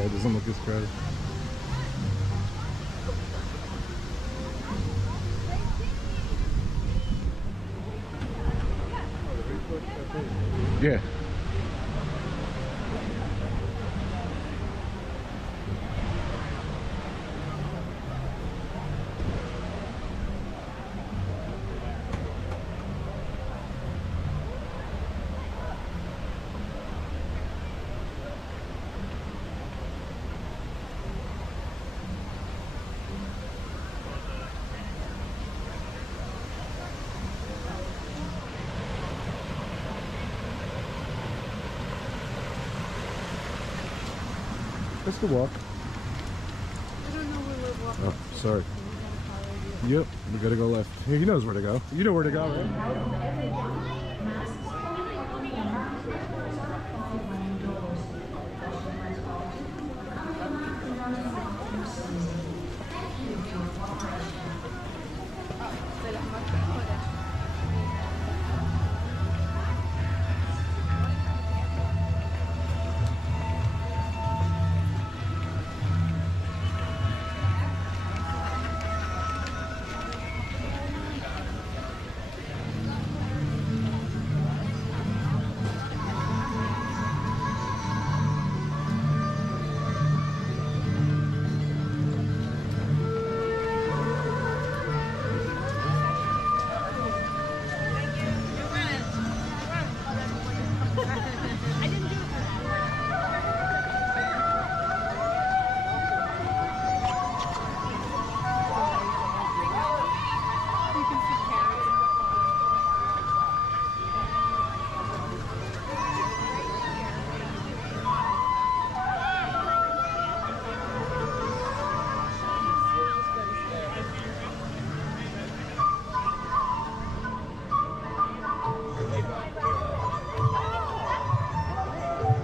Okay, it doesn't look as crowded. Yeah. Let's go walk. I don't know where we're walking. Oh, sorry. Yep, we gotta go left. Hey, he knows where to go. You know where to go, right?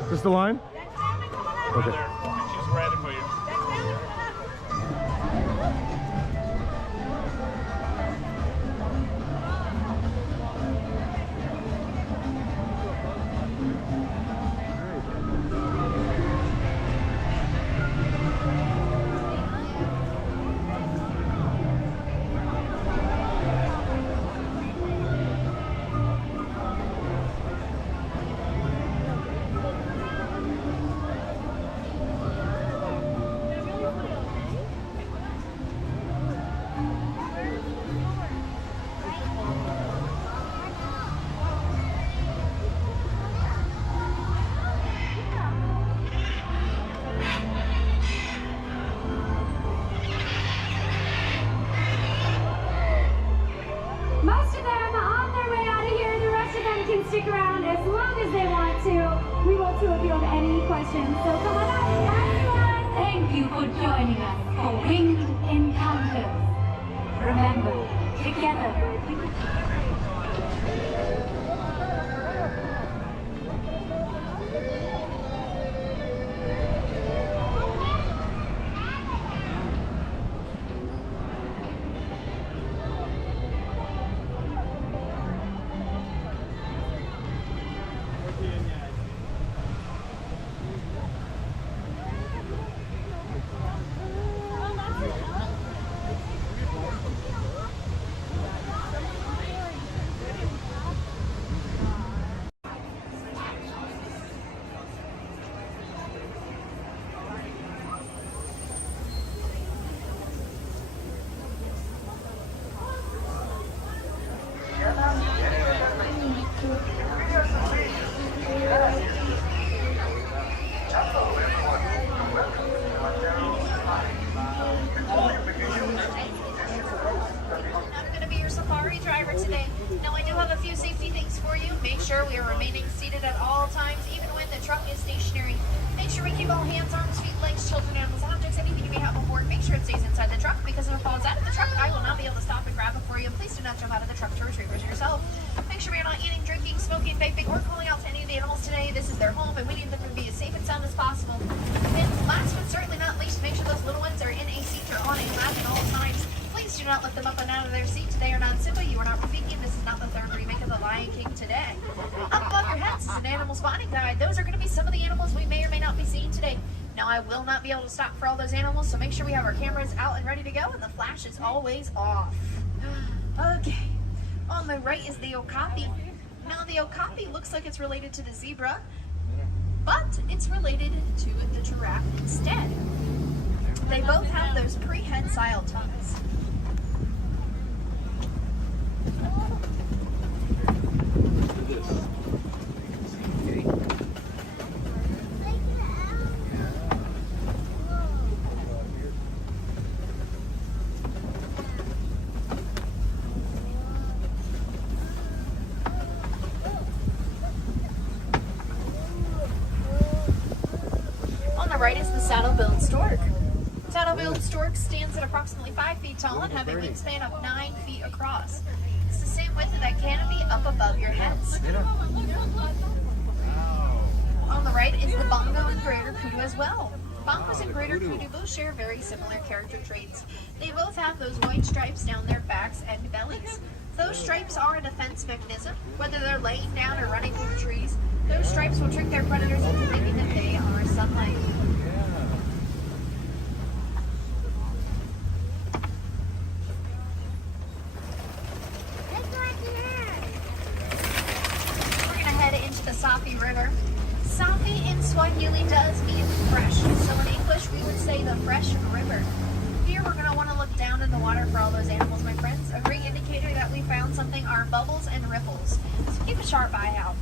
Is this the line? Okay. She's ready for you. Stick around as long as they want to. We will too if you have any questions. So come on up, everyone. Thank you for joining us for Winged Encounters. Remember, together we can... We are remaining seated at all times, even when the truck is stationary. Make sure we keep all hands, arms, feet, legs, children, animals, objects, anything you may have on board. Make sure it stays inside the truck, because if it falls out of the truck, I will not be able to stop and grab it for you. Please do not jump out of the truck to retrieve it yourself. Make sure we are not eating, drinking, smoking, vaping, or calling out to any of the animals today. This is their home, and we need them to be as safe and sound as possible. And last but certainly not least, make sure those little ones are in a seat or on a mat at all times. Please do not lift them up and out of their seat. They are not Simba. You are not Rafiki. This is not the third remake of The Lion King today. Up above your heads is an animal spotting guide. Those are going to be some of the animals we may or may not be seeing today. Now I will not be able to stop for all those animals, so make sure we have our cameras out and ready to go, and the flash is always off. Okay, on the right is the okapi. Now the okapi looks like it's related to the zebra, but it's related to the giraffe instead. They both have those prehensile tongues. Right is the saddle-billed stork. Saddle-billed stork stands at approximately 5 feet tall and have a wingspan of 9 feet across. It's the same width of that canopy up above your heads. On the right is the bongo and greater kudu as well. Bongos and greater kudu both share very similar character traits. They both have those white stripes down their backs and bellies. Those stripes are a defense mechanism. Whether they're laying down or running through trees, those stripes will trick their predators into thinking that they are sunlight. River. Safi in Swahili does mean fresh, so in English we would say the fresh river. Here we're going to want to look down in the water for all those animals, my friends. A great indicator that we found something are bubbles and ripples, so keep a sharp eye out.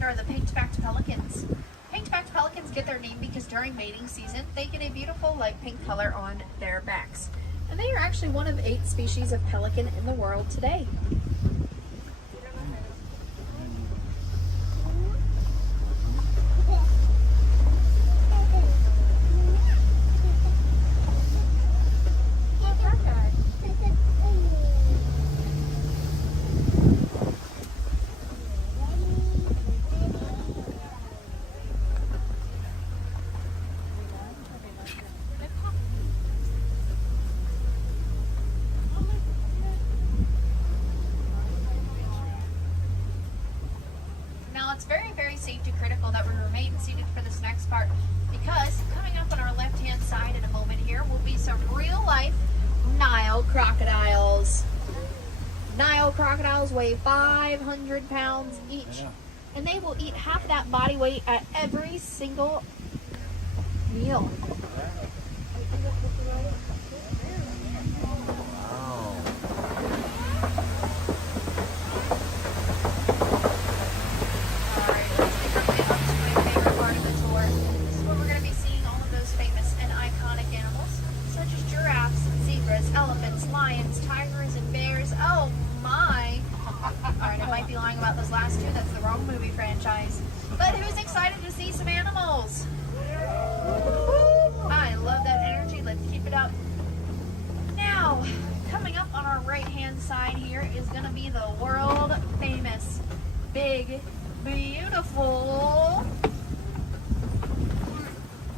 Are the pink-backed pelicans. Pink-backed pelicans get their name because during mating season they get a beautiful light pink color on their backs. And they are actually one of 8 species of pelican in the world today. It's very, very safety critical that we remain seated for this next part, because coming up on our left-hand side in a moment here will be some real-life Nile crocodiles. Nile crocodiles weigh 500 pounds each, and they will eat half that body weight at every single meal. Elephants, lions, tigers, and bears. Oh my! Alright, I might be lying about those last two. That's the wrong movie franchise. But who's excited to see some animals? I love that energy. Let's keep it up. Now, coming up on our right-hand side here is going to be the world famous, big, beautiful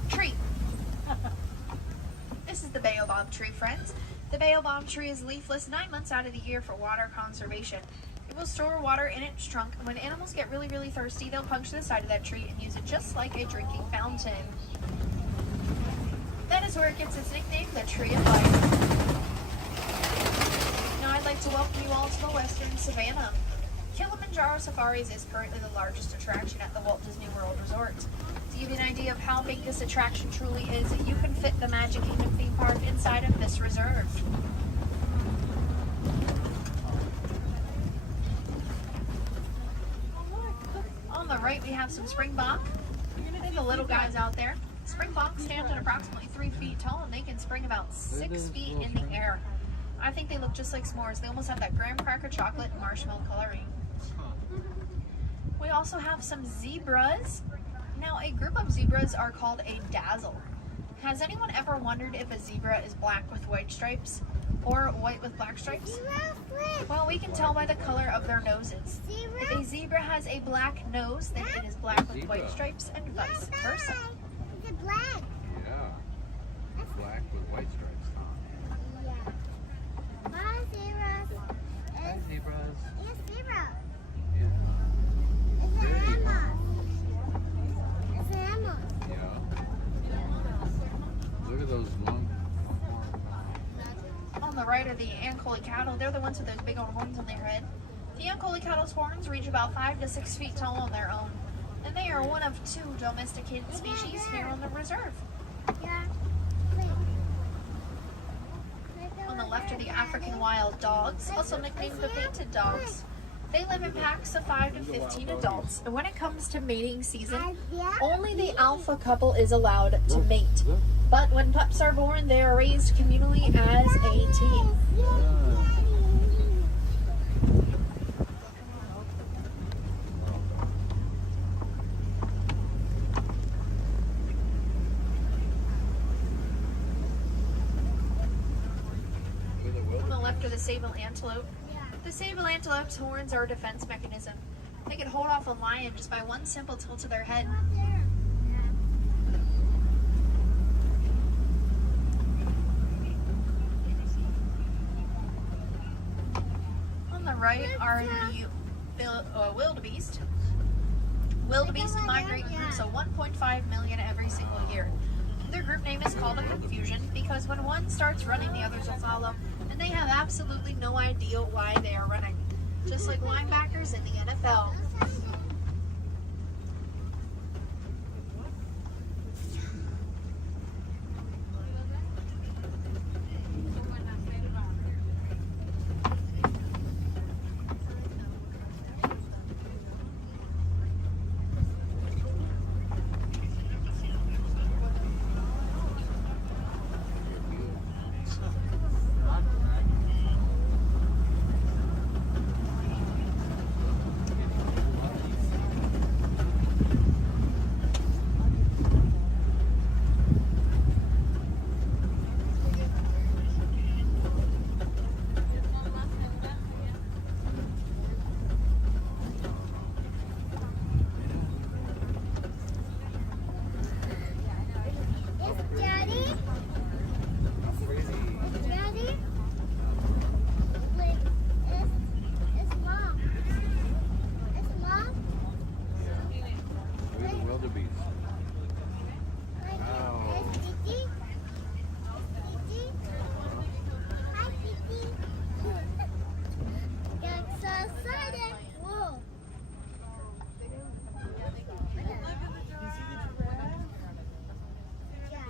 tree. This is the baobab tree, friends. The baobab tree is leafless 9 months out of the year for water conservation. It will store water in its trunk, and when animals get really, really thirsty, they'll puncture the side of that tree and use it just like a drinking fountain. That is where it gets its nickname, the Tree of Life. Now I'd like to welcome you all to the Western Savannah. Kilimanjaro Safaris is currently the largest attraction at the Walt Disney World Resort. To give you an idea of how big this attraction truly is, you can fit the Magic Kingdom theme park inside of this reserve. On the right, we have some springbok. They're the little guys out there. Springbok stand at approximately 3 feet tall, and they can spring about 6 feet in the air. I think they look just like s'mores. They almost have that graham cracker chocolate and marshmallow coloring. We also have some zebras. Now, a group of zebras are called a dazzle. Has anyone ever wondered if a zebra is black with white stripes or white with black stripes? Well, we can tell by the color of their noses. If a zebra has a black nose, then it is black with white stripes and vice versa. It's black. Yeah. Black with white stripes. Yeah. Hi, zebras. Hi, zebras. It's zebra. Yeah. It's an animal. It's an animal. Yeah. Look at those long. On the right are the Ankole cattle. They're the ones with those big old horns on their head. The Ankole cattle's horns reach about 5 to 6 feet tall on their own, and they are one of 2 domesticated species here on the reserve. Yeah. On the left are the African wild dogs, also nicknamed the painted dogs. They live in packs of 5 to 15 adults, and when it comes to mating season, only the alpha couple is allowed to mate. But when pups are born, they are raised communally as a team. On the left are the sable antelope. The sable antelope's horns are a defense mechanism. They can hold off a lion just by one simple tilt of their head. On the right are the wildebeest. Wildebeest migrate in groups of 1.5 million every single year. Their group name is called a confusion because when one starts running, the others will follow, and they have absolutely no idea why they are running. Just like linebackers in the NFL.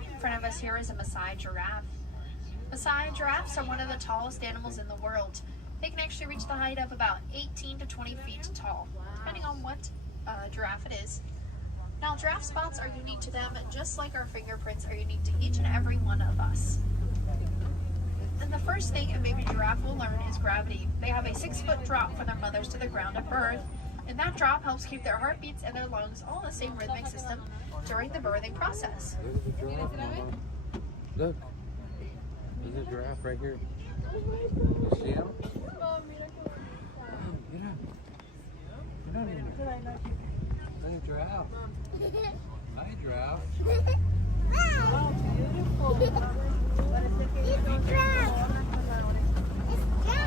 In front of us here is a Maasai giraffe. Maasai giraffes are one of the tallest animals in the world. They can actually reach the height of about 18 to 20 feet tall, depending on what giraffe it is. Now, giraffe spots are unique to them, just like our fingerprints are unique to each and every one of us. And the first thing a baby giraffe will learn is gravity. They have a 6-foot drop from their mothers to the ground at birth, and that drop helps keep their heartbeats and their lungs all in the same rhythmic system during the birthing process. Look, there's a giraffe right here. You see him? Oh, get up. Get up here. There's a giraffe. Hi, giraffe. Wow, beautiful. It's a giraffe. It's giraffe.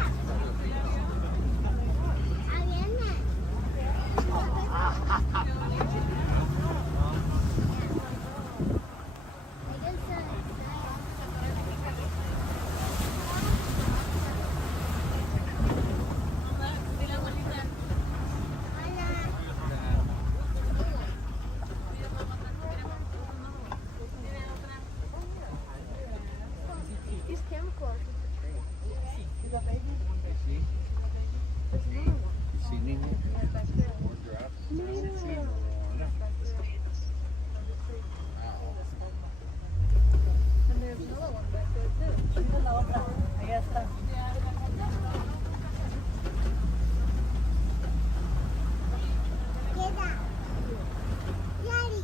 Daddy,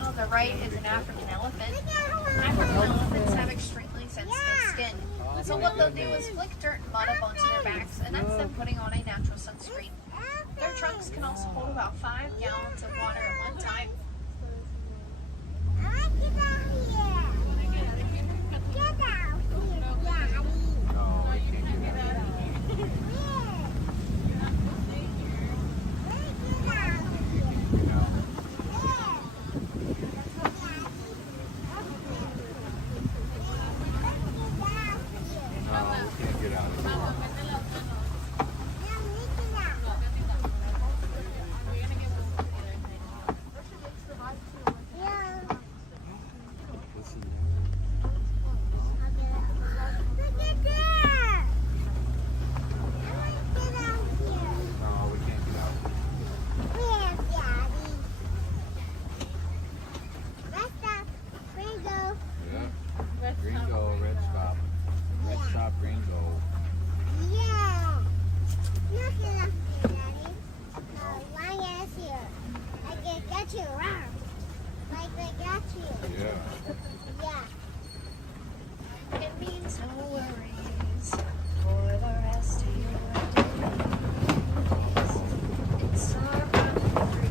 On the right is an African elephant. African elephants have extremely sensitive skin. So what they'll do is flick dirt and mud up onto their backs, and that's them putting on a natural sunscreen. Their trunks can also hold about 5 gallons of water at one time. It means no worries for the rest of your days. It's our boundary.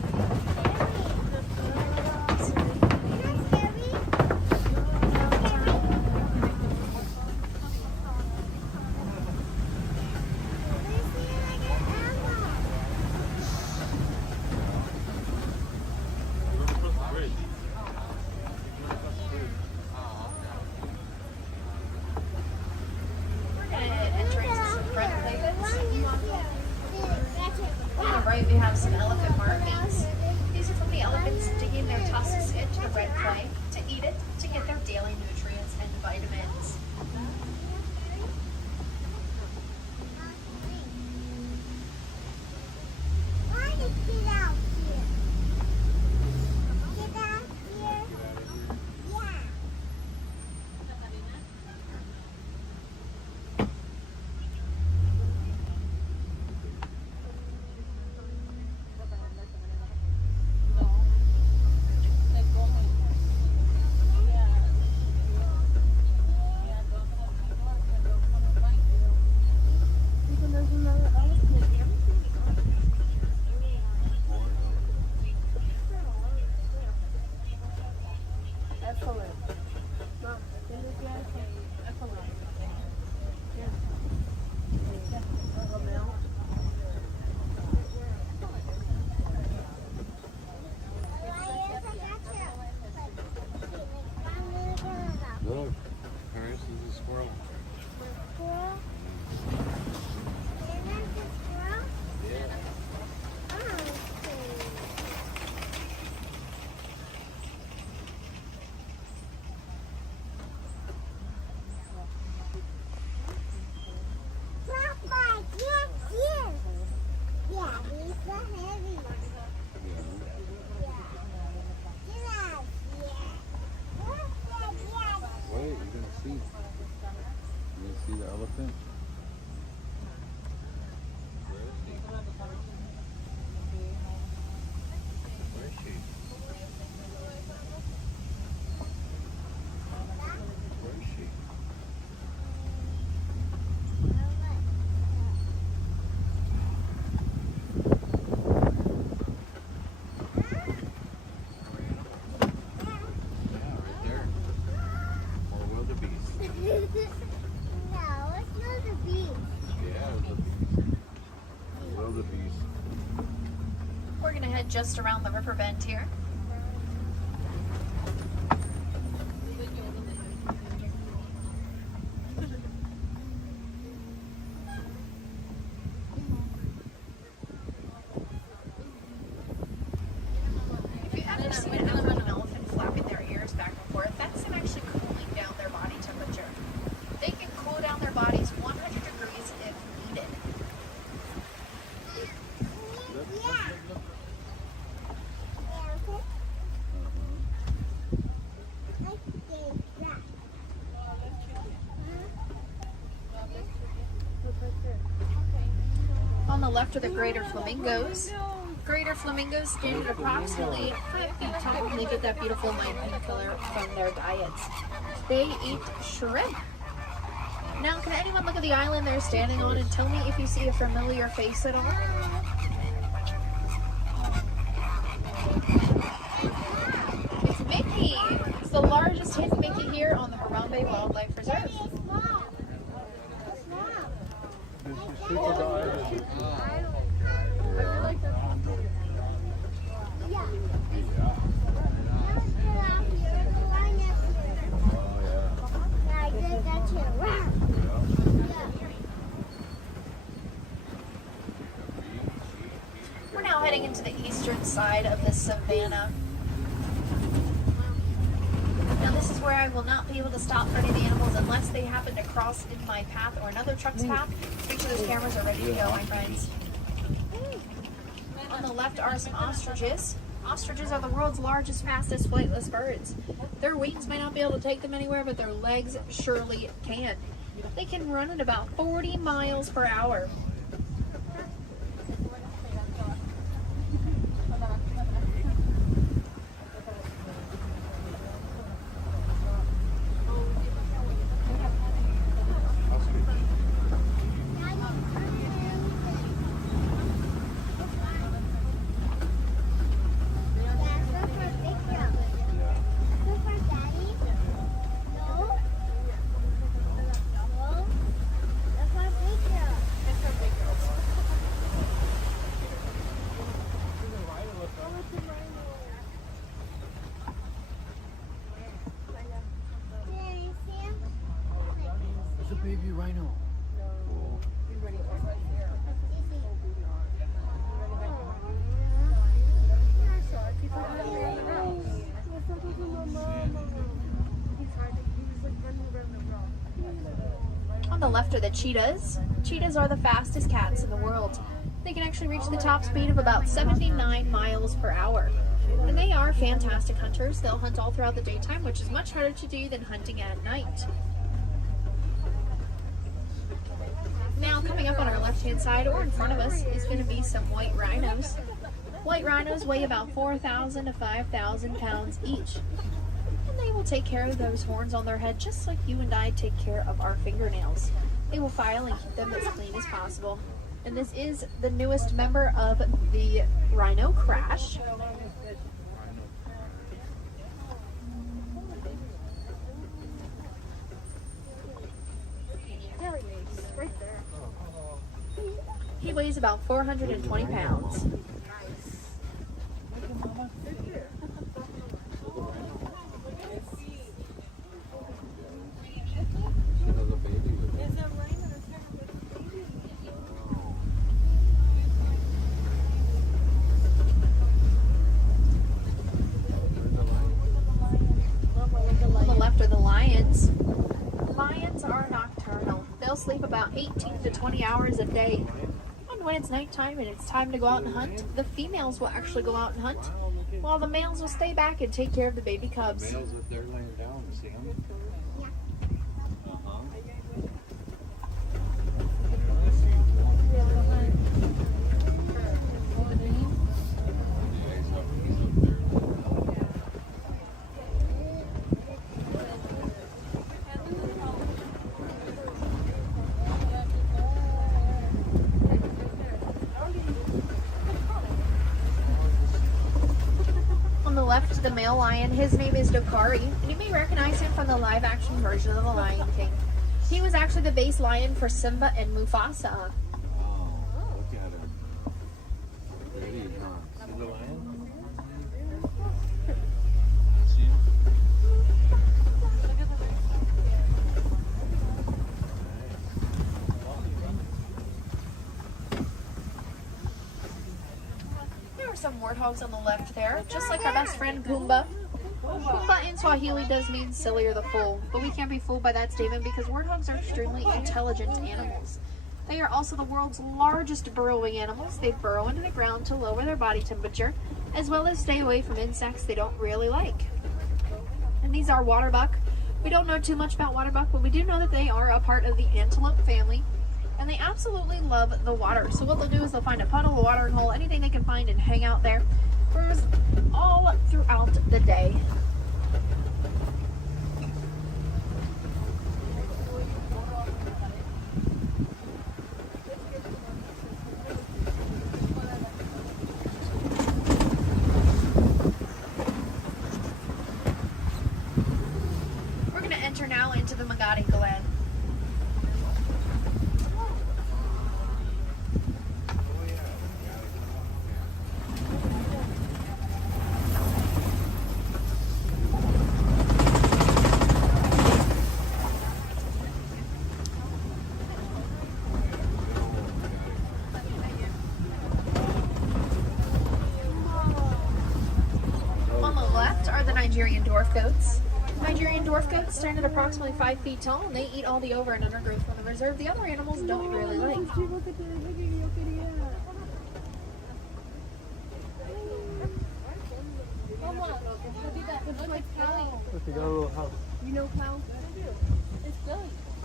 On the right, we have some elephant markings. These are from the elephants digging their tusks into the red clay to eat it to get their daily nutrients and vitamins. Look, Paris is a squirrel. Wait, you're gonna see. You gonna see the elephant? Where is he? Where is she? Where is she? Yeah, right there. More wildebeest. No, it's not a beast. Yeah, it's a beast. Wildebeest. We're going to head just around the river bend here. If you've ever seen an elephant flapping their ears back and forth, that's them actually cooling down their body temperature. They can cool down their bodies 100 degrees if needed. On the left are the greater flamingos. Greater flamingos stand at approximately 5 feet tall, and they get that beautiful light pink color from their diets. They eat shrimp. Now, can anyone look at the island they're standing on and tell me if you see a familiar face at all? It's Mickey. It's the largest hidden Mickey here on the Harambe Wildlife Reserve. Did you see the island? We're now heading into the eastern side of the savannah. Now this is where I will not be able to stop for any of the animals unless they happen to cross in my path or another truck's path. Make sure those cameras are ready to go, my friends. On the left are some ostriches. Ostriches are the world's largest, fastest flightless birds. Their wings might not be able to take them anywhere, but their legs surely can. They can run at about 40 miles per hour. There's a baby rhino. On the left are the cheetahs. Cheetahs are the fastest cats in the world. They can actually reach the top speed of about 79 miles per hour. And they are fantastic hunters. They'll hunt all throughout the daytime, which is much harder to do than hunting at night. Now, coming up on our left-hand side or in front of us is going to be some white rhinos. White rhinos weigh about 4,000 to 5,000 pounds each. And they will take care of those horns on their head just like you and I take care of our fingernails. They will file and keep them as clean as possible. And this is the newest member of the rhino crash. He weighs about 420 pounds. On the left are the lions. Lions are nocturnal. They'll sleep about 18 to 20 hours a day. When it's nighttime and it's time to go out and hunt, the females will actually go out and hunt, while the males will stay back and take care of the baby cubs. Males if they're laying down, see them? Left, the male lion, his name is Dokari, and you may recognize him from the live action version of The Lion King. He was actually the base lion for Simba and Mufasa. Oh, look at him. Ready, huh? See the lion? See him? There are some warthogs on the left there, just like our best friend Pumbaa. Pumbaa in Swahili does mean silly or the fool, but we can't be fooled by that statement because warthogs are extremely intelligent animals. They are also the world's largest burrowing animals. They burrow into the ground to lower their body temperature, as well as stay away from insects they don't really like. And these are waterbuck. We don't know too much about waterbuck, but we do know that they are a part of the antelope family. and they absolutely love the water. So what they'll do is they'll find a puddle, a watering hole, anything they can find and hang out there for all throughout the day. We're going to enter now into the Magadi Glen. On the left are the Nigerian dwarf goats. Nigerian dwarf goats stand at approximately 5 feet tall, and they eat all the over and undergrowth from the reserve. The other animals don't really like.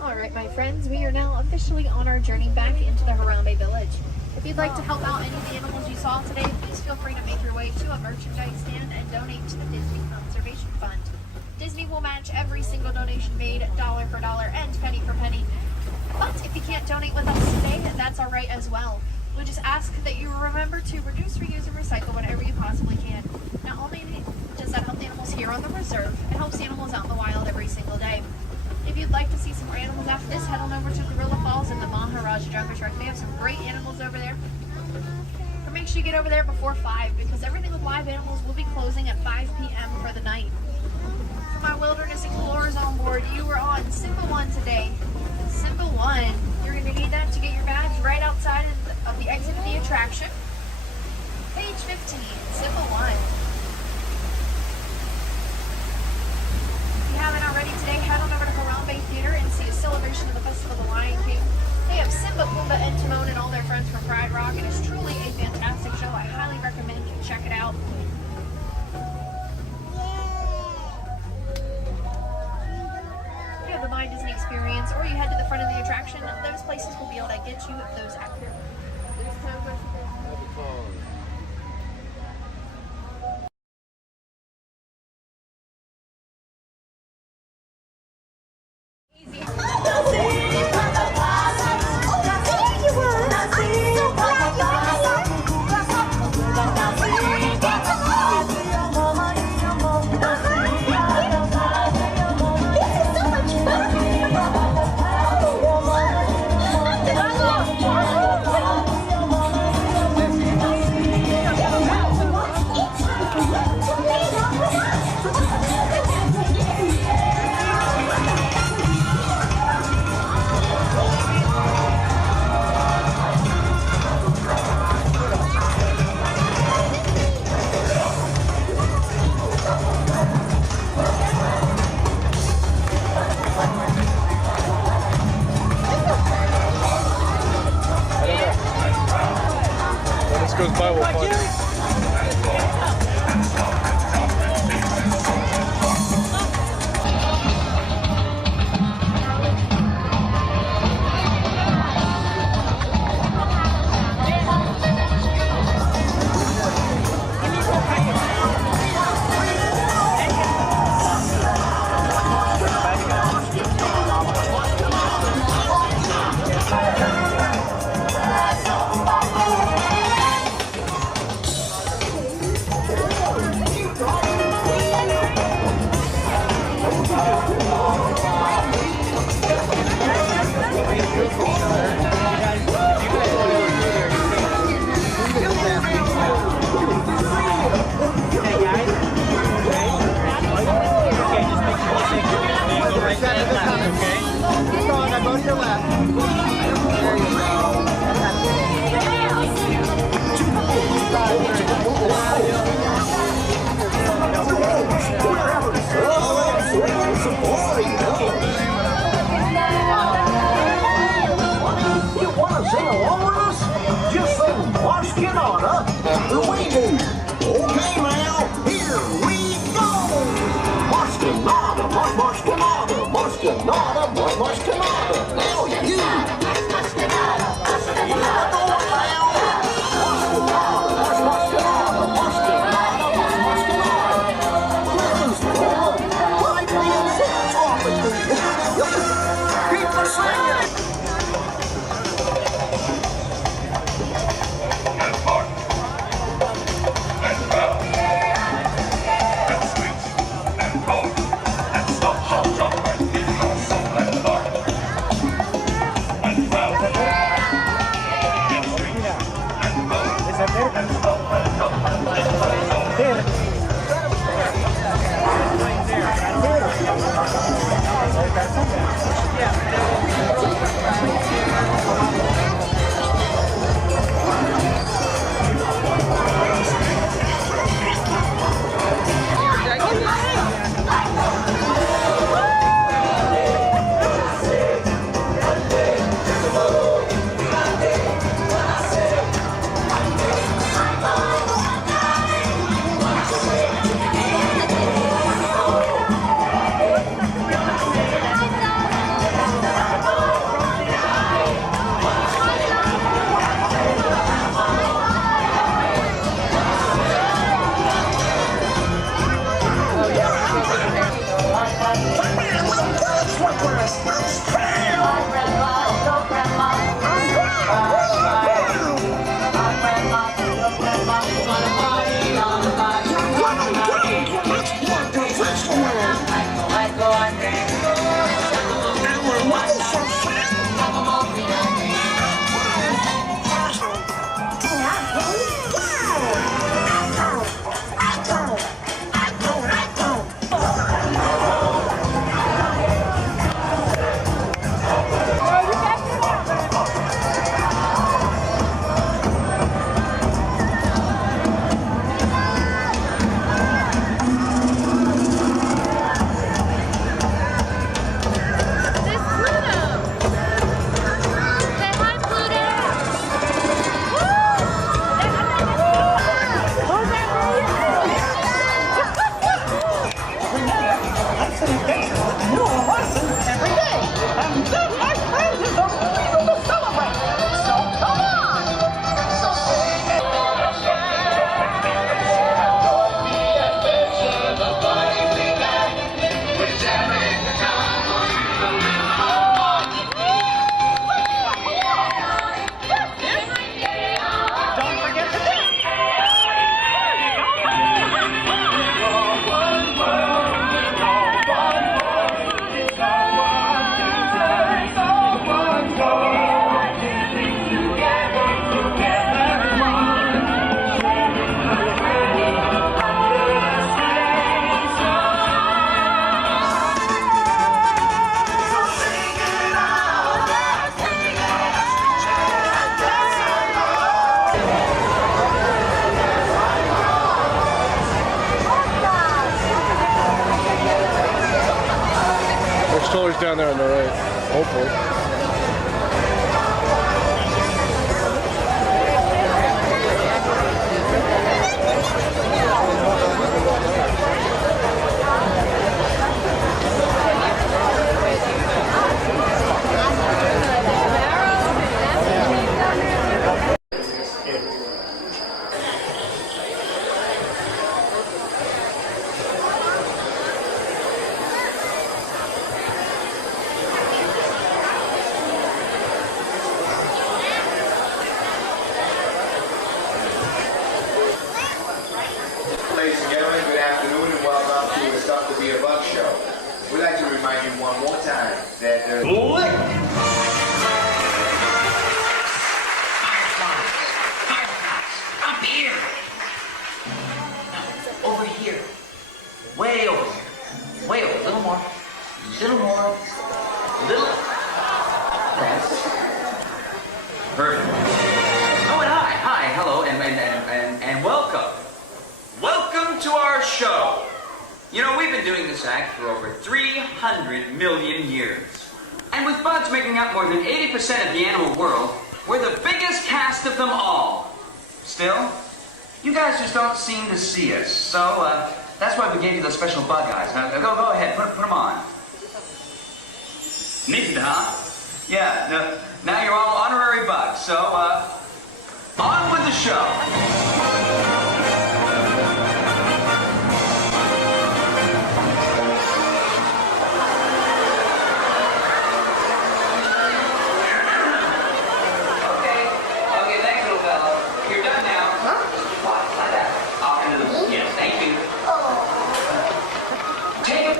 Alright, my friends, we are now officially on our journey back into the Harambe village. If you'd like to help out any of the animals you saw today, please feel free to make your way to a merchandise stand and donate to the Disney Conservation Fund. Disney will match every single donation made, dollar for dollar and penny for penny. But if you can't donate with us today, that's alright as well. We just ask that you remember to reduce, reuse, and recycle whatever you possibly can. Not only does that help the animals here on the reserve, it helps the animals out in the wild every single day. If you'd like to see some more animals after this, head on over to Gorilla Falls and the Maharaja Jungle Shark. They have some great animals over there. But make sure you get over there before 5 because everything with live animals will be closing at 5 p.m. for the night. For my wilderness explorers on board, you were on Symbol 1 today. Symbol 1. You're going to need that to get your badge right outside of the exit of the attraction. Page 15, Symbol 1. If you haven't already today, head on over to Harambe Theater and see a celebration of the Festival of the Lion King. They have Simba, Pumbaa, and Timon and all their friends from Pride Rock. It is truly a fantastic show. I highly recommend you check it out. If you have the My Disney experience or you head to the front of the attraction, those places will be able to get you those active. Goes by, we'll find it. After we do. Okay, now, here we go. Muscanada, muscanada, muscanada, muscanada. Now you. colors down there on the right. Hopefully. Ladies and gentlemen, good afternoon and welcome to the Stuff to Be Above show. We'd like to remind you one more time that there's... Up here! Over here. Way over here. Way over. A little more. Little more. Little... That's... Perfect. Oh, and hi. Hi. Hello. And welcome. Welcome to our show. You know, we've been doing this act for over 300 million years. And with bugs making up more than 80% of the animal world, we're the biggest cast of them all. Still, you guys just don't seem to see us. So, that's why we gave you those special bug eyes. Now, go ahead, put them on. Neat, huh? Yeah, now you're all honorary bugs. So, on with the show.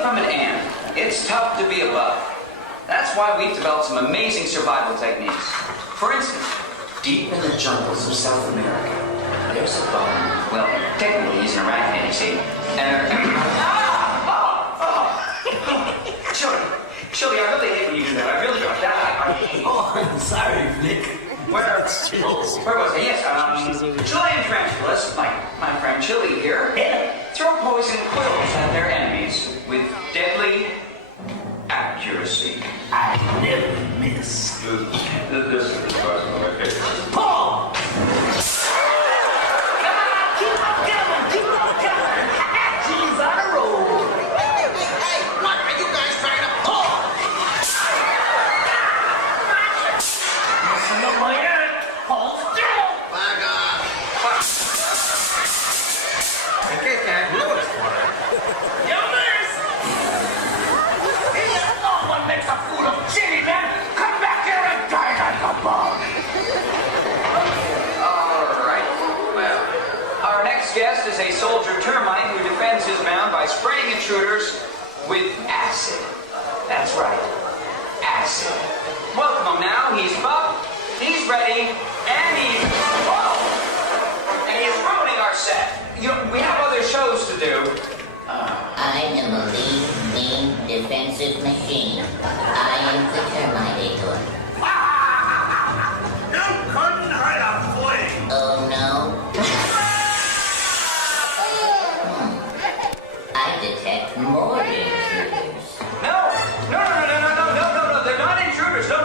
From an ant, it's tough to be a bug. That's why we've developed some amazing survival techniques. For instance, deep in the jungles of South America, there's a bug. Well, technically he's an arachnid, you see. And Chili, I really hate when you do that. I really don't. I hate. Oh, I'm sorry, Nick. Where was it? Yes, Chilean tarantulas, like my friend Chili here, throw poison quills at their enemies with deadly accuracy. I never miss. This is Paul! Keep on coming! She's on a roll. Hey, what are you guys trying to pull? Listen to my hand. Hold still. Back off. Okay, Cat, Lewis. You miss! No one makes a fool of Jimmy, man! Come back here and die like a bug! Alright, well, our next guest is a soldier termite who defends his mound by spraying intruders with acid. That's right, acid. Welcome him now. He's buffed, he's ready, and he's... Whoa! And he's ruining our set. You know, we have other shows to do. I am a lean, mean, defensive machine. I am the Terminator. You couldn't hide a flame! Oh no? I detect more intruders. No, they're not intruders. No,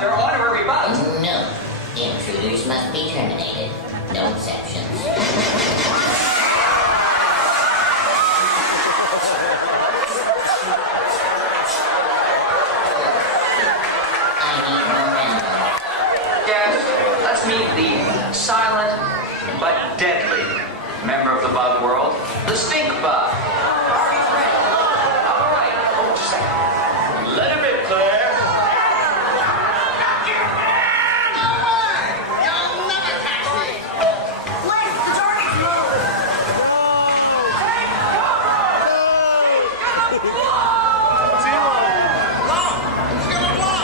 they're honorary bugs. No. Intruders must be terminated. No exceptions. Let's meet the silent but deadly member of the bug world, the stink bug. Barbie's ready. All right. Oh, just a second. Let him in, Claire. You'll never catch me. Wait, the target's moved! Take cover! He's gonna blow.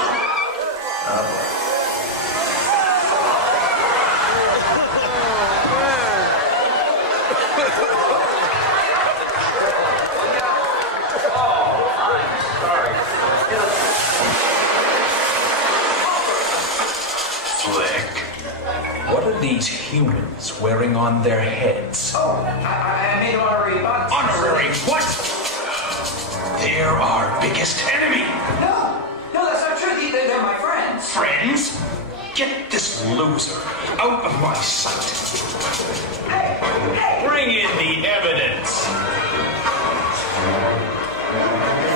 What are these humans wearing on their heads? Oh, I made honorary bugs. Honorary what? They're our biggest enemy. loser. Out of my sight. Bring in the evidence.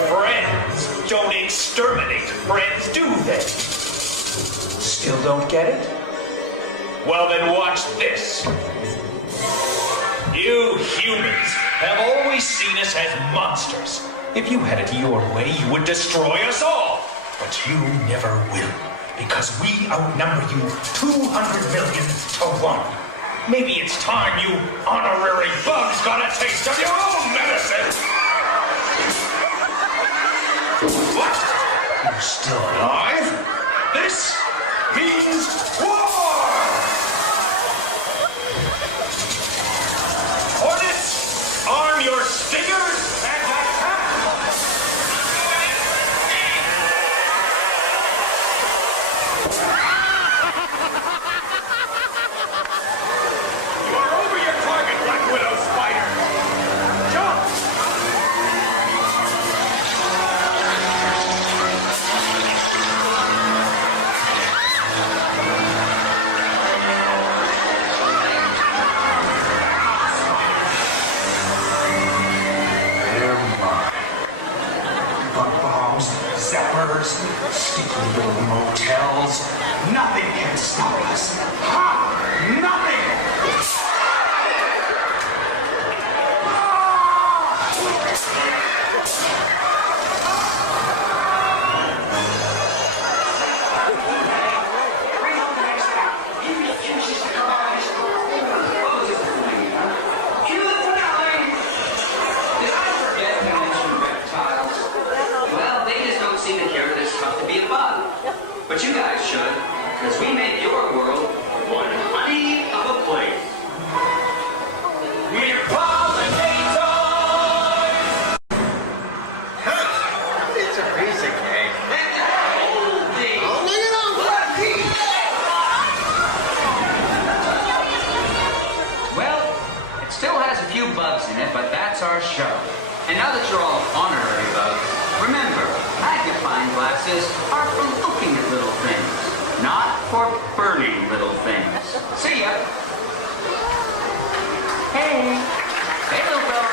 Friends don't exterminate friends, do they? Still don't get it? Well, then watch this. You humans have always seen us as monsters. If you had it your way, you would destroy us all. But you never will, because we outnumber you 200 million to 1. Maybe it's time you honorary bugs got a taste of your own medicine. What? You're still alive? This means war! Hornets, arm your stingers and attack! You are over your target, Black Widow Spider! Jump! Zappers, sticky little motels. Nothing can stop us. Ha! Nothing! But you guys should, because we make your world one honey of a place. We're pollinators! It's a piece of cake. Well, it still has a few bugs in it, but that's our show. And now that you're all honorary bugs, remember, magnifying glasses are for looking at little things, not for burning little things. See ya! Hey! Hey, little fella!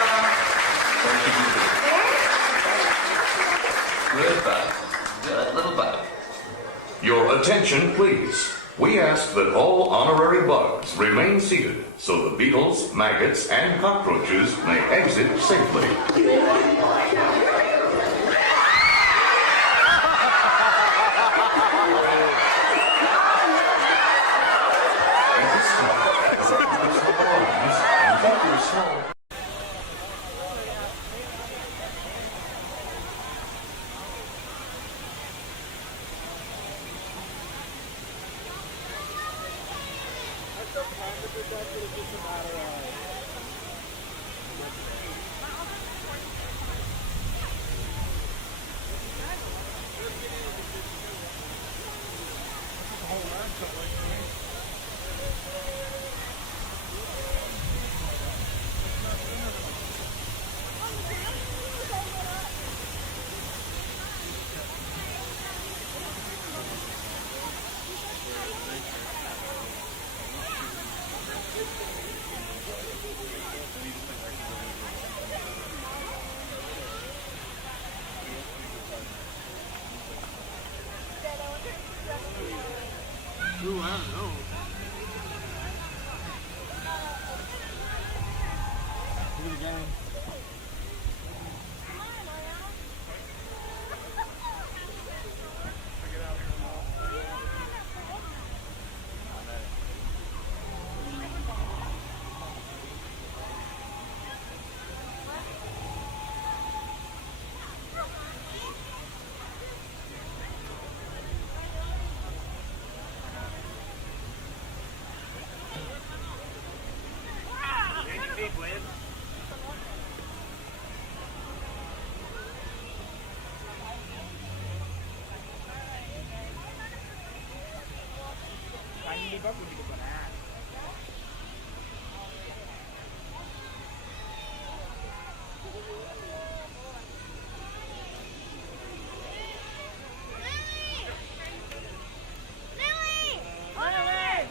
Where should you be? Good bug. Good little bug. Your attention, please. We ask that all honorary bugs remain seated so the beetles, maggots, and cockroaches may exit safely. Ooh, I don't know. Look at the game. Lily!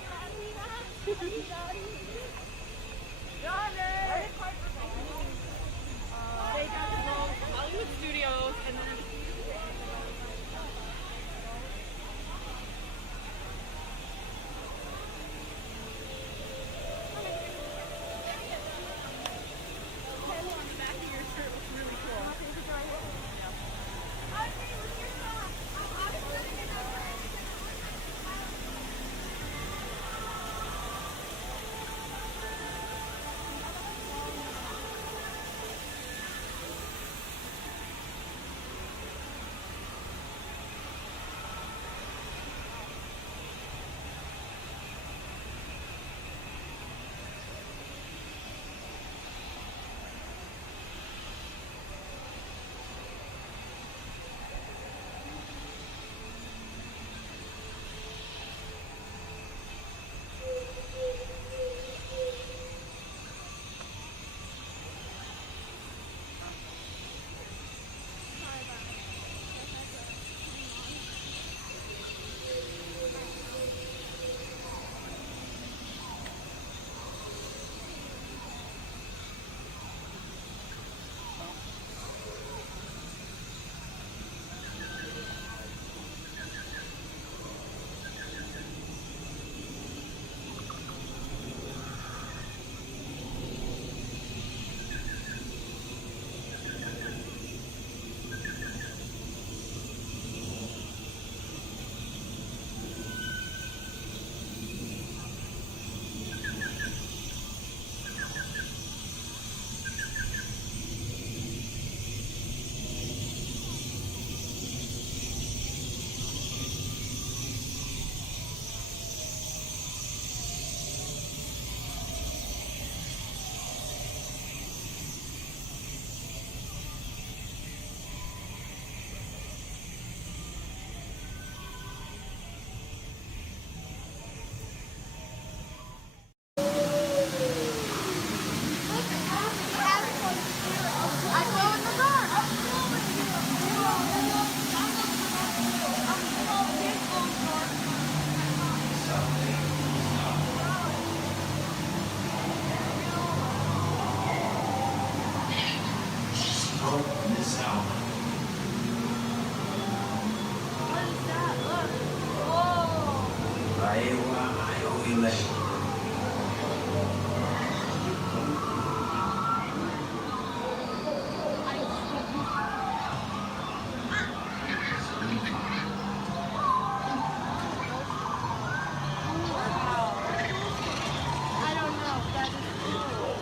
Don't miss out. What is that? Look. Whoa. Ayaw ilay. I don't know. That is cool.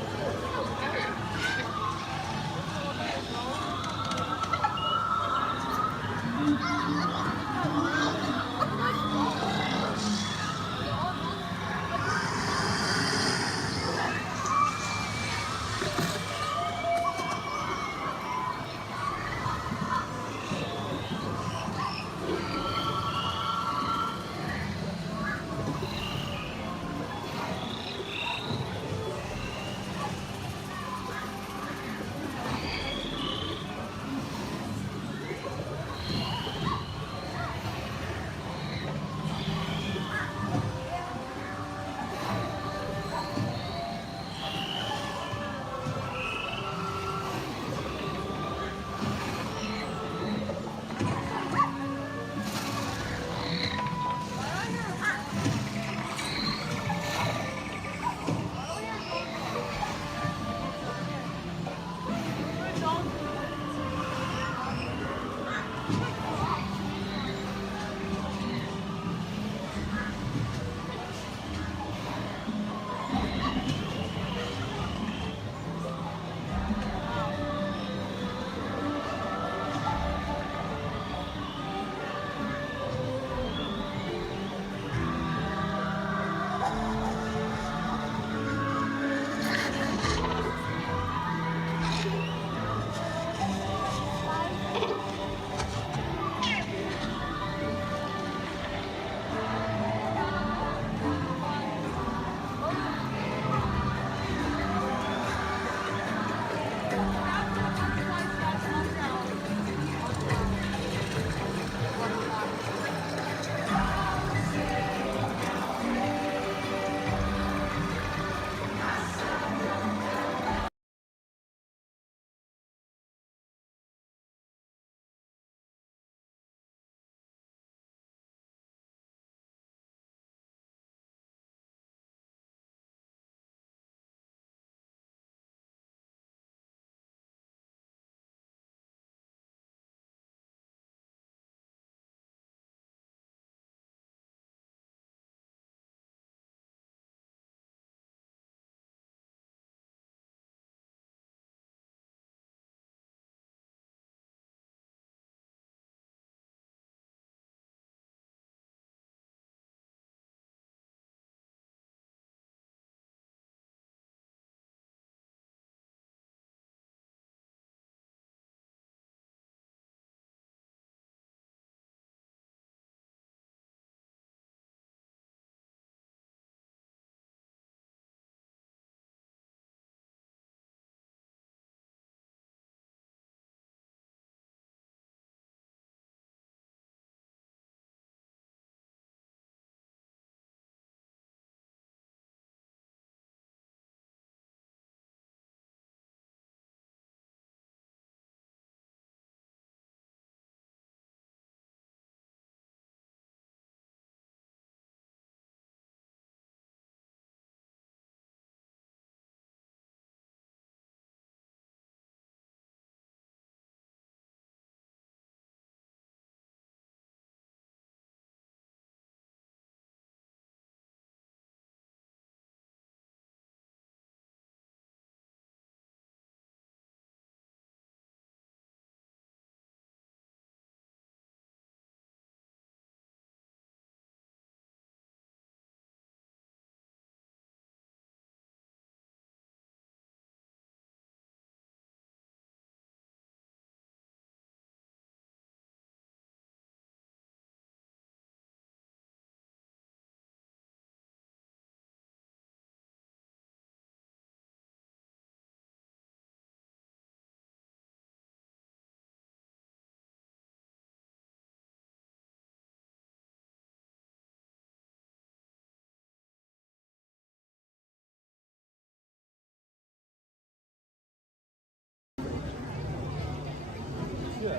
Here,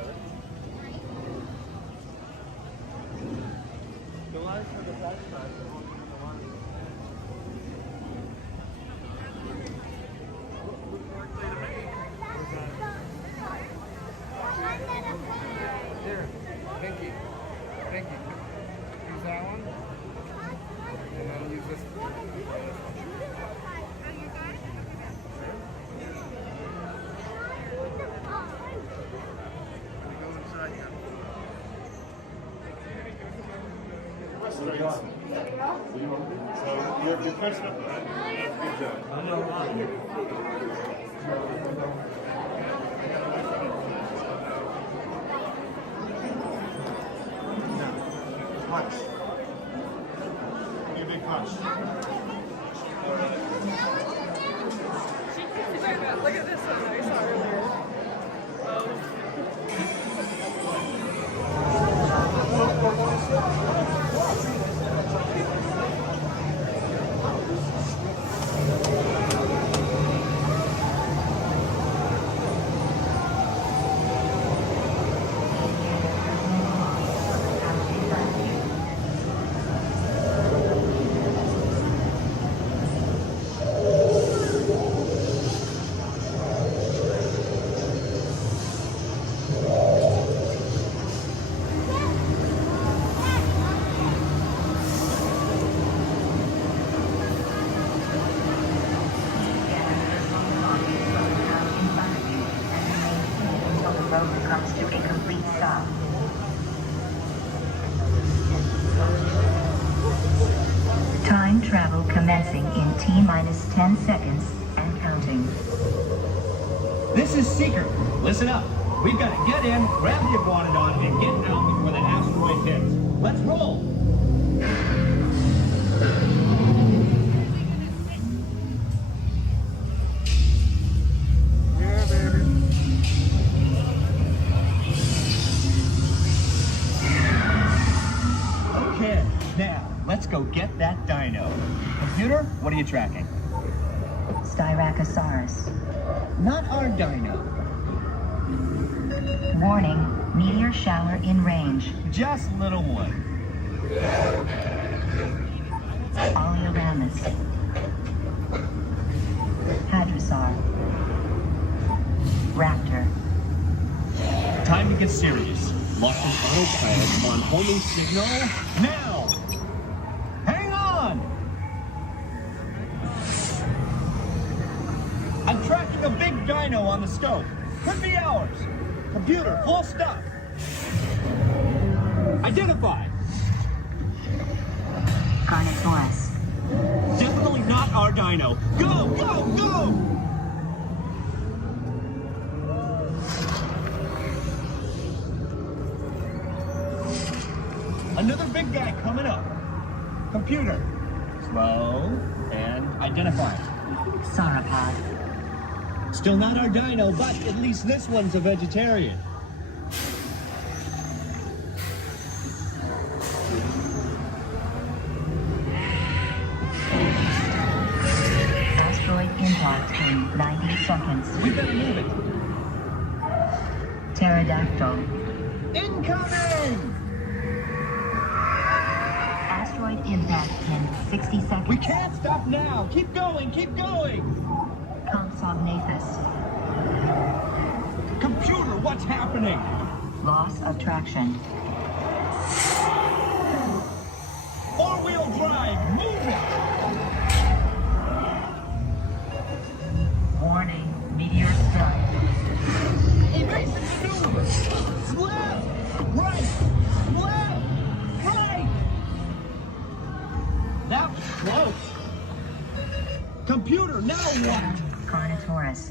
Pinky. Pinky. Use that one. And then use this. You're catching up. Good job. Punch. Give me a big punch. Look at this one I saw earlier. Time travel commencing in T-minus 10 seconds and counting. This is Seeker. Listen up. We've got to get in, grab the iguanodon, and get out before the asteroid hits. Let's roll! Yeah, baby. Okay, now, let's go get that dino. Computer, what are you tracking? Styracosaurus. Not our dino. Warning, meteor shower in range. Just little one. Oleoramus. Hadrosaur. Raptor. Time to get serious. Lock an autopilot on homing signal now! Hang on! I'm tracking a big dino on the scope. Could be ours. Computer, full stop. Identify. Carnotaurus. Definitely not our dino. Go, go, go! Another big guy coming up. Computer. Slow and identify. Sauropod. Still not our dino, but at least this one's a vegetarian. Asteroid impact in 90 seconds. We better move it. Pterodactyl. Incoming! Asteroid impact in 60 seconds. We can't stop now. Keep going, keep going. Compsognathus. Computer, what's happening? Loss of traction. Four-wheel drive, move it! Warning, meteor strike. Evasive maneuver! Left! Right! Left! Right! That was close. Computer, now what? Carnotaurus.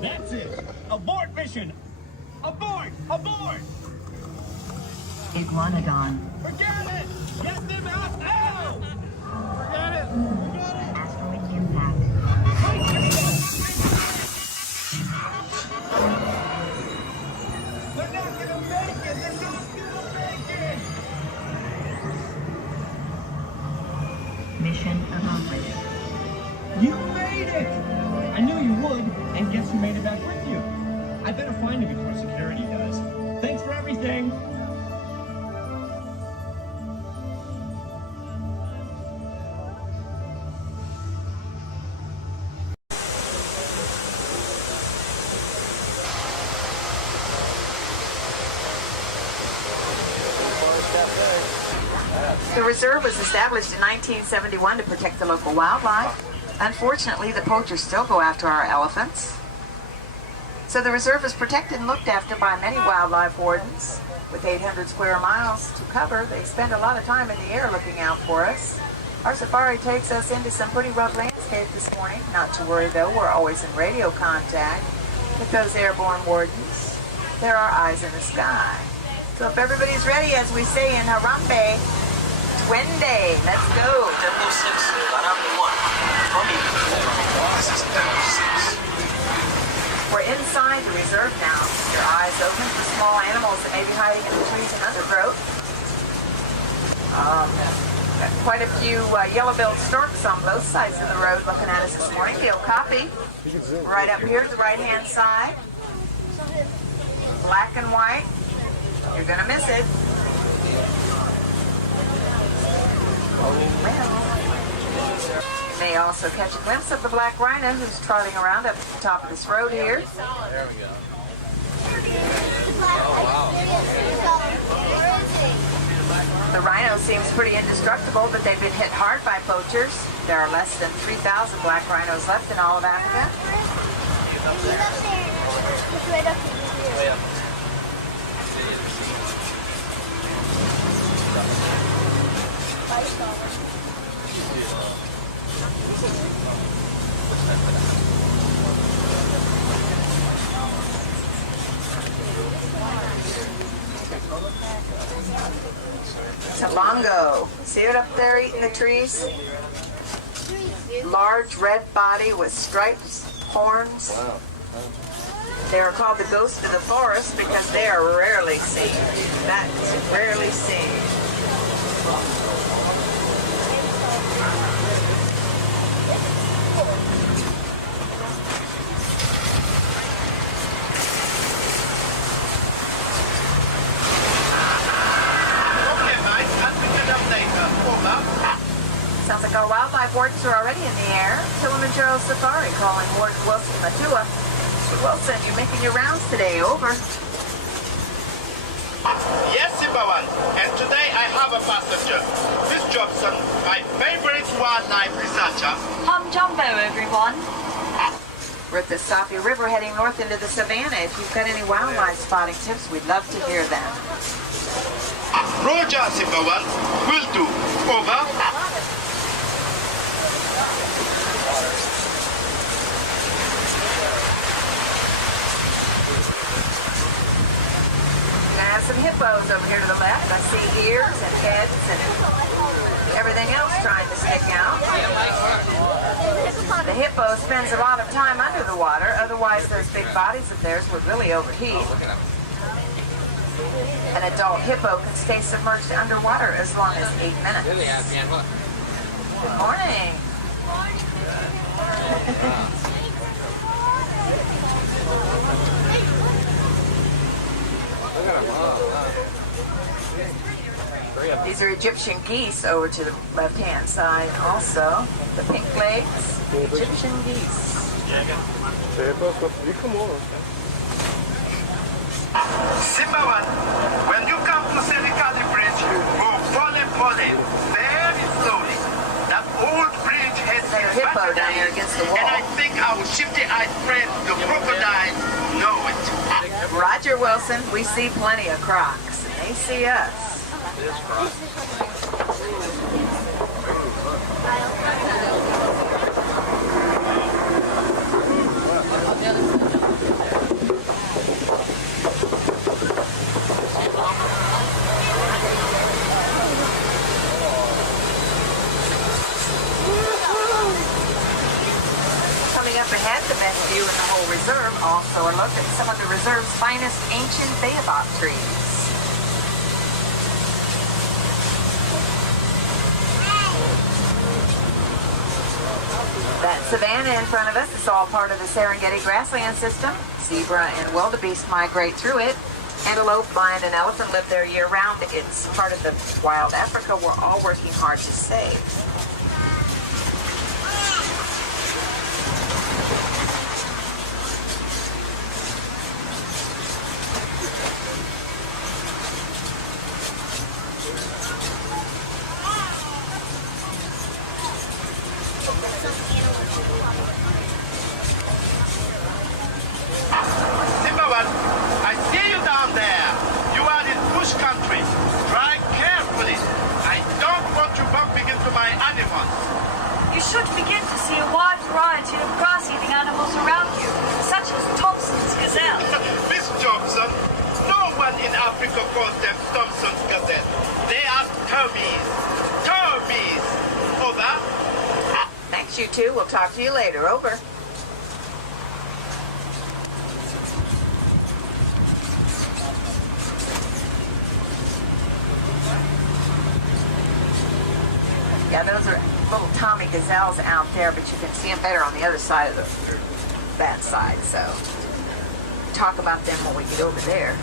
That's it! Abort mission! Abort! Abort! Iguanodon. Forget it! Get them out now! Forget it! Forget it! Asteroid impact. They're not gonna make it! They're not gonna make it! Mission accomplished. You made it! I I knew you would, and guess who made it back with you? I better find him before security does. Thanks for everything. The reserve was established in 1971 to protect the local wildlife. Unfortunately, the poachers still go after our elephants. So the reserve is protected and looked after by many wildlife wardens. With 800 square miles to cover, they spend a lot of time in the air looking out for us. Our safari takes us into some pretty rough landscape this morning. Not to worry though, we're always in radio contact with those airborne wardens. They're our eyes in the sky. So if everybody's ready, as we say in Harambe, Twende, let's go. Tempo 6, Harambe 1. This is Tempo 6. We're inside the reserve now. Your eyes open for small animals that may be hiding in the trees and undergrowth. Got quite a few yellow-billed storks on both sides of the road looking at us this morning. The okapi, right up here to the right-hand side. Black and white. You're gonna miss it. You may also catch a glimpse of the black rhino who's trotting around up at the top of this road here. There we go. The rhino seems pretty indestructible, but they've been hit hard by poachers. There are less than 3,000 black rhinos left in all of Africa. He's up there. It's right up here. It's a longo. See it up there eating the trees? Large red body with stripes, horns. They are called the ghost of the forest because they are rarely seen. That's rarely seen. Sounds like our wildlife wardens are already in the air. Kilimanjaro Safari calling Warden Wilson Matua. Mr. Wilson, you're making your rounds today. Over. Yes, Simbawan. And today I have a passenger. Miss Jobson, my favorite wildlife researcher. Hum Jumbo, everyone. We're at the Safi River heading north into the savannah. If you've got any wildlife spotting tips, we'd love to hear them. Roger, Simbawan. Will do. Over. I have some hippos over here to the left. I see ears and heads and everything else trying to stick out. The hippo spends a lot of time under the water, otherwise those big bodies of theirs would really overheat. An adult hippo can stay submerged underwater as long as 8 minutes. Good morning. These are Egyptian geese over to the left-hand side also. The pink legs, Egyptian geese. Simbawan, when you come to Selikali Bridge, go pole very slowly. That old bridge has been hippo down there against the wall. And I think our shifty-eyed friend, the crocodile, know it. Roger Wilson, we see plenty of crocs, and they see us. Coming up ahead, the best view in the whole reserve, also a look at some of the reserve's finest ancient baobab trees. That savanna in front of us is all part of the Serengeti grassland system. Zebra and wildebeest migrate through it. Antelope, lion, and elephant live there year-round. It's part of the wild Africa we're all working hard to save. Simbawan, I see you down there. You are in bush country. Drive carefully. I don't want you bumping into my animals. You should begin to see a wide variety of grass-eating animals around you, such as Thompson's gazelle. Miss Johnson, no one in Africa calls them Thompson's gazelle. They are termies. Termies. Over. Thanks, you two. We'll talk to you later. Over. Yeah, those are little Tommy gazelles out there, but you can see them better on the other side of that side. So talk about them when we get over there.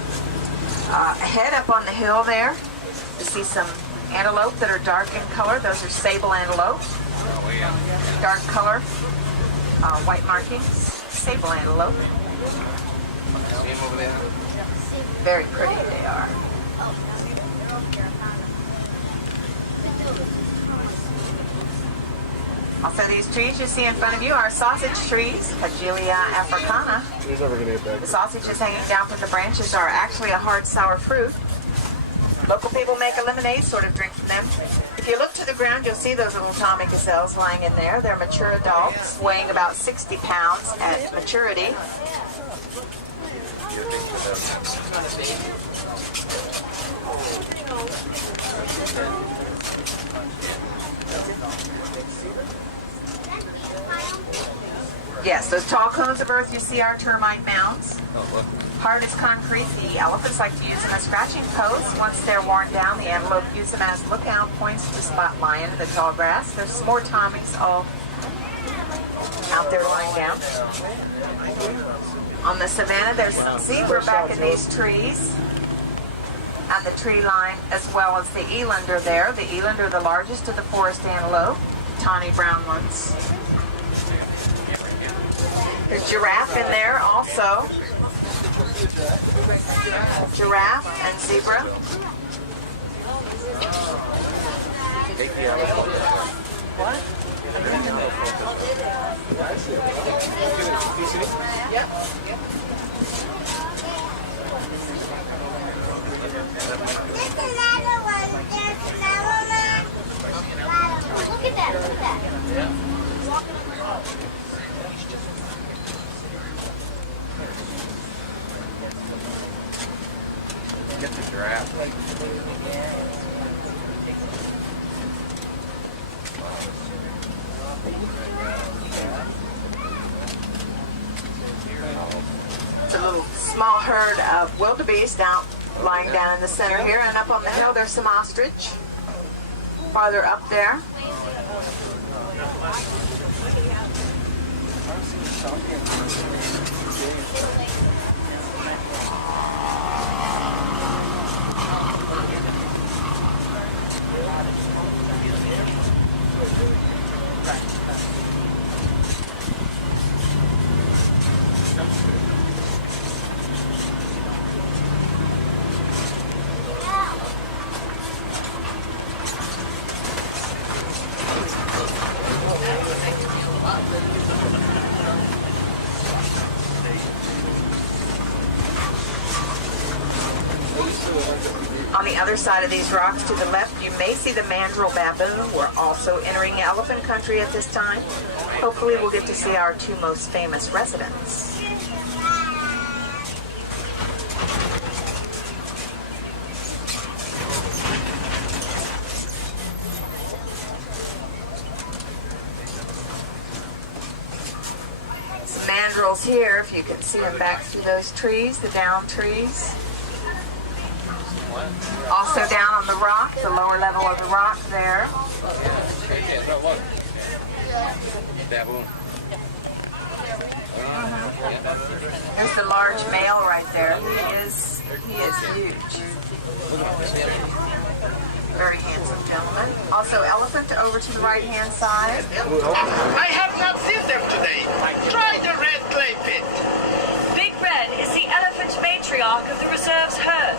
Ahead up on the hill there, you see some antelope that are dark in color. Those are sable antelope. Dark color, white markings, sable antelope. See him over there? Very pretty they are. Also, these trees you see in front of you are sausage trees, Pagelia africana. He's never gonna get back. The sausages hanging down from the branches are actually a hard sour fruit. Local people make a lemonade sort of drink from them. If you look to the ground, you'll see those little Tommy gazelles lying in there. They're mature adults, weighing about 60 pounds at maturity. Yes, those tall cones of earth you see are termite mounds. Hard as concrete, the elephants like to use them as scratching posts. Once they're worn down, the antelope use them as lookout points to spot lion in the tall grass. There's some more Tommies all out there lying down. On the savanna, there's some zebra back in these trees. And the tree line, as well as the eland are there. The eland are the largest of the forest antelope, tawny brown ones. There's giraffe in there also. Giraffe and zebra. What? Yep. There's another one. There's another one. Look at that. Look at that. Get the giraffe. It's a little small herd of wildebeest out lying down in the center here, and up on the hill there's some ostrich. Farther up there. On the other side of these rocks to the left, you may see the mandrill baboon. We're also entering elephant country at this time. Hopefully we'll get to see our two most famous residents. Some mandrills here, if you can see them back through those trees, the down trees. Also down on the rock, the lower level of the rock there. Baboon. There's the large male right there. He is huge. Very handsome gentleman. Also elephant over to the right-hand side. I have not seen them today. Try the red clay pit. Big Red is the elephant matriarch of the reserve's herd.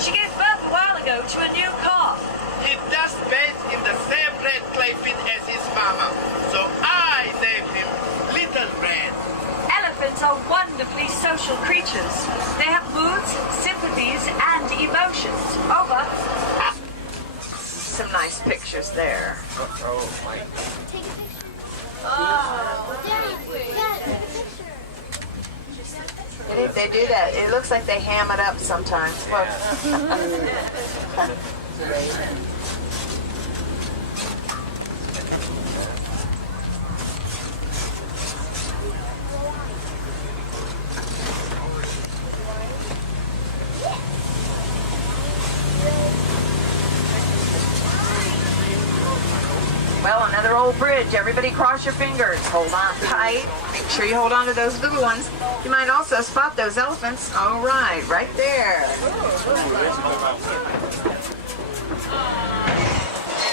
She gave birth a while ago to a new calf. He does bathe in the same red clay pit as his mama. So I named him Little Red. Elephants are wonderfully social creatures. They have moods, sympathies, and emotions. Over. Some nice pictures there. They do that. It looks like they ham it up sometimes. Look. Well, another old bridge. Everybody cross your fingers. Hold on tight. Make sure you hold on to those little ones. You might also spot those elephants. All right there.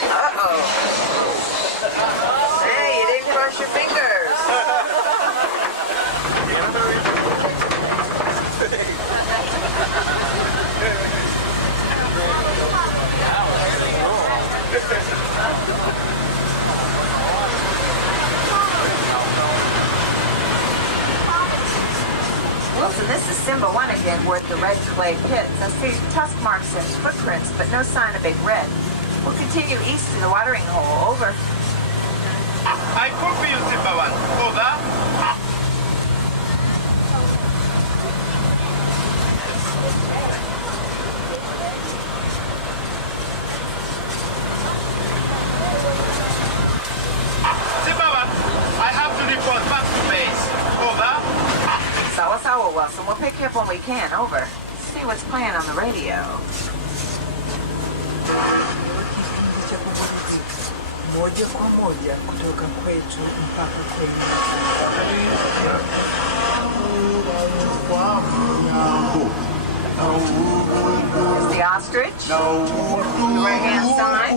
Uh-oh. Hey, you didn't cross your fingers. Wilson, this is Simba 1 again with the red clay pits. I see tusk marks and footprints, but no sign of Big Red. We'll continue east to the watering hole. Over. I confuse Simba 1. Over. Simba 1, I have to report back to base. Over. Sawa, Wilson. We'll pick you up when we can. Over. See what's playing on the radio. Moja kwa moja kutoka kwetu mpaka kwenye Here's the ostrich. The right-hand side.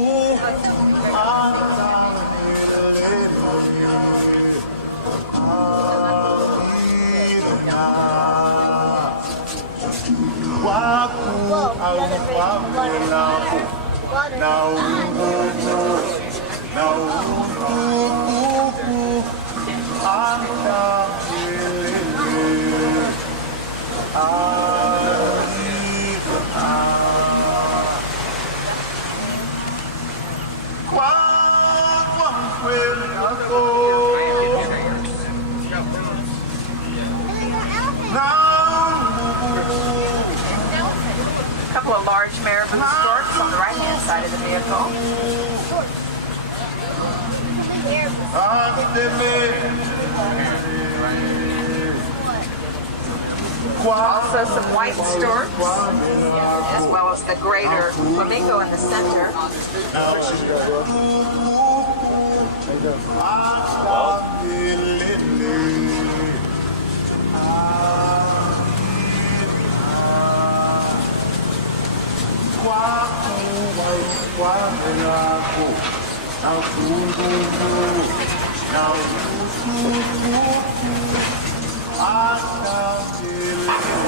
A couple of large marabou storks on the right-hand side of the vehicle. Also some white storks, as well as the greater flamingo in the center.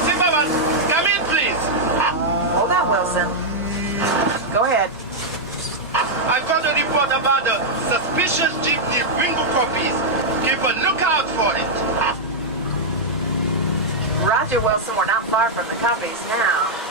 Simba 1, come in, please. Hold on, Wilson. Go ahead. I got a report about the suspicious jeepney bingo copies. Keep a lookout for it. Roger, Wilson. We're not far from the copies now.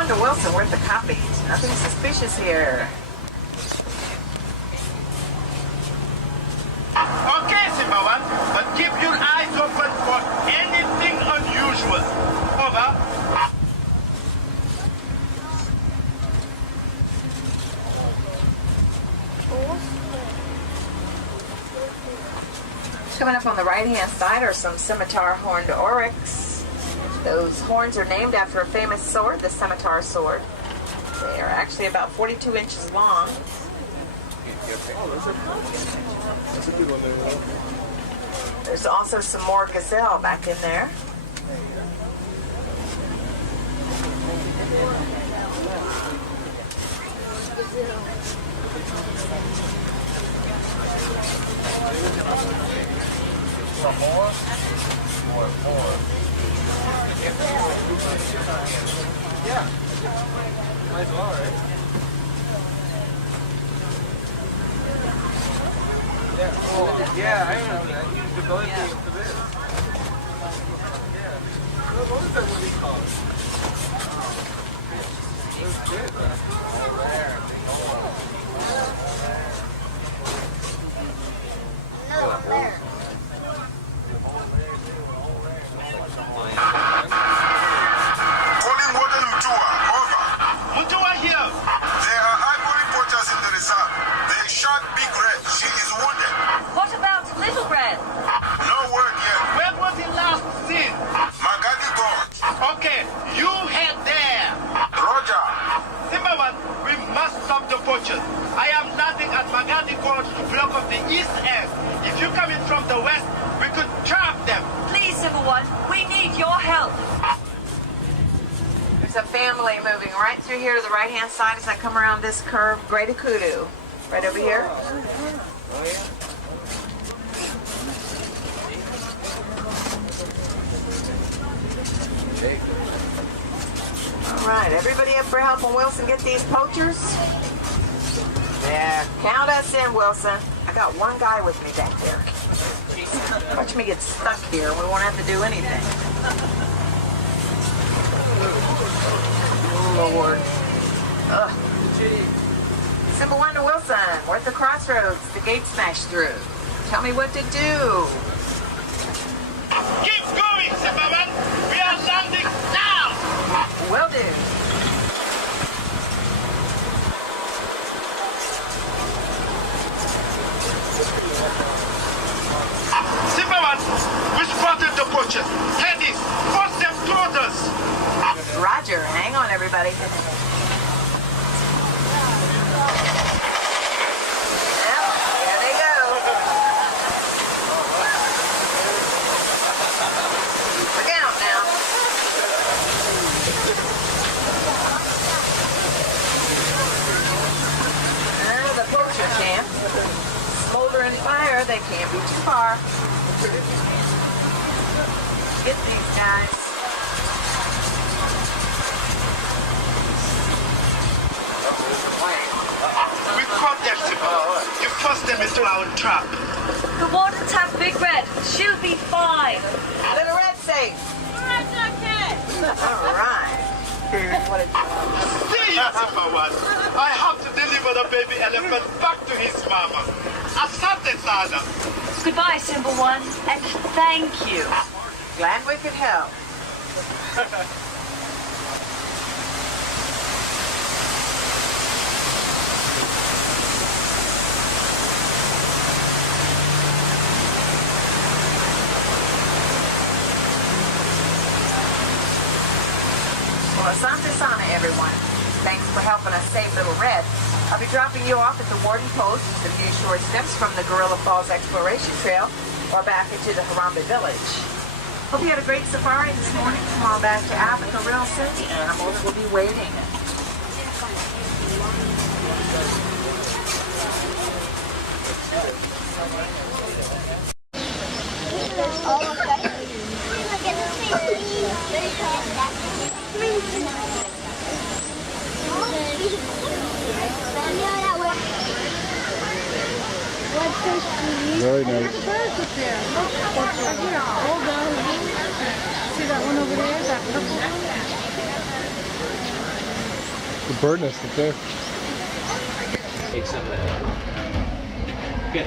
Wonder Wilson, where's the copies? Nothing suspicious here. Okay, Simba One, but keep your eyes open for anything unusual. Over. Coming up on the right-hand side are some scimitar horned oryx. Those horns are named after a famous sword, the scimitar sword. They are actually about 42 inches long. There's also some more gazelle back in there. Some more? More. Yeah. Might as well, right? Yeah. Oh, yeah, I remember that. You devoted to this. Yeah. What was that movie called? It was good, man. Over there. No, there. Calling Warden Mutua, over. Mutua here. There are ivory poachers in the reserve. They shot Big Red. She is wounded. What about Little Red? No word yet. When was he last seen? Magadi Gorge. Okay, you head there. Roger. Simba One, we must stop the poachers. I am landing at Magadi Gorge to block off the east end. If you come in from the west, we could trap them. Please, Simba One, we need your help. There's a family moving right through here to the right-hand side as I come around this curve. Great Kudu, right over here. All right, everybody up for helping Wilson get these poachers? Yeah. Count us in, Wilson. I got one guy with me back there. Watch me get stuck here. We won't have to do anything. Oh, Lord. Ugh. Simba One to Wilson. We're at the crossroads. The gate smashed through. Tell me what to do. Keep going, Simba One. We are landing now. Will do. Simba One, we spotted the poachers. Head east. Force them toward us. Roger. Hang on, everybody. Yep, there they go. Look out now. The poacher camp. Smoldering fire, they can't be too far. Get these guys. We caught them, Simba. You forced them into our trap. The wardens have Big Red. She'll be fine. Little Red safe. All right. What a See you, Simba One. I have to deliver the baby elephant back to his mama. Asante sana. Goodbye, Simba One, and thank you. Glad we could help. Well, asante sana, everyone. Thanks for helping us save Little Red. I'll be dropping you off at the Warden Post, just a few short steps from the Gorilla Falls Exploration Trail, or back into the Harambe village. Hope you had a great safari this morning. Tomorrow back to Africa real soon. The animals will be waiting. Very nice. See that one over there? That purple one? The bird nest up there. Take some of that. Good.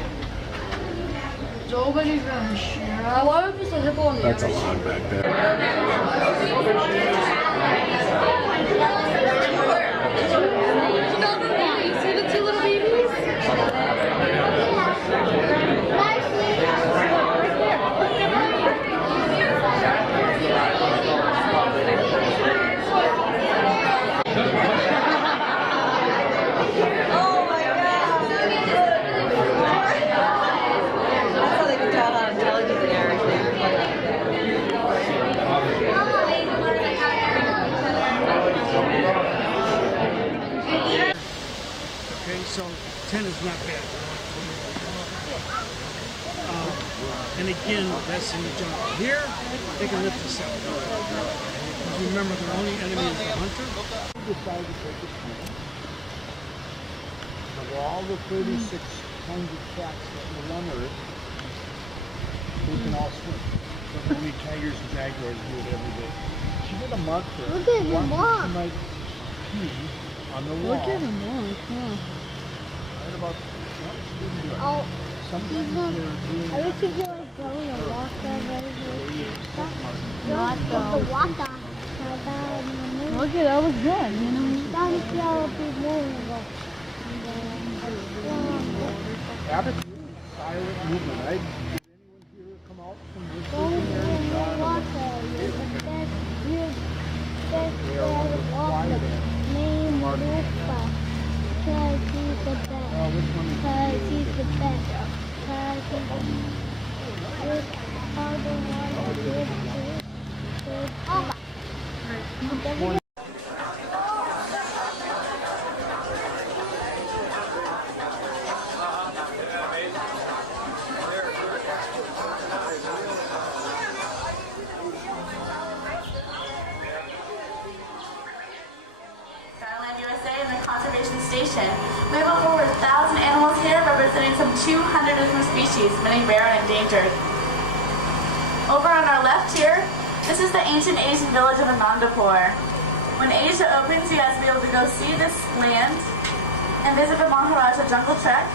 Nobody's gonna share. Why would just a hippo on the That's a lot back there. See the 2 little babies? Okay, so 10 is not bad. And again, that's in the jungle. Here, they can lift us up. Because remember, their only enemy is the hunter. Decided to take a swim. Of all the 36 kinds of cats that live on Earth, they can all swim. But only tigers and jaguars do it every day. She did a mark there. Look at him walk. She might pee on the wall. Look at him walk, huh? Right about, well, she didn't do it. Oh, Sometimes they're doing I wish you could like go and walk there right here. Not Go. though. Walk on. Look at that was good, you know. Down the yellow people. Abbott, silent movement. Did anyone here come out from this Don't walk there. Name Lupa. Because he's the best. Because he's the best. Because he's all the one. Station. We have over 1,000 animals here representing some 200 different species, many rare and endangered. Over on our left here, this is the ancient Asian village of Anandapur. When Asia opens, you guys will be able to go see this land and visit the Maharaja Jungle Trek,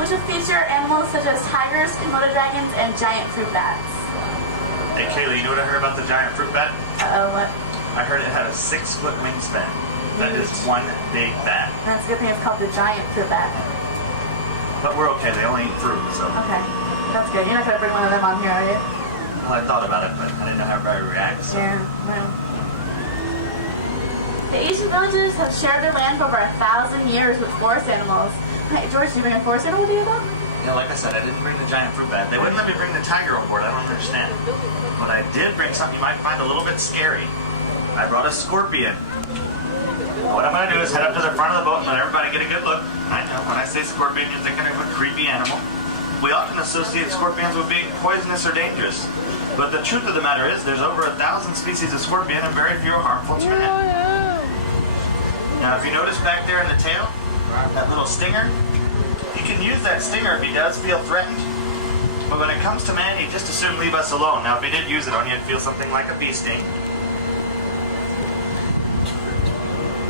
which will feature animals such as tigers, Komodo dragons, and giant fruit bats. Hey Kaylee, you know what I heard about the giant fruit bat? Uh-oh, what? I heard it had a 6-foot wingspan. That is one big bat. That's a good thing it's called the giant fruit bat. But we're okay, they only eat fruit, so. Okay, that's good. You're not going to bring one of them on here, are you? Well, I thought about it, but I didn't know how everybody would react, so. Yeah, well. The Asian villages have shared their land for over 1,000 years with forest animals. Hey, George, did you bring a forest animal with you though? Yeah, like I said, I didn't bring the giant fruit bat. They wouldn't let me bring the tiger on board, I don't understand. But I did bring something you might find a little bit scary. I brought a scorpion. What I'm going to do is head up to the front of the boat and let everybody get a good look. I know, when I say scorpion, you're thinking of a creepy animal. We often associate scorpions with being poisonous or dangerous. But the truth of the matter is, there's over 1,000 species of scorpion and very few are harmful to man. Now, if you notice back there in the tail, that little stinger, you can use that stinger if he does feel threatened. But when it comes to man, you just assume leave us alone. Now, if he did use it on you, it'd feel something like a bee sting.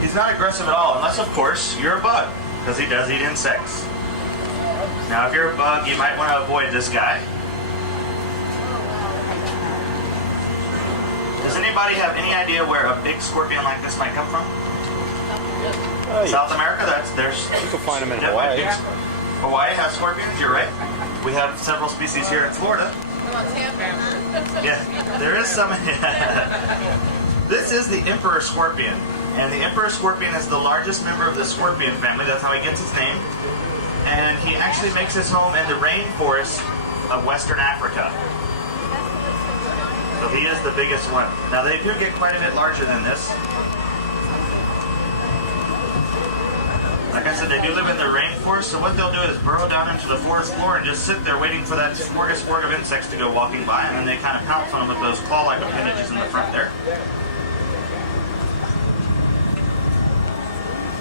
He's not aggressive at all, unless, of course, you're a bug, because he does eat insects. Now, if you're a bug, you might want to avoid this guy. Does anybody have any idea where a big scorpion like this might come from? South America, there's... You can find them in Hawaii. Hawaii has scorpions, you're right. We have several species here in Florida. Yeah, there is some... This is the emperor scorpion. And the emperor scorpion is the largest member of the scorpion family. That's how he gets his name. And he actually makes his home in the rainforest of Western Africa. So he is the biggest one. Now they do get quite a bit larger than this. Like I said, they do live in the rainforest, so what they'll do is burrow down into the forest floor and just sit there waiting for that smorgasbord of insects to go walking by, and then they kind of pounce on them with those claw-like appendages in the front there.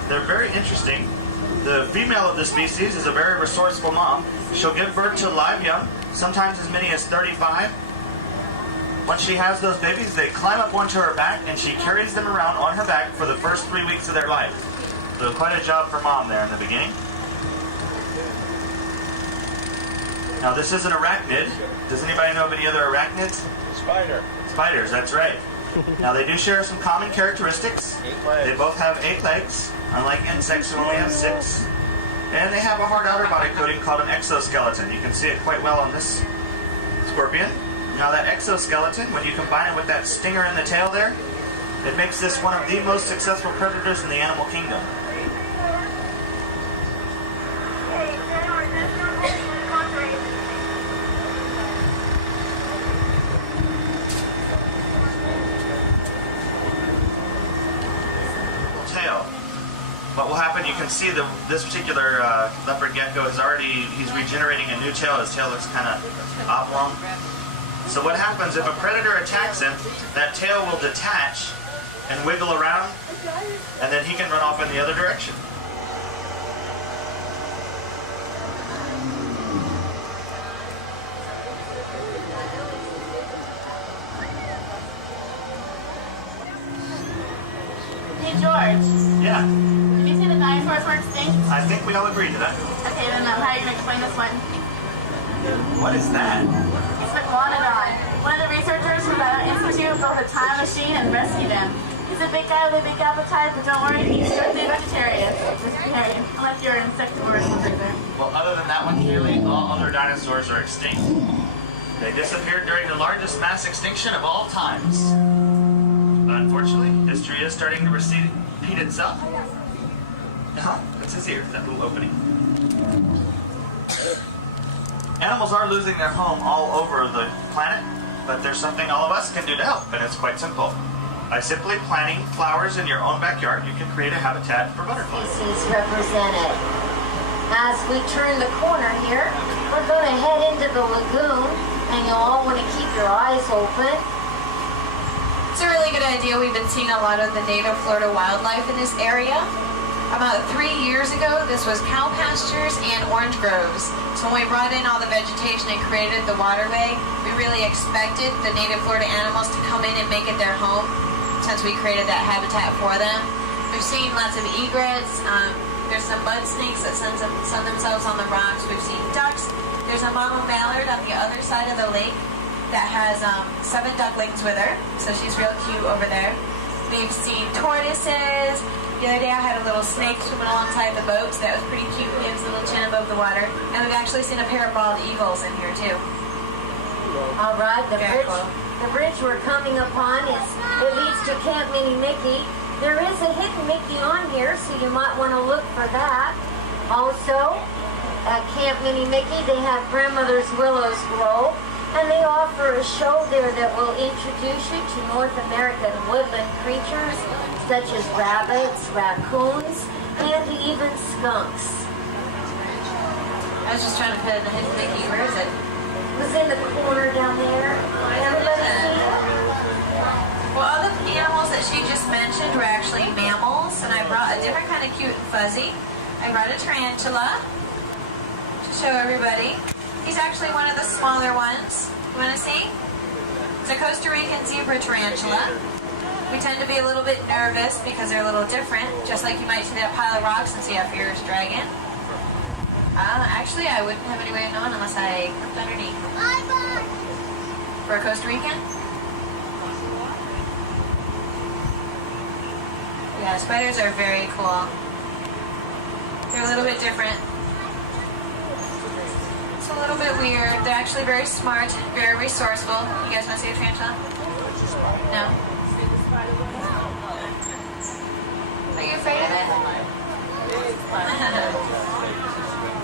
They're very interesting. The female of this species is a very resourceful mom. She'll give birth to live young, sometimes as many as 35. Once she has those babies, they climb up onto her back and she carries them around on her back for the first 3 weeks of their life. So quite a job for mom there in the beginning. Now this is an arachnid. Does anybody know of any other arachnids? Spider. Spiders, that's right. Now they do share some common characteristics. 8 legs. They both have 8 legs, unlike insects who only have 6. And they have a hard outer body coating called an exoskeleton. You can see it quite well on this scorpion. Now that exoskeleton, when you combine it with that stinger in the tail there, it makes this one of the most successful predators in the animal kingdom. Tail. What will happen, you can see this particular leopard gecko he's regenerating a new tail. His tail looks kind of oblong. So what happens, if a predator attacks him, that tail will detach and wiggle around, and then he can run off in the other direction. Hey George, Yeah, did you say the dinosaurs were extinct? I think we all agree to that. Okay, then how are you going to explain this one? What is that? It's McLonodon. One of the researchers from the Institute built a time machine and rescued him. He's a big guy with a big appetite, but don't worry, he's strictly vegetarian. Unless you're insectivorous over there. Well, other than that one, clearly all other dinosaurs are extinct. They disappeared during the largest mass extinction of all times. But unfortunately, history is starting to repeat itself. What's his ear? That little opening. Animals are losing their home all over the planet, but there's something all of us can do to help, and it's quite simple. By simply planting flowers in your own backyard, you can create a habitat for butterflies. Species represented. As we turn the corner here, we're going to head into the lagoon, and you'll all want to keep your eyes open. It's a really good idea. We've been seeing a lot of the native Florida wildlife in this area. About 3 years ago, this was cow pastures and orange groves. So when we brought in all the vegetation and created the waterway, we really expected the native Florida animals to come in and make it their home since we created that habitat for them. We've seen lots of egrets. There's some mud snakes that sun themselves on the rocks. We've seen ducks. There's a mama mallard on the other side of the lake that has 7 ducklings with her. So she's real cute over there. We've seen tortoises. The other day I had a little snake swimming alongside the boat, so that was pretty cute. He has a little chin above the water. And we've actually seen a pair of bald eagles in here too. All right, the bridge we're coming upon it leads to Camp Mini Mickey. There is a hidden Mickey on here, so you might want to look for that. Also, at Camp Mini Mickey, they have Grandmother's Willow's Grove, and they offer a show there that will introduce you to North American woodland creatures such as rabbits, raccoons, and even skunks. I was just trying to put in the hidden Mickey. Where is it? It was in the corner down there. Everybody see it? Well, all the animals that she just mentioned were actually mammals, and I brought a different kind of cute and fuzzy. I brought a tarantula to show everybody. He's actually one of the smaller ones. You want to see? It's a Costa Rican zebra tarantula. We tend to be a little bit nervous because they're a little different, just like you might see that pile of rocks and see a fierce dragon. Actually, I wouldn't have any way of knowing unless I crept underneath. For a Costa Rican? Yeah, spiders are very cool. They're a little bit different. It's a little bit weird. They're actually very smart, very resourceful. You guys want to see a tarantula? No? Are you afraid of it?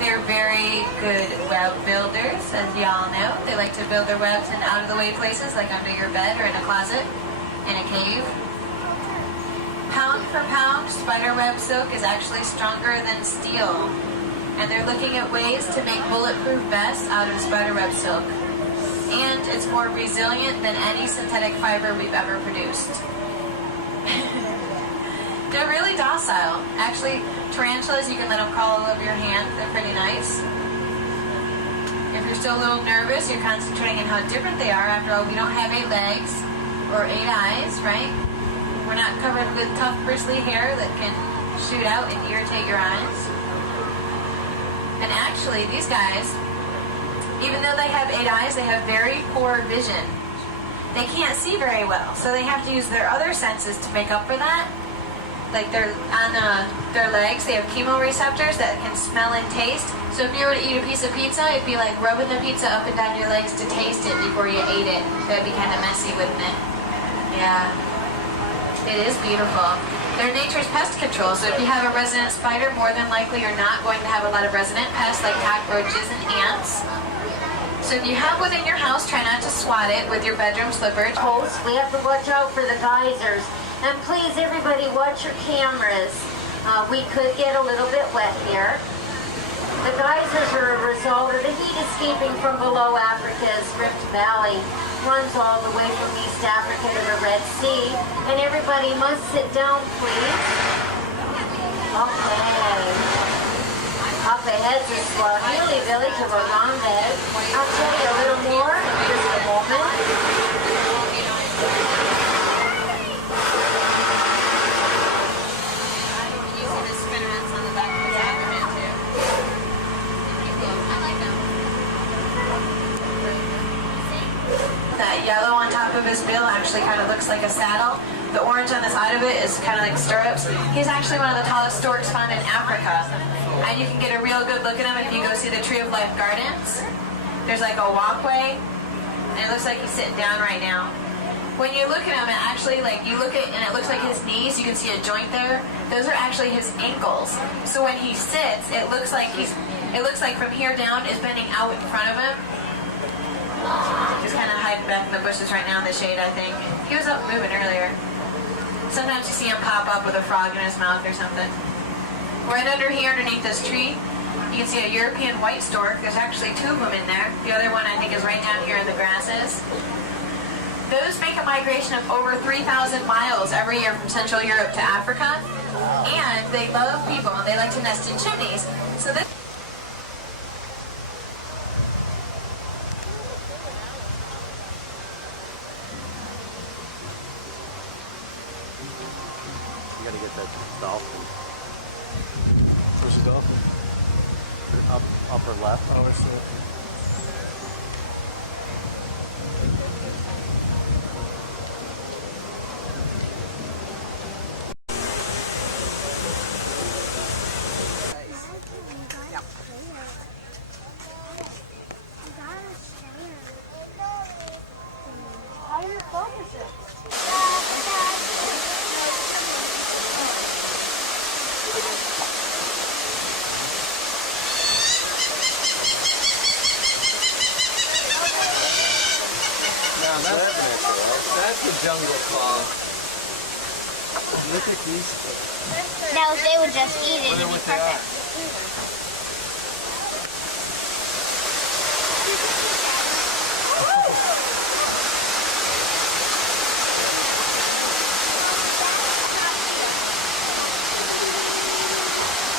They're very good web builders, as y'all know. They like to build their webs in out-of-the-way places, like under your bed or in a closet, in a cave. Pound for pound, spider web silk is actually stronger than steel. And they're looking at ways to make bulletproof vests out of spider web silk. And it's more resilient than any synthetic fiber we've ever produced. They're really docile. Actually, tarantulas, you can let them crawl all over your hand. They're pretty nice. If if you're still a little nervous, you're concentrating on how different they are. After all, we don't have 8 legs or 8 eyes, right? We're not covered with tough, bristly hair that can shoot out and irritate your eyes. And actually, these guys, even though they have 8 eyes, they have very poor vision. They can't see very well, so they have to use their other senses to make up for that. Like on their legs, they have chemoreceptors that can smell and taste. So if you were to eat a piece of pizza, it'd be like rubbing the pizza up and down your legs to taste it before you ate it. That'd be kind of messy, wouldn't it? Yeah. It is beautiful. They're nature's pest control, so if you have a resident spider, more than likely you're not going to have a lot of resident pests like cockroaches and ants. So if you have one in your house, try not to swat it with your bedroom slippers. We have to watch out for the geysers. And please, everybody, watch your cameras. We could get a little bit wet here. The geysers are a result of the heat escaping from below Africa's Rift Valley. Runs all the way from East Africa to the Red Sea. And everybody must sit down, please. Okay. Up ahead is the Swahili village of Harambe. I'll tell you a little more in just a moment. That yellow on top of his bill actually kind of looks like a saddle. The orange on the side of it is kind of like stirrups. He's actually one of the tallest storks found in Africa. And you can get a real good look at him if you go see the Tree of Life Gardens. There's like a walkway, and it looks like he's sitting down right now. When you look at him, it actually, like, you look at, and it looks like his knees, you can see a joint there. Those are actually his ankles. So when he sits, it looks like from here down is bending out in front of him. He's kind of hiding back in the bushes right now in the shade, I think. He was up moving earlier. Sometimes you see him pop up with a frog in his mouth or something. Right under here, underneath this tree, you can see a European white stork. There's actually 2 of them in there. The other one, I think, is right down here in the grasses. Those make a migration of over 3,000 miles every year from Central Europe to Africa. And they love people, and they like to nest in chimneys. So this You gotta get that dolphin. Where's the dolphin? Upper left. Oh, I see. How do you focus it? That's the jungle call. Look at these. No, they would just eat it. Wonder what they are.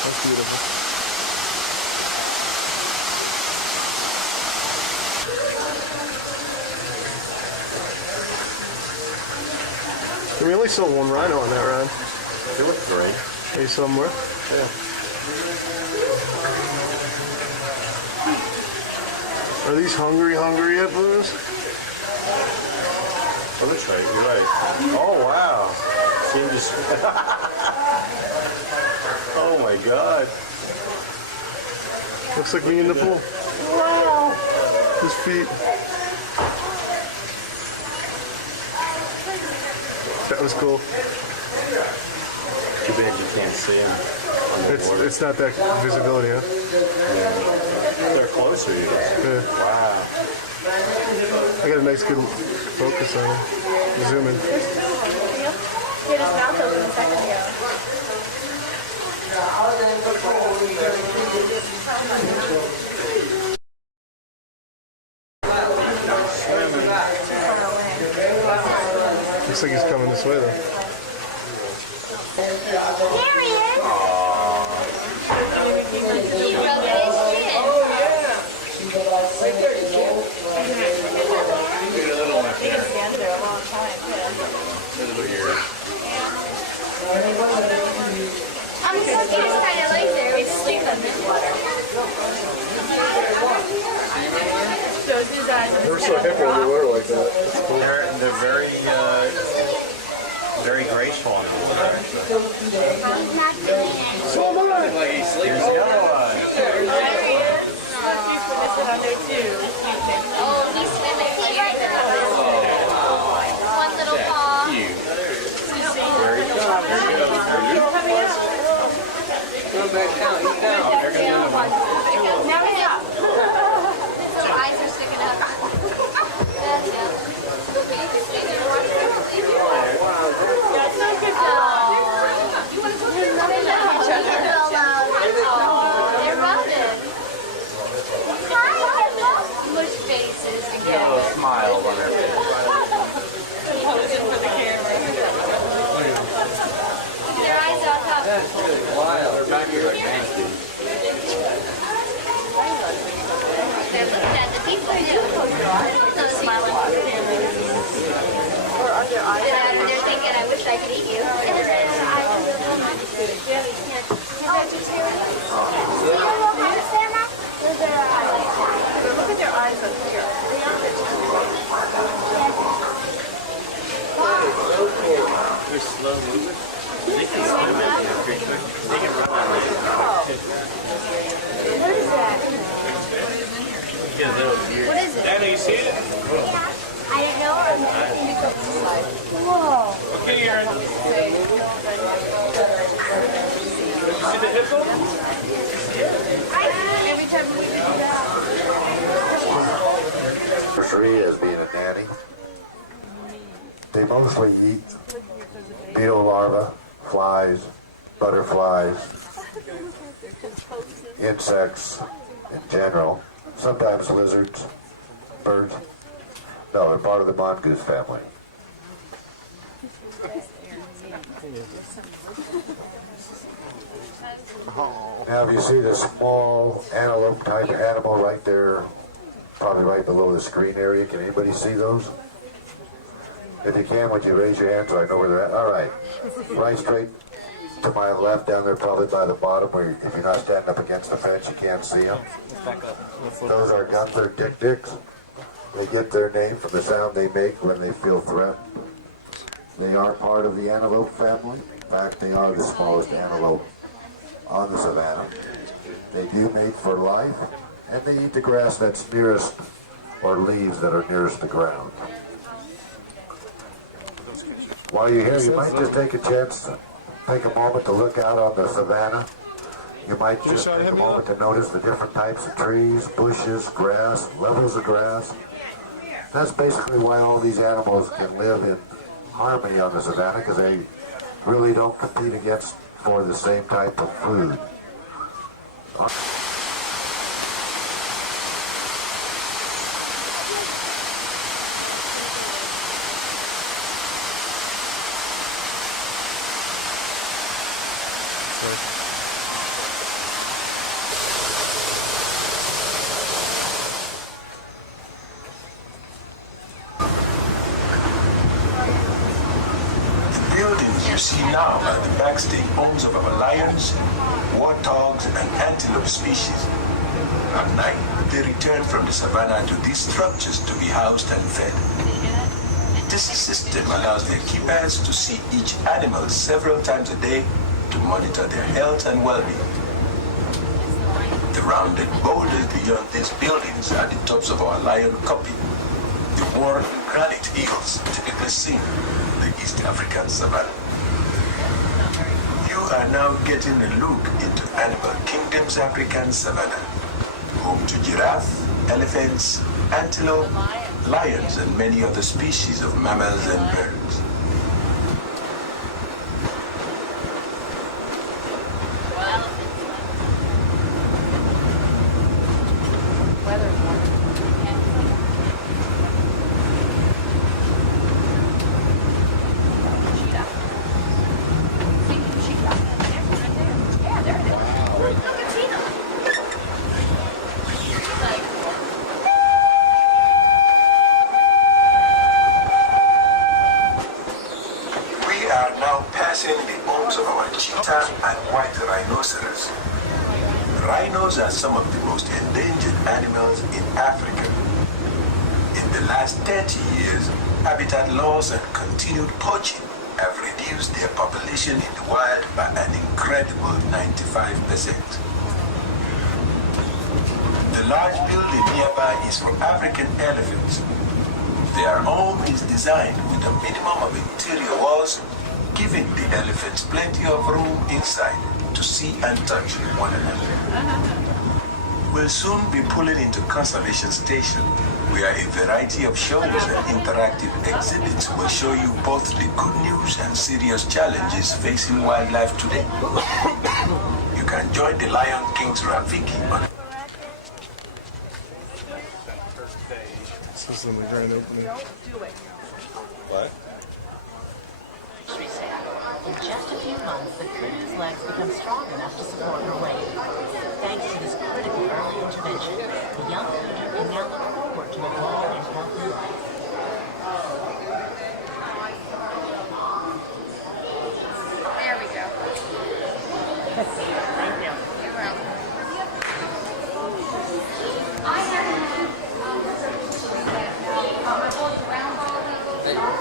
That's beautiful. We only saw one rhino on that ride. There were 3. Hey, somewhere. Yeah. Are these hungry yet, Blues? Oh, that's right. You're right. Oh, wow. See him just... Oh, my God. Looks like me in the pool. Wow. His feet. That was cool. Too bad you can't see him on the water. It's not that visibility, huh? Yeah. They're closer, you guys. Yeah. Wow. I got a nice good focus on him. Zoom in. He had his mouth open a second ago. Looks like he's coming this way, though. There he is. He rubbed his chin. They can stand there a long time. I'm so curious kind of like there. They sleep in this water. They're so hip when they wear like that. They're very, very graceful on the water. So am I. Like he sleeps. Here's the other one. Oh, he's swimming right now. One little paw. Cute. Very good. Come back down. He's down. They're going to do the one. Now he's up. His eyes are sticking up. That's it. They're running. Mush faces Get a little smile on their face. Their eyes are up. That's really wild. They're back here like nasty. They're looking at the people. They're smiling. Or are their eyes? They're thinking, I wish I could eat you. Look at their eyes up here. They're slow moving. They can swim in here pretty quick. They can run on it. What is that? What is it? Anna, you see it? I didn't know. Whoa. Okay, Aaron. You see the hippo? Every time we do that. Nursery as being a nanny. They mostly eat beetle larvae, flies, butterflies, insects in general, sometimes lizards, birds. No, they're part of the mongoose family. Now if you see the small antelope type animal right there, probably right below the screen area, can anybody see those? If you can, would you raise your hand so I know where they're at? All right. Right straight to my left down there, probably by the bottom, where if you're not standing up against the fence, you can't see them. Those are gunther dik-diks. They get their name from the sound they make when they feel threatened. They are part of the antelope family. In fact, they are the smallest antelope on the savannah. They do mate for life, and they eat the grass that's nearest, or leaves that are nearest the ground. While you're here, you might just take a chance to take a moment to look out on the savannah. You might just take a moment to notice the different types of trees, bushes, grass, levels of grass. That's basically why all these animals can live in harmony on the savannah, because they really don't compete against for the same type of food. You see now are the backstage homes of our lions, warthogs, and antelope species. At night, they return from the savannah to these structures to be housed and fed. This system allows their keepers to see each animal several times a day to monitor their health and well-being. The rounded boulders beyond these buildings are the tops of our lion copy, the worn granite hills typically seen in the East African savannah. You are now getting a look into Animal Kingdom's African savannah, home to giraffe, elephants, antelope, lions, and many other species of mammals and birds. and white rhinoceros. Rhinos are some of the most endangered animals in Africa. In the last 30 years, habitat loss and continued poaching have reduced their population in the wild by an incredible 95%. The large building nearby is for African elephants. Their home is designed with a minimum of interior walls, giving the elephants plenty of room inside to see and touch one another. We'll soon be pulling into Conservation Station, where a variety of shows and interactive exhibits will show you both the good news and serious challenges facing wildlife today. You can join the Lion King's Rafiki on This is in the grand opening. What? In just a few months, the crew's legs become strong enough to support her weight. Thanks to this critical early intervention, the young cougar can now look forward to a long and healthy life. There we go. Thank you. You're welcome. I have reports around all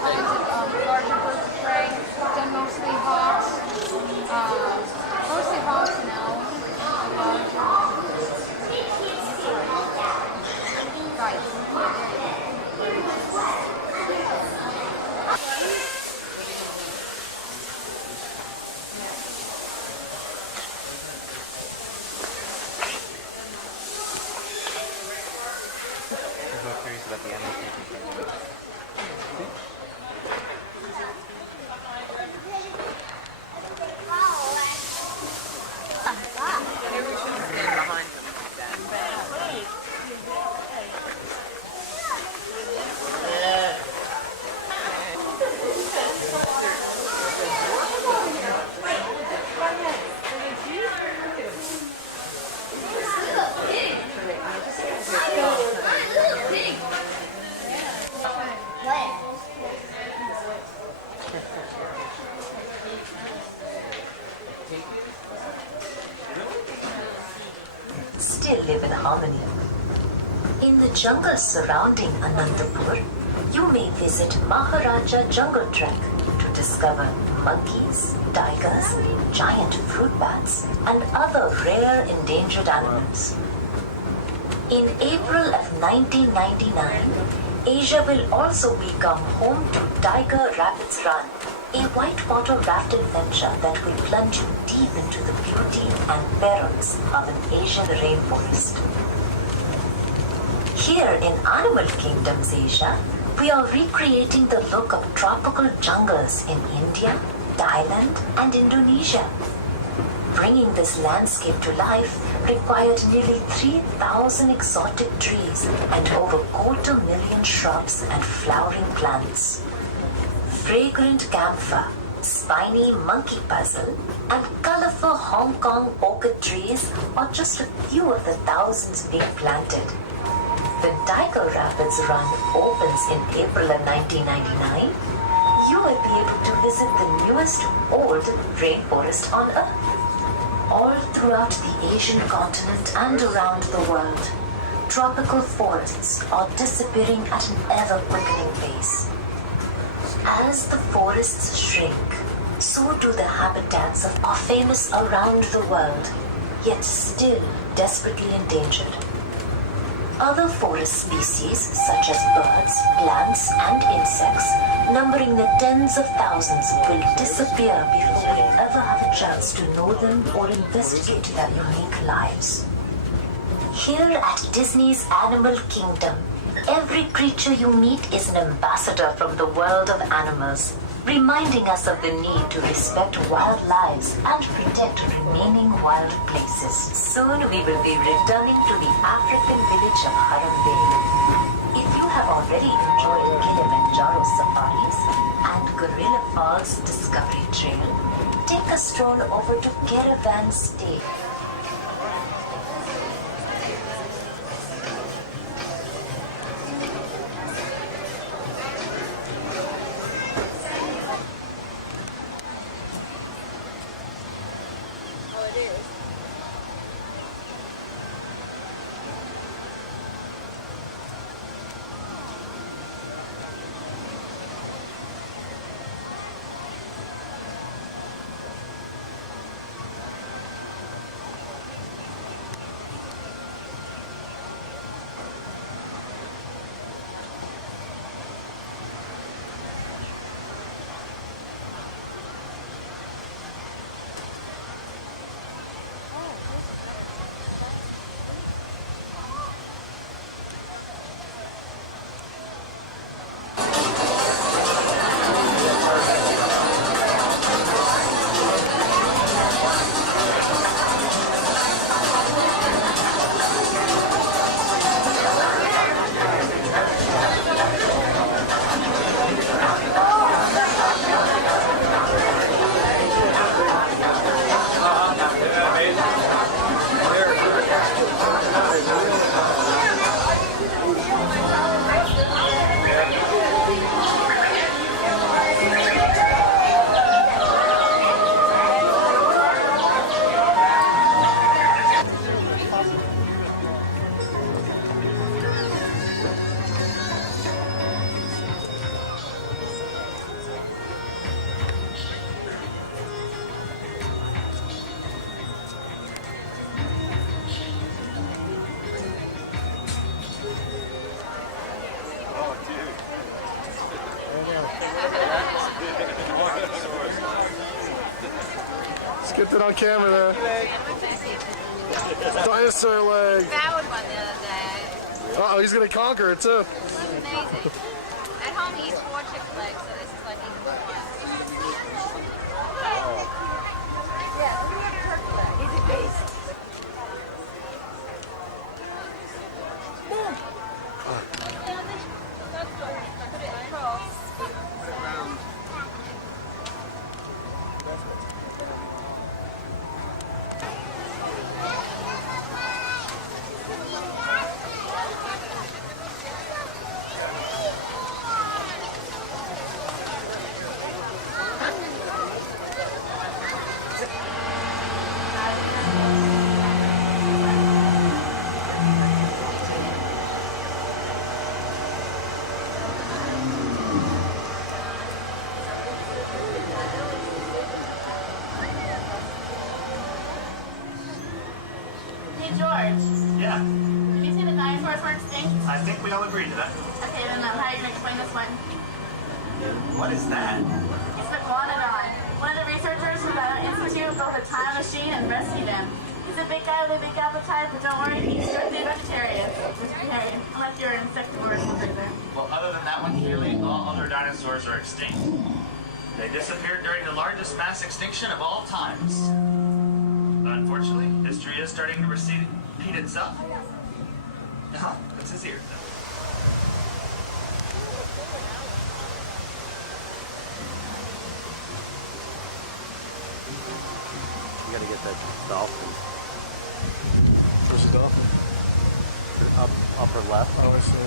kinds of larger birds of prey. Done mostly hawks. Mostly hawks and owls. Right. I'm not curious about the animal safety. Still live in harmony. In the jungle surrounding Anantapur, you may visit Maharaja Jungle Trek to discover monkeys, tigers, giant fruit bats, and other rare endangered animals. In April of 1999, Asia will also become home to Tiger Rapids Run, a whitewater raft adventure that will plunge you deep into the beauty and perils of an Asian rainforest. Here in Animal Kingdoms Asia, we are recreating the look of tropical jungles in India, Thailand, and Indonesia. Bringing this landscape to life required nearly 3,000 exotic trees and over 250,000 shrubs and flowering plants. Fragrant camphor, spiny monkey puzzle, and colorful Hong Kong orchid trees are just a few of the thousands being planted. When Tiger Rapids Run opens in April of 1999, you will be able to visit the newest old rainforest on Earth. All throughout the Asian continent and around the world, tropical forests are disappearing at an ever-quickening pace. As the forests shrink, so do the habitats of our famous around the world, yet still desperately endangered. Other forest species, such as birds, plants, and insects, numbering the tens of thousands, will disappear before we ever have a chance to know them or investigate their unique lives. Here at Disney's Animal Kingdom, every creature you meet is an ambassador from the world of animals, reminding us of the need to respect wild lives and protect remaining wild places. Soon we will be returning to the African village of Harambe. If you have already enjoyed Kilimanjaro Safaris and Gorilla Falls Discovery Trail, take a stroll over to Caravan Stay. Let's get that on camera there. Dinosaur leg. That was one the other day. Uh-oh, he's gonna conquer it too. It was amazing. At home he eats 4 chicken legs, so this is like eating 1. Yeah, look at that turkey leg. He's a beast. George. Yeah. Did you say the dinosaurs were extinct? I think we all agree to that. Okay, then how are you going to explain this one? What is that? It's the Iguanodon. One of the researchers from the Institute built a time machine and rescued him. He's a big guy with a big appetite, but don't worry, he's strictly vegetarian. Unless you're insectivorous over there. Well, other than that one, clearly all other dinosaurs are extinct. They disappeared during the largest mass extinction of all times. Unfortunately, history is starting to repeat itself. That's his ear. You gotta get that dolphin. There's a dolphin. Upper left. Oh, I see.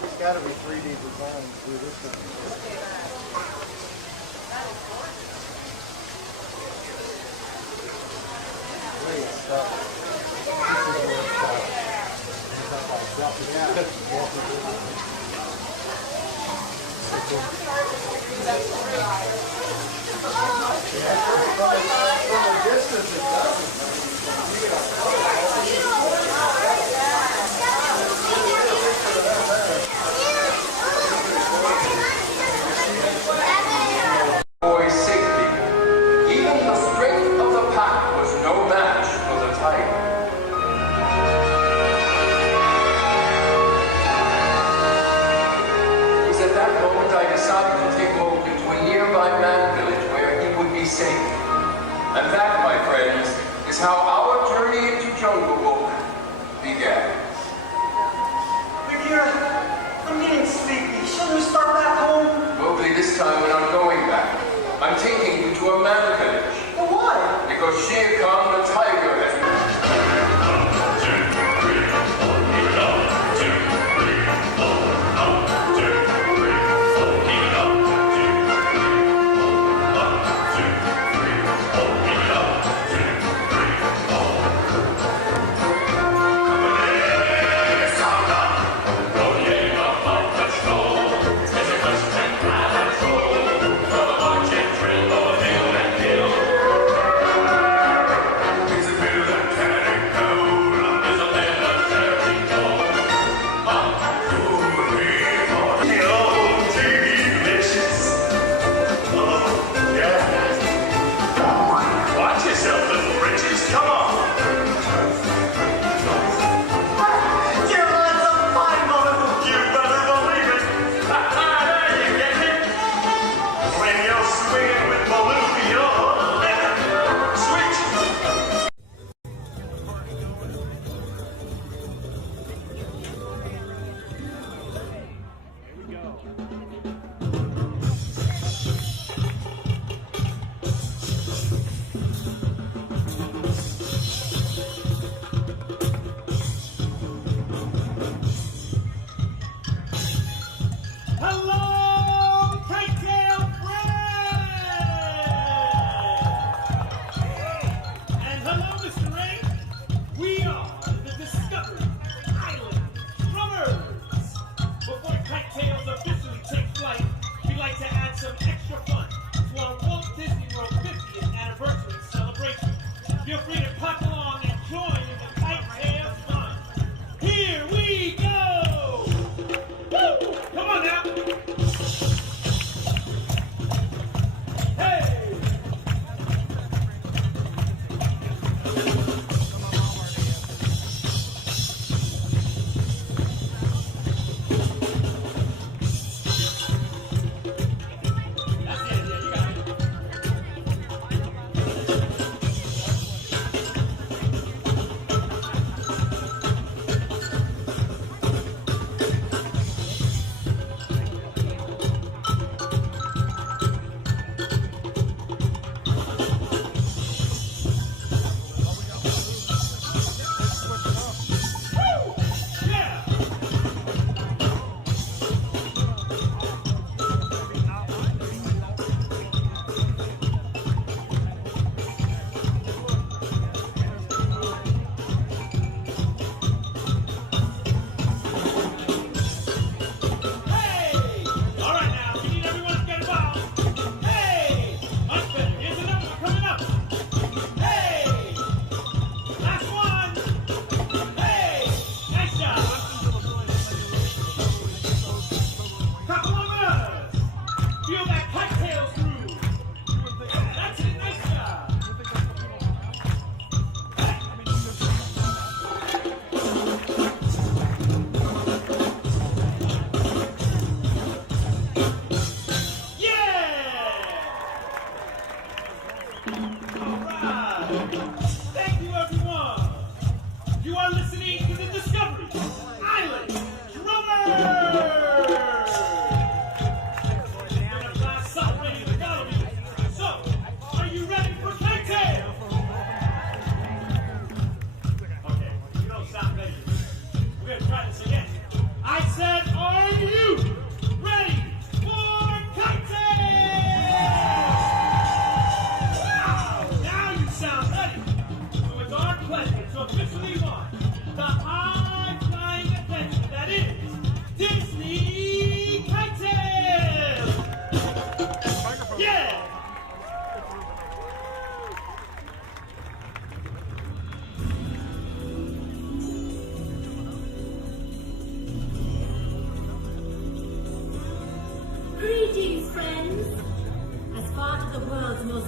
It's got to be 3D design to do this. For safety, even the strength of the pack was no match for the tiger. It was at that moment I decided to take Mo to a nearby man village where he would be safe. And that, my friends, is how our journey into jungle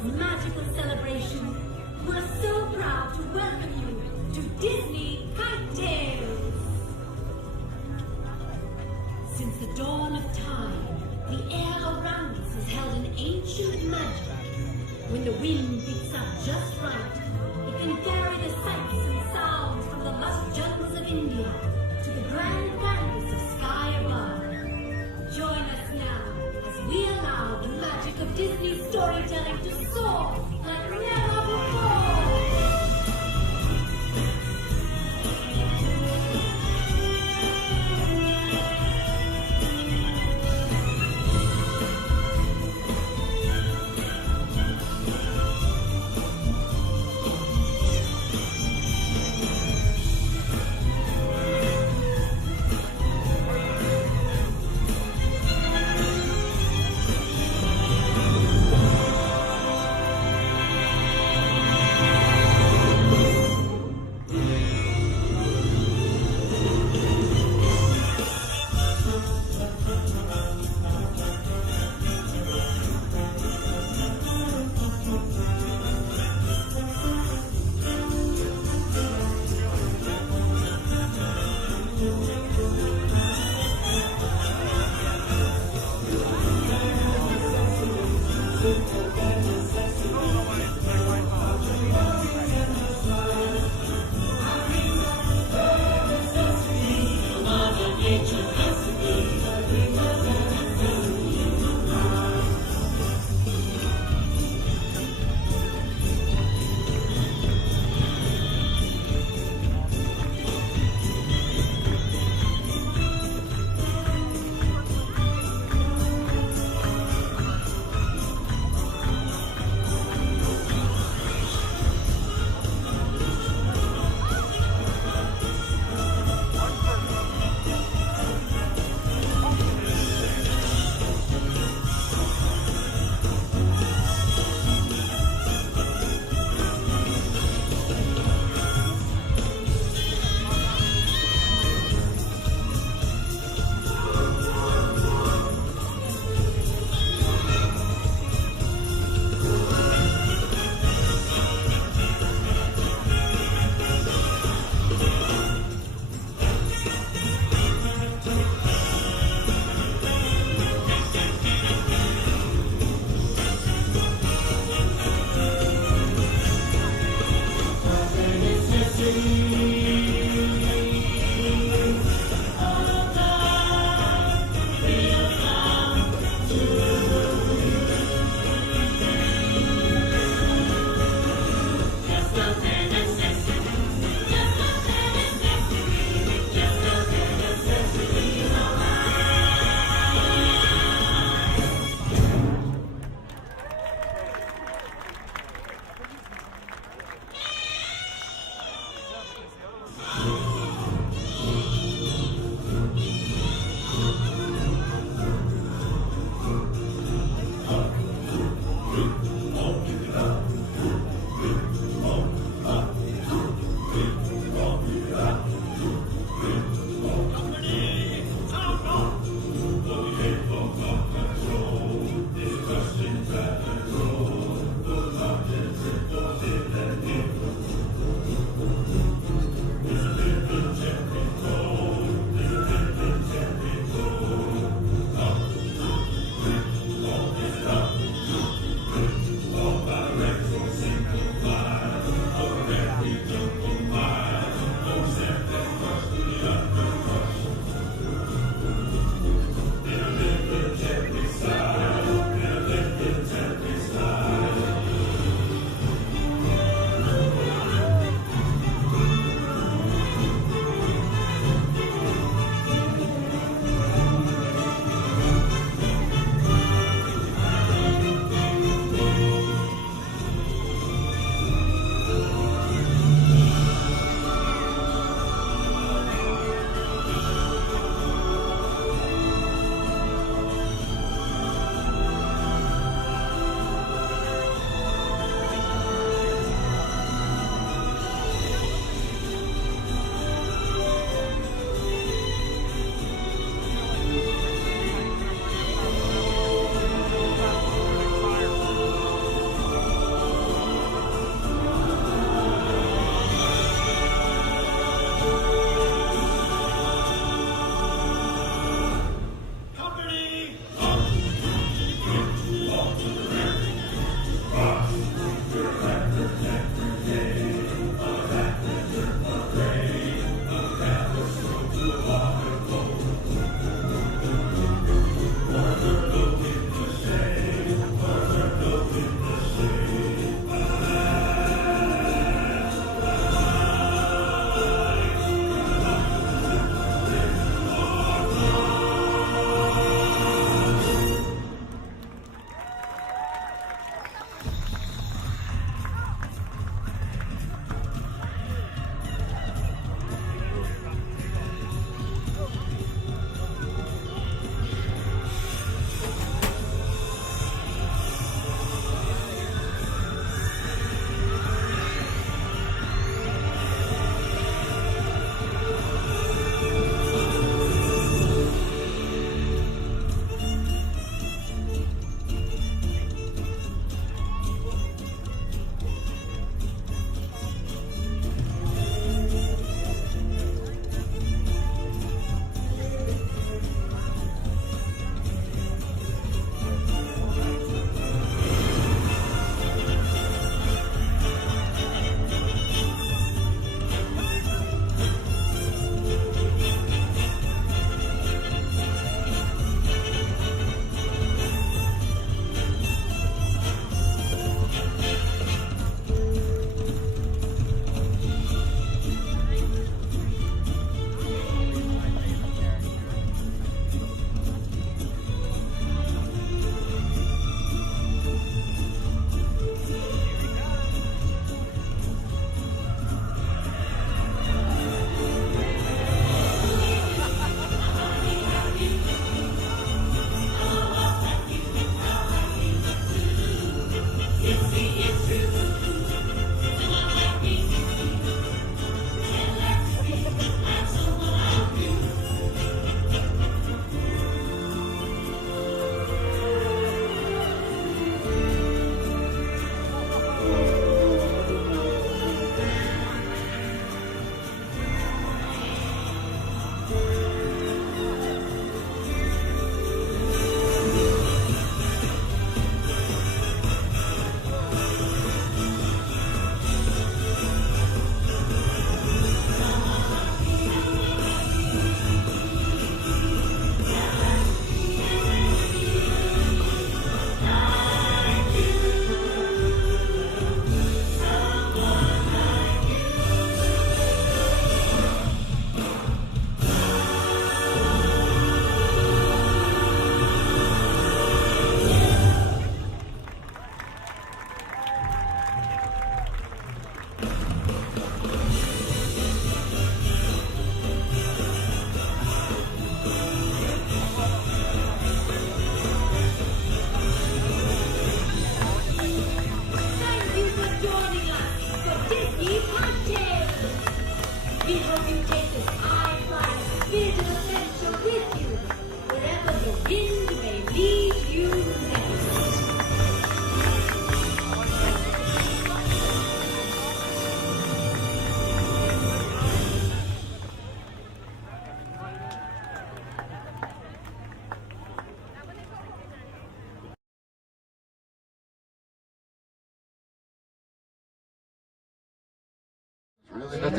magical celebration. We're so proud to welcome you to Disney KiteTales. Since the dawn of time, the air around us has held an ancient magic. When the wind picks up just right, it can carry the sights and sounds from the lush jungles of India to the grand canvas of sky above. Join us now as we allow the magic of Disney storytelling to soar like never before.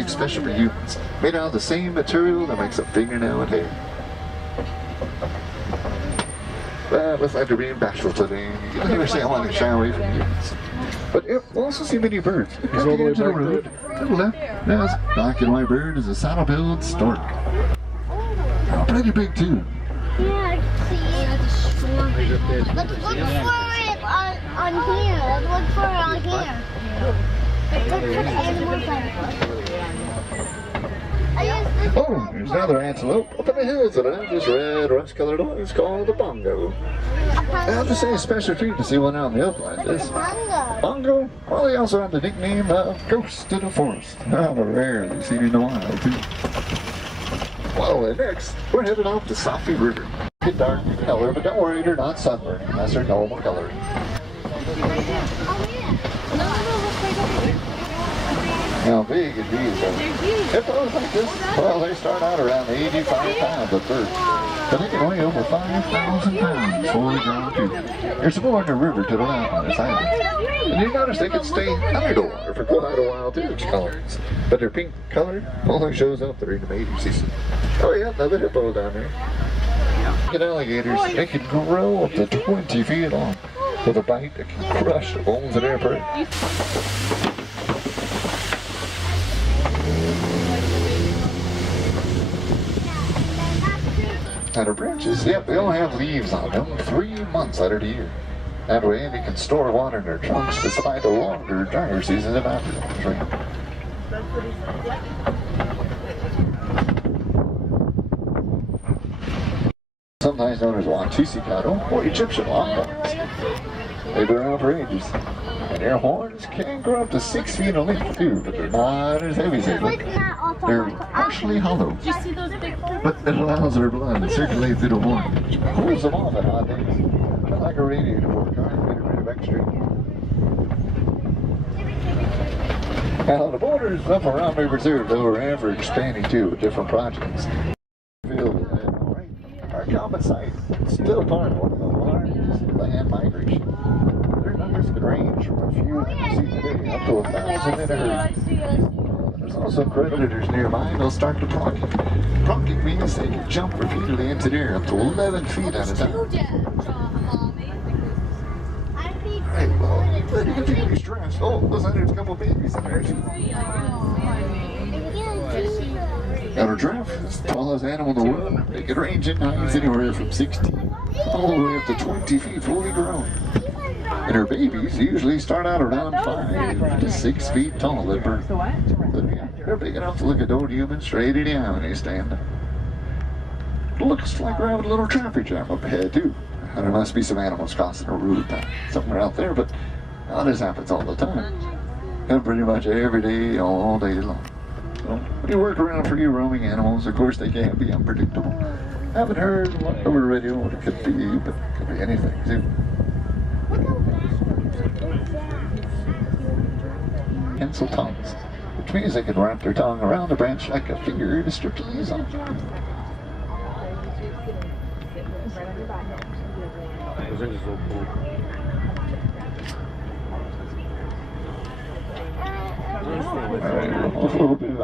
something special for humans. Made out of the same material that makes a fingernail and hair. But with after being bashful today, you'll never say I want to shy away from humans. But we'll also see many birds. He's all the way to the road. To the left, there's a black and white bird is a saddle-billed stork. Oh, pretty big too. Yeah, I see it. Let's look for it on here. Let's look for it on here. Let's look for the animals on here. Oh, there's another antelope up in the hills that have this red, rust-colored one. It's called the bongo. I have to say a special treat to see one out in the upland. This bongo, well, they also have the nickname of Ghost of the Forest. Now they're rarely seen in the wild, too. Well, and next, we're headed off to Safi River. It's dark in color, but don't worry, they're not sunburned. That's their normal color. How big are these? Hippos like this? Well, they start out around 85 pounds at birth. But they can weigh over 5,000 pounds fully grown too. There's more in the river to the left on this island. And you notice they can stay under the water for quite a while too, colors. But their pink color only shows up during the mating season. Oh yeah, another hippo down there. And alligators, they can grow up to 20 feet long with a bite that can crush the bones in their prey. And our branches, yep, they all have leaves on them 3 months out of the year. That way they can store water in their trunks despite the longer, drier season of after. Sometimes known as Wantisi cattle or Egyptian longhorns. They've been around for ages. And their horns can grow up to 6 feet in length too, but they're not as heavy as they look. They're partially hollow, but it allows their blood to circulate through the horn, which cools them off at hot days. Kind of like a radiator for a car, get rid of extra. Now the borders of Harambe Reserve though are ever expanding too with different projects. Our common site is still part of one of the largest land migration. Their numbers could range from a few that you see today up to 1,000 in a herd. There's also predators nearby, they'll start to pronking. Pronking means they can jump repeatedly into the air up to 11 feet at a time. Right, well, you can feel these stressed. Oh, looks like there's a couple babies in there. Now a giraffe is the tallest animal in the world. They can range in heights anywhere from 16 all the way up to 20 feet fully grown. And her babies usually start out around 5 to 6 feet tall at birth. But yeah, they're big enough to look a old human straight in the eye when they stand. It looks like we're having a little traffic jam up ahead too. And there must be some animals crossing a road somewhere out there, but this happens all the time. And pretty much every day, all day long. So, when you work around free roaming animals, of course they can be unpredictable. Haven't heard over the radio what it could be, but it could be anything too. Pencil tongues, which means they can wrap their tongue around the branch like a finger to strip the leaves off.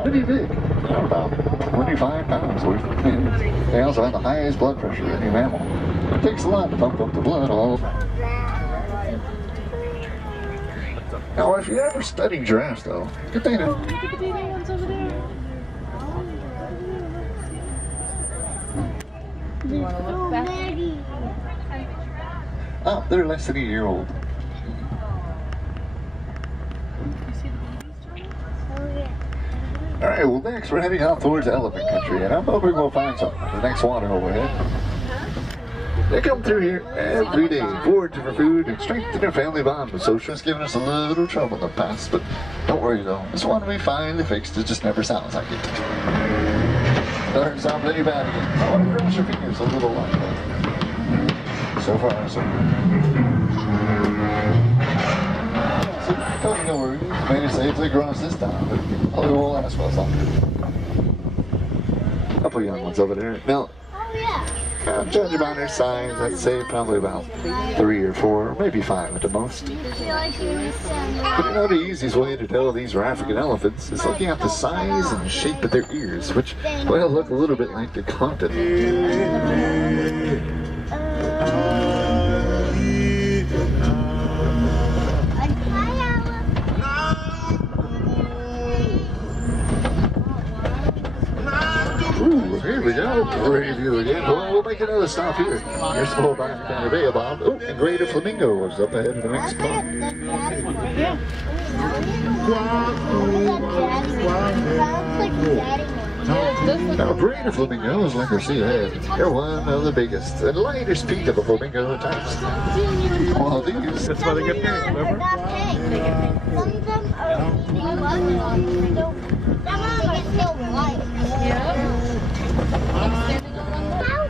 Pretty big, about 25 pounds worth. They also have the highest blood pressure of any mammal. It takes a lot to pump up the blood all. Now, if you're ever studying giraffes, though, good thing to. Do you want to look back? Oh, they're less than a year old. Alright, well next we're heading out towards elephant country, and I'm hoping we'll find something. The next water overhead. They come through here every day, foraging for food and strengthen their family bond with social. It's given us a little trouble in the past, but don't worry though. This one we finally fixed, it just never sounds like it. Doesn't sound pretty bad again. I want to cross your fingers a little like that. So far, so good. Tony, no worries. Made it safely across this time, but probably won't last much longer. A couple young ones over there. Now, Judging by their size, I'd say probably about 3 or 4, maybe 5 at the most. But you know, the easiest way to tell these are African elephants is looking at the size and the shape of their ears, which, well, look a little bit like the continent. Ooh, here we go. Pretty good again. Well, we'll make another stop here. Here's the whole back of Harambe about. Oh, and greater flamingos up ahead of the next spot. Now, greater flamingos, like I see ahead, they're one of the biggest and lightest peak of the flamingo types. Well, these. That's why they get paid, remember? Some of them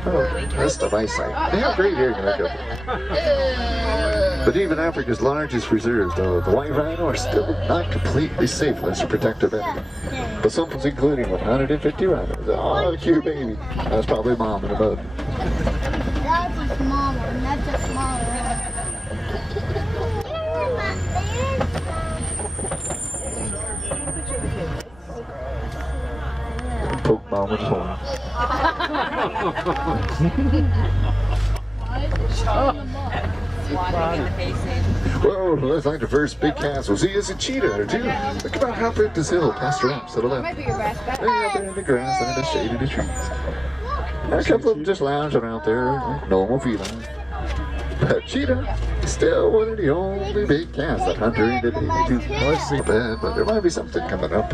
Oh, that's the nice side. They have great hair makeup. But even Africa's largest reserves, though, the white rhino are still not completely safe unless you protect their baby. But some was including 150 rhinos. Oh, the cute baby. That's probably mom in the boat. That's a small one. That's a small one. Poke mom with his horn. Whoa, looks like the first big castle. See, it's a cheetah or two. Look about how big this hill past the ramps to the left. They're up there in the grass under the shade of the trees. And a couple of them just lounging out there like normal felines. But cheetah is still one of the only big cats that hunt during the day. Let's see, but there might be something coming up.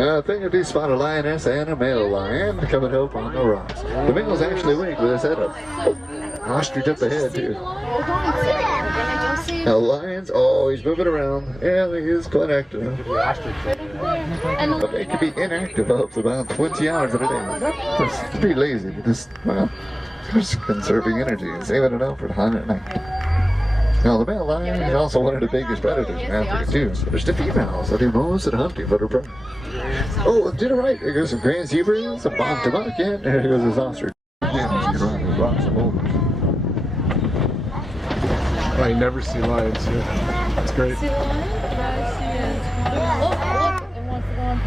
I think if you spot a lioness and a male lion coming up on the rocks. The male's actually awake with his head up. Ostrich up ahead too. Now lion's always moving around. Yeah, he is quite active. But they can be inactive up to about 20 hours a day. Just pretty lazy, but just, well, just conserving energy and saving it up for the hunt at night. Now the male lion is also one of the biggest predators in Africa too. So there's the females that do most of the hunting for their prey. Oh, to the right, there goes some grand zebras, some bog to buck, and there goes this ostrich. Again, you can run those rocks and boulders. I never see lions here. It's great. See the lion? Yeah, I see it. Look, it wants to go on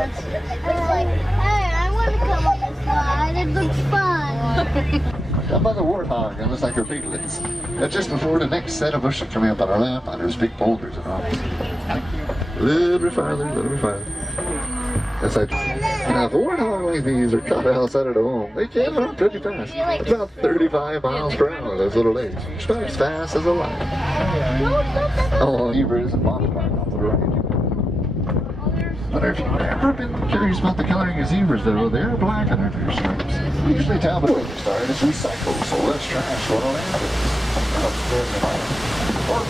It's like, hey, I want to come on this slide. It looks fun. Down by the warthog, it looks like a beetlets. That's just before the next set of us are coming up on our lap on those big boulders and rocks. A little bit farther, a little bit farther. That's like, now if a warthog like these are caught outside of the home, they can run pretty fast. About 35 miles per hour, those little legs. It's about as fast as a lion. Oh, zebras and mountain lions on the right. But if you've ever been curious about the coloring of zebras, though, they're black under their stripes. Usually tell me when you start is recycled, so less trash going on landfills. Or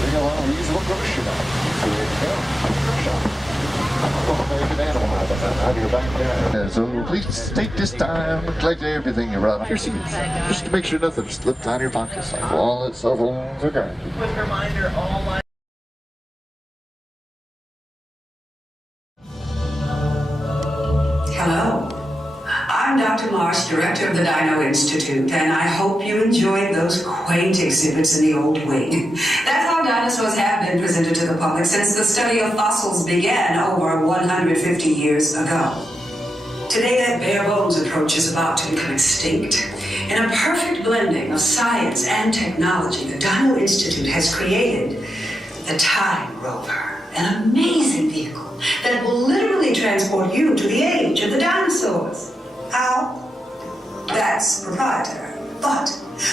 bring along a reusable grocery bag. So there you go. Shop. Well, make an animal out of your backyard. So please take this time to collect everything you brought on your seats. Just to make sure nothing slips out of your pockets like wallets, cell phones, or cards. Quick reminder, all my Hello, I'm Dr. Marsh, director of the Dino Institute, and I hope you enjoyed those quaint exhibits in the old wing. That's how dinosaurs have been presented to the public since the study of fossils began over 150 years ago. Today, that bare bones approach is about to become extinct. In a perfect blending of science and technology, the Dino Institute has created the Time Rover, an amazing vehicle that will literally transport you to the age of the dinosaurs. How? That's proprietary. But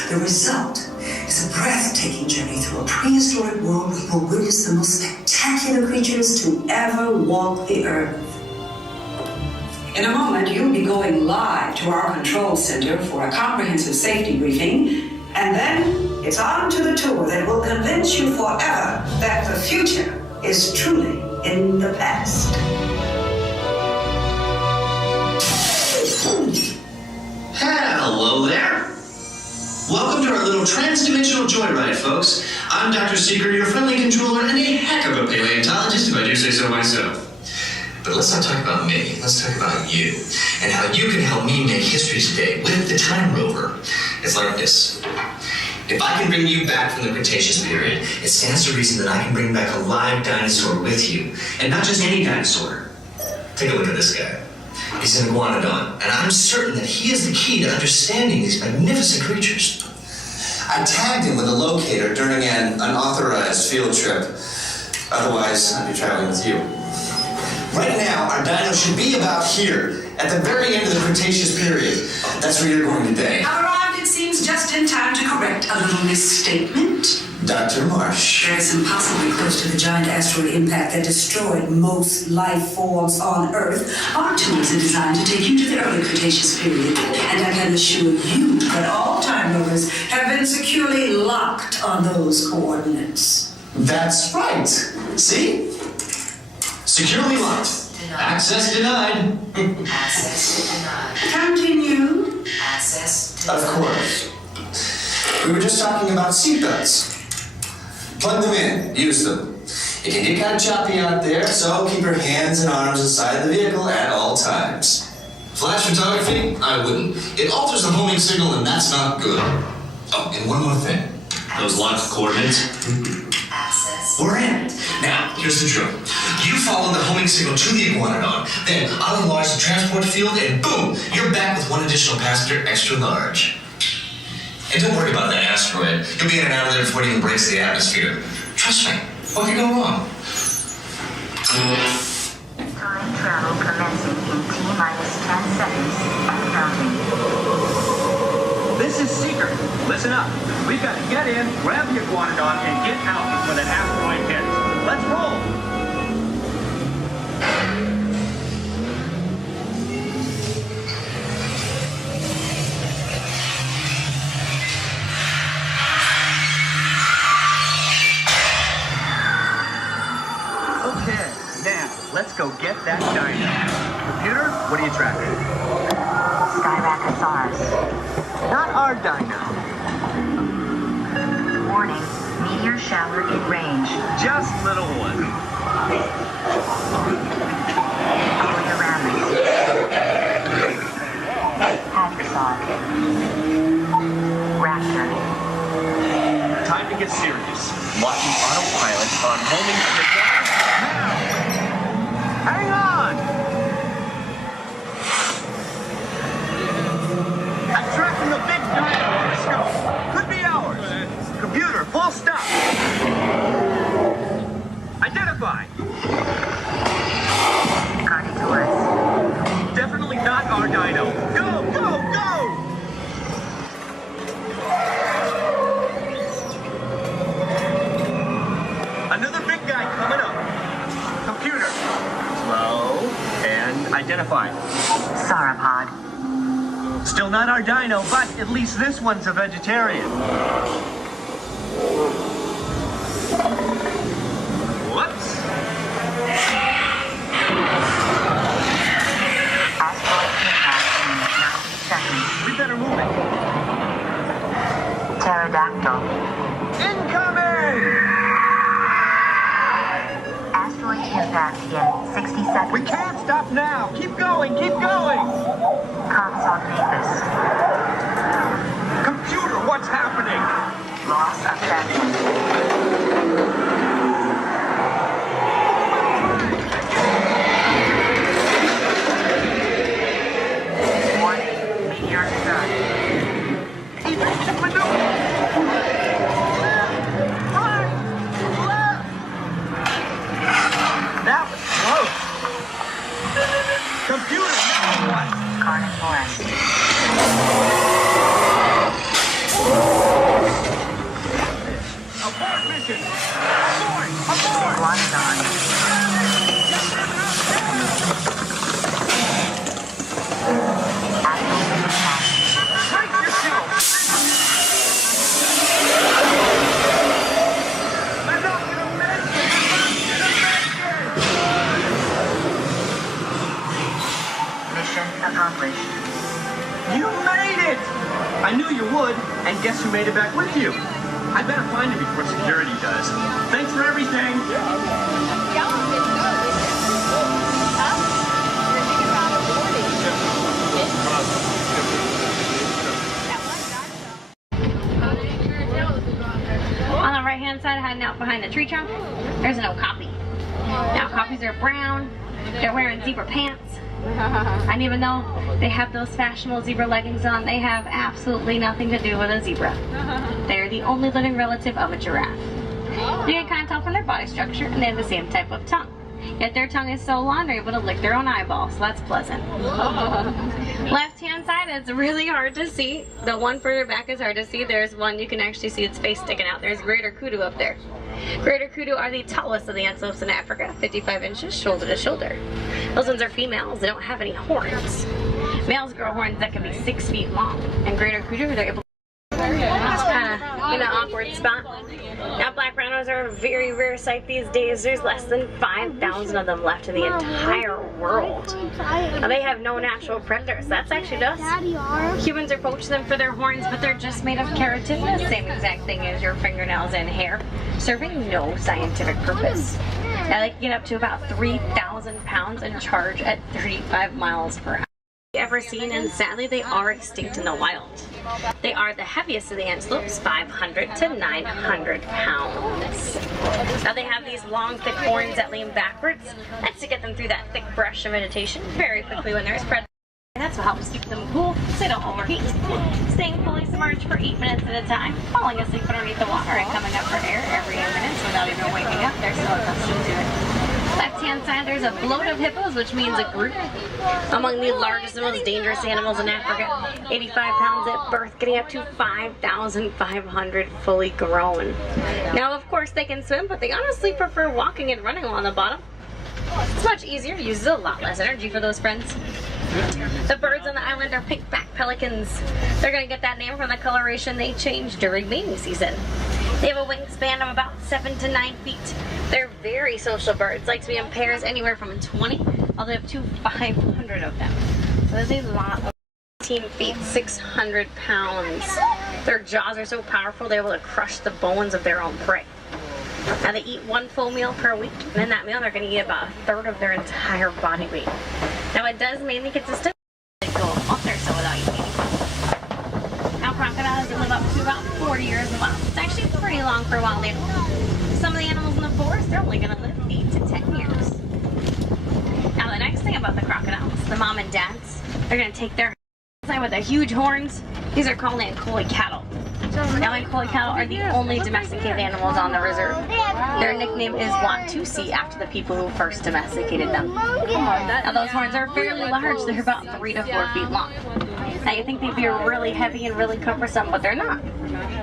the result is a breathtaking journey through a prehistoric world where you will witness the most spectacular creatures to ever walk the earth. In a moment, you'll be going live to our control center for a comprehensive safety briefing, and then it's on to the tour that will convince you forever that the future is truly in the past. Hell Welcome to our little trans-dimensional joyride, folks. I'm Dr. Seeker, your friendly controller, and a heck of a paleontologist, if I do say so myself. But let's not talk about me. Let's talk about you, and how you can help me make history today with the Time Rover. It's like this. If I can bring you back from the Cretaceous period, it stands to reason that I can bring back a live dinosaur with you. And not just any dinosaur. Take a look at this guy. He's an iguanodon, and I'm certain that he is the key to understanding these magnificent creatures. I tagged him with a locator during an unauthorized field trip. Otherwise, I'd be traveling with you. Right now, our dino should be about here, at the very end of the Cretaceous period. That's where you're going today. I've arrived, it seems, just in time to correct a little misstatement. Dr. Marsh. That's impossibly close to the giant asteroid impact that destroyed most life forms on Earth. Our tools are designed to take you to the early Cretaceous period, and I can assure you that all time rovers have been securely locked on those coordinates. That's right. See? Securely locked. Denied. Access denied. Access denied. Continue. Access denied. Of course. We were just talking about seatbelts. Plug them in. Use them. It can get kind of choppy out there, so keep your hands and arms inside the vehicle at all times. Flash photography? I wouldn't. It alters the homing signal, and that's not good. Oh, and one more thing. Those locked coordinates? Access. We're in. Now, here's the drill. You follow the homing signal to the iguanodon, then I'll enlarge the transport field, and boom, you're back with one additional passenger extra large. And don't worry about that asteroid. You'll be in and out of there before it even breaks the atmosphere. Trust me, what could go wrong? Time travel commencing in T-minus 10 seconds and counting. This is Seeker. Listen up. We've got to get in, grab the iguanodon, and get out when that asteroid hits. Let's roll! Okay, now, let's go get that dino. Computer, what are you tracking? Skyracosaurus. Not our dino. Warning, meteor shower in range. Just little one. Harambe. Hadrosaur. Raptor. Time to get serious. Watching autopilot on homing to the ground now. Hang on! I'm tracking the big dino on the scope. Could be ours. Computer, full stop. Identify. Carnivores. Definitely not our dino. Go, go, go! Another big guy coming up. Computer. Slow. And identify. Sauropod. Still not our dino, but at least this one's a vegetarian. Whoops. Asteroid impact in 90 seconds. We better move it. Pterodactyl. Incoming! Asteroid impact in 60 seconds. We can't stop now. Keep going, keep going. Compsognathus. Computer, what's happening? Loss of vacuum. Warning, meteor descent. Evasive maneuver. That was close. Computer, now what? Carnivores. Abort mission! Abort! Abort! Iguanodon. Asteroid impact. Brace yourself! I'm not gonna make it! I'm not gonna make it! Mission accomplished. You made it! I knew you would, and guess who made it back with you? I better find him before security does. Thanks for everything. On the right-hand side, hiding out behind the tree trunk, there's an okapi. Now, okapis are brown. They're wearing zebra pants. And even though they have those fashionable zebra leggings on, they have absolutely nothing to do with a zebra. They're the only living relative of a giraffe. You can kind of tell from their body structure, and they have the same type of tongue. Yet their tongue is so long they're able to lick their own eyeballs, so that's pleasant. Left-hand side, it's really hard to see. The one further back is hard to see. There's one you can actually see its face sticking out. There's greater kudu up there. Greater kudu are the tallest of the antelopes in Africa, 55 inches shoulder to shoulder. Those ones are females. They don't have any horns. Males grow horns that can be 6 feet long, and greater kudu, they're able to in an awkward spot. Now, black rhinos are a very rare sight these days. There's less than 5,000 of them left in the entire world. Now, they have no natural predators. That's actually us. Humans are poaching them for their horns, but they're just made of keratin, the same exact thing as your fingernails and hair, serving no scientific purpose. Now, they can get up to about 3,000 pounds and charge at 35 miles per hour. Ever seen, and sadly they are extinct in the wild. They are the heaviest of the antelopes, 500 to 900 pounds. Now they have these long thick horns that lean backwards. That's to get them through that thick brush of vegetation very quickly when there's predators. And that's what helps keep them cool so they don't overheat. Staying fully submerged for 8 minutes at a time, falling asleep underneath the water and coming up for air every 8 minutes without even waking up. They're so accustomed to it. Left-hand side, there's a bloat of hippos, which means a group among the largest and most dangerous animals in Africa. 85 pounds at birth, getting up to 5,500 fully grown. Now, of course, they can swim, but they honestly prefer walking and running along the bottom. It's much easier, uses a lot less energy for those friends. The birds on the island are pink-backed pelicans. They're going to get that name from the coloration they change during mating season. They have a wingspan of about 7 to 9 feet. They're very social birds, like to be in pairs anywhere from 20 all the way up to 500 of them. So there's a lot of 18 feet, 600 pounds. Their jaws are so powerful they're able to crush the bones of their own prey. Now they eat 1 full meal per week, and in that meal they're going to eat about 1/3 of their entire body weight. Now it does mainly consist of they go a month or so without eating anything. Now crocodiles live up to about 40 years in the wild. It's actually pretty long for a wild animal. Some of the animals in the forest, they're only going to live 8 to 10 years. Now the next thing about the crocodiles, the mom and dads, they're going to take their with their huge horns. These are called Ankole cattle. Now Ankole cattle are the only domesticated animals on the reserve. Their nickname is Watusi after the people who first domesticated them. Now those horns are fairly large. They're about 3 to 4 feet long. Now you think they'd be really heavy and really cumbersome, but they're not.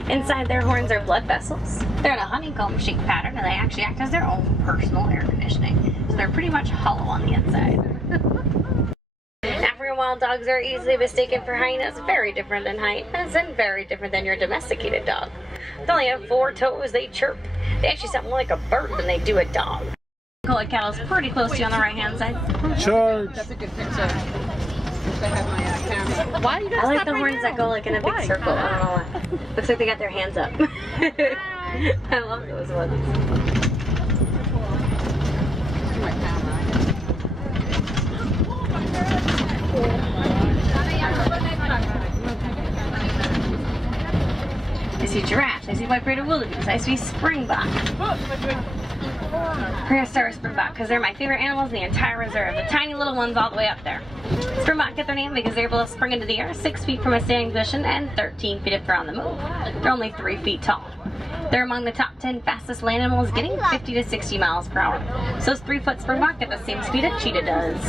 Inside their horns are blood vessels. They're in a honeycomb-shaped pattern, and they actually act as their own personal air conditioning. So they're pretty much hollow on the inside. African wild dogs are easily mistaken for hyenas, very different than hyenas, and very different than your domesticated dog. They only have 4 toes, they chirp. They actually sound more like a bird than they do a dog. Ankole cattle is pretty close to you on the right-hand side. Charge! That's a good picture. I have my camera. Why do you guys I like the horns that go like in a big circle. I don't know why. Looks like they got their hands up. I love those ones. I see giraffes, I see white-braided wildebeest, I see springbok. We're gonna start with springbok because they're my favorite animals in the entire reserve. The tiny little ones all the way up there. Springbok get their name because they're able to spring into the air 6 feet from a standing position and 13 feet if they're on the move. They're only 3 feet tall. They're among the top 10 fastest land animals, getting 50 to 60 miles per hour. So those 3-foot springbok get the same speed a cheetah does.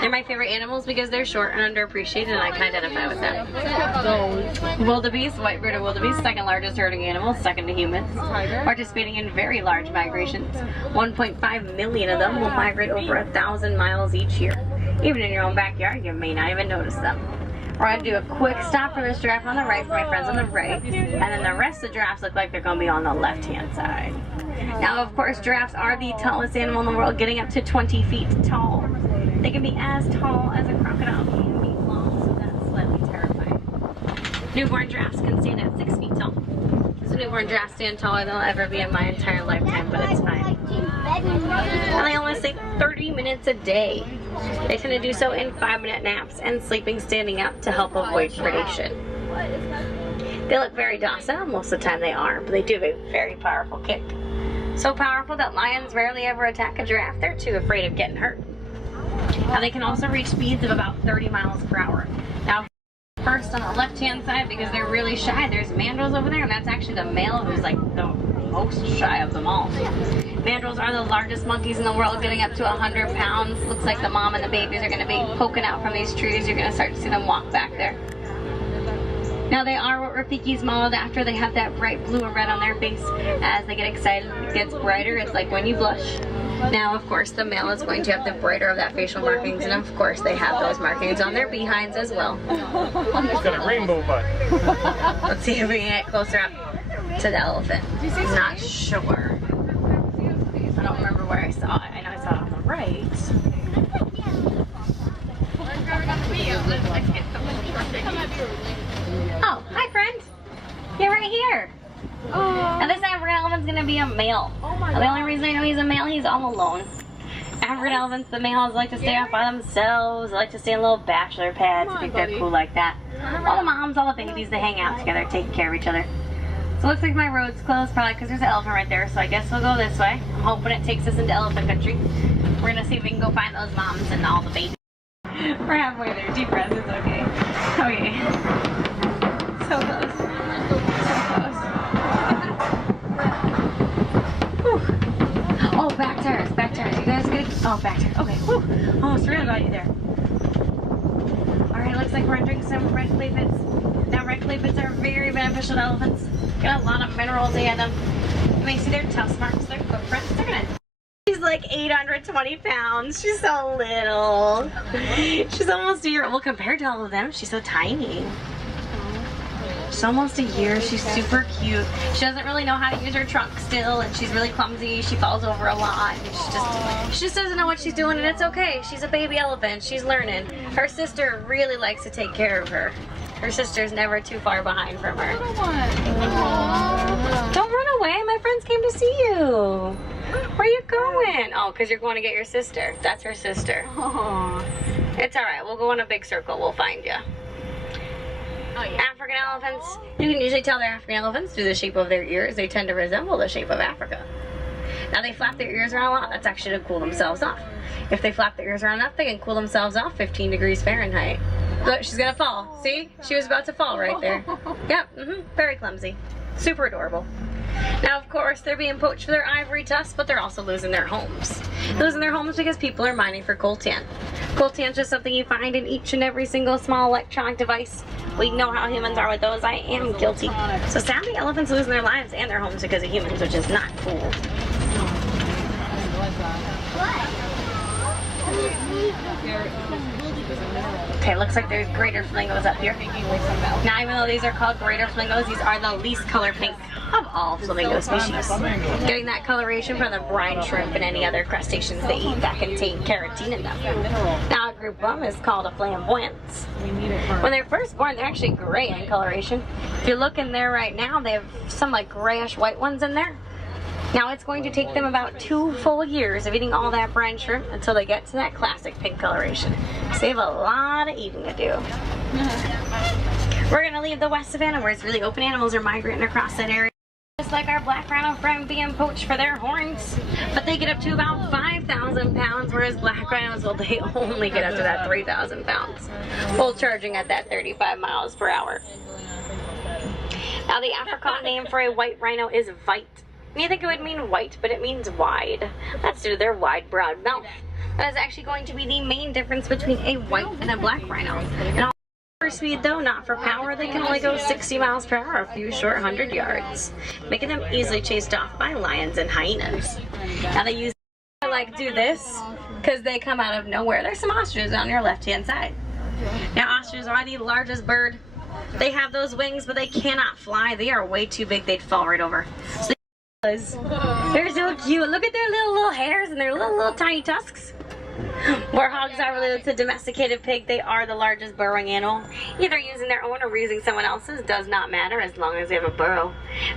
They're my favorite animals because they're short and underappreciated, and I can identify with them. Wildebeest, white-bearded wildebeest, second largest herding animal, second to humans, participating in very large migrations. 1.5 million of them will migrate over 1,000 miles each year. Even in your own backyard, you may not even notice them. We're going to do a quick stop for this giraffe on the right, for my friends on the right, and then the rest of the giraffes look like they're going to be on the left-hand side. Now, of course, giraffes are the tallest animal in the world, getting up to 20 feet tall. They can be as tall as a crocodile can be long, so that's slightly terrifying. Newborn giraffes can stand at 6 feet tall. So newborn giraffes stand taller than I'll ever be in my entire lifetime, but it's fine. And they only sleep 30 minutes a day. They tend to do so in 5-minute naps and sleeping standing up to help avoid predation. They look very docile, most of the time they are, but they do have a very powerful kick. So powerful that lions rarely ever attack a giraffe. They're too afraid of getting hurt. Now they can also reach speeds of about 30 miles per hour. Now first on the left hand side, because they're really shy, there's mandrills over there, and that's actually the male who's like the most shy of them all. Mandrills are the largest monkeys in the world, getting up to 100 pounds. Looks like the mom and the babies are going to be poking out from these trees. You're going to start to see them walk back there. Now they are what Rafiki's modeled after. They have that bright blue and red on their face. As they get excited, it gets brighter. It's like when you blush. Now, of course, the male is going to have the brighter of that facial markings, and of course, they have those markings on their behinds as well. It's got a rainbow butt. Let's see if we can get closer up to the elephant. I'm not sure. I don't remember where I saw it. I know I saw it on the right. Oh, hi friend. You're right here. Now this African elephant's gonna be a male. The only reason I know he's a male, he's all alone. African elephants, the males like to stay off by themselves. They like to stay in little bachelor pads. I think they're cool like that. All the moms, all the babies, they hang out together, taking care of each other. So it looks like my road's closed, probably because there's an elephant right there, so I guess we'll go this way. I'm hoping it takes us into elephant country. We're gonna see if we can go find those moms and all the babies. We're halfway there. Deep breath is okay. Okay. So close. So close. Whew. Oh, back tires. Back tires. You guys good? Oh, back tires. Okay. Whew. Almost forgot about you there. Alright, looks like we're entering some red clay pits. Now, red clay pits are very beneficial to elephants. Got a lot of minerals in them. You may see their tusk marks, their footprints. They're gonna. She's like 820 pounds. She's so little. She's almost a year old. Well, compared to all of them, she's so tiny. She's almost a year. She's super cute. She doesn't really know how to use her trunk still, and she's really clumsy. She falls over a lot. And she just doesn't know what she's doing, and it's okay. She's a baby elephant. She's learning. Her sister really likes to take care of her. Her sister's never too far behind from her. Don't run away. My friends came to see you. Where are you going? Oh, because you're going to get your sister. That's her sister. Aww. It's alright. We'll go in a big circle. We'll find you. Oh, yeah. African elephants. You can usually tell they're African elephants through the shape of their ears. They tend to resemble the shape of Africa. Now they flap their ears around a lot. That's actually to cool themselves off. If they flap their ears around enough, they can cool themselves off 15 degrees Fahrenheit. Look, she's gonna fall. See? She was about to fall right there. Yep, very clumsy. Super adorable. Now, of course, they're being poached for their ivory tusks, but they're also losing their homes. Losing their homes because people are mining for coltan. Coltan's just something you find in each and every single small electronic device. We know how humans are with those. I am guilty. So sadly, elephants losing their lives and their homes because of humans, which is not cool. Okay, looks like there's greater flamingos up here. Now, even though these are called greater flamingos, these are the least color pink of all flamingo species. Getting that coloration from the brine shrimp and any other crustaceans they eat that contain keratin in them. Now, a group of them is called a flamboyance. When they're first born, they're actually gray in coloration. If you look in there right now, they have some like grayish white ones in there. Now it's going to take them about 2 full years of eating all that brine shrimp until they get to that classic pink coloration. So they have a lot of eating to do. We're going to leave the West Savannah where it's really open. Animals are migrating across that area. Just like our black rhino friend being poached for their horns. But they get up to about 5,000 pounds, whereas black rhinos, well, they only get up to that 3,000 pounds. Full charging at that 35 miles per hour. Now the Afrikaans name for a white rhino is vite. And you think it would mean white, but it means wide. That's due to their wide, broad mouth. That is actually going to be the main difference between a white and a black rhino. And all for speed, though, not for power, they can only go 60 miles per hour, a few short 100 yards, making them easily chased off by lions and hyenas. Now they use like do this because they come out of nowhere. There's some ostriches on your left-hand side. Now ostriches are the largest bird. They have those wings, but they cannot fly. They are way too big. They'd fall right over. So they're so cute. Look at their little hairs and their little tiny tusks. Warhogs are related to domesticated pig. They are the largest burrowing animal. Either using their own or using someone else's does not matter as long as they have a burrow.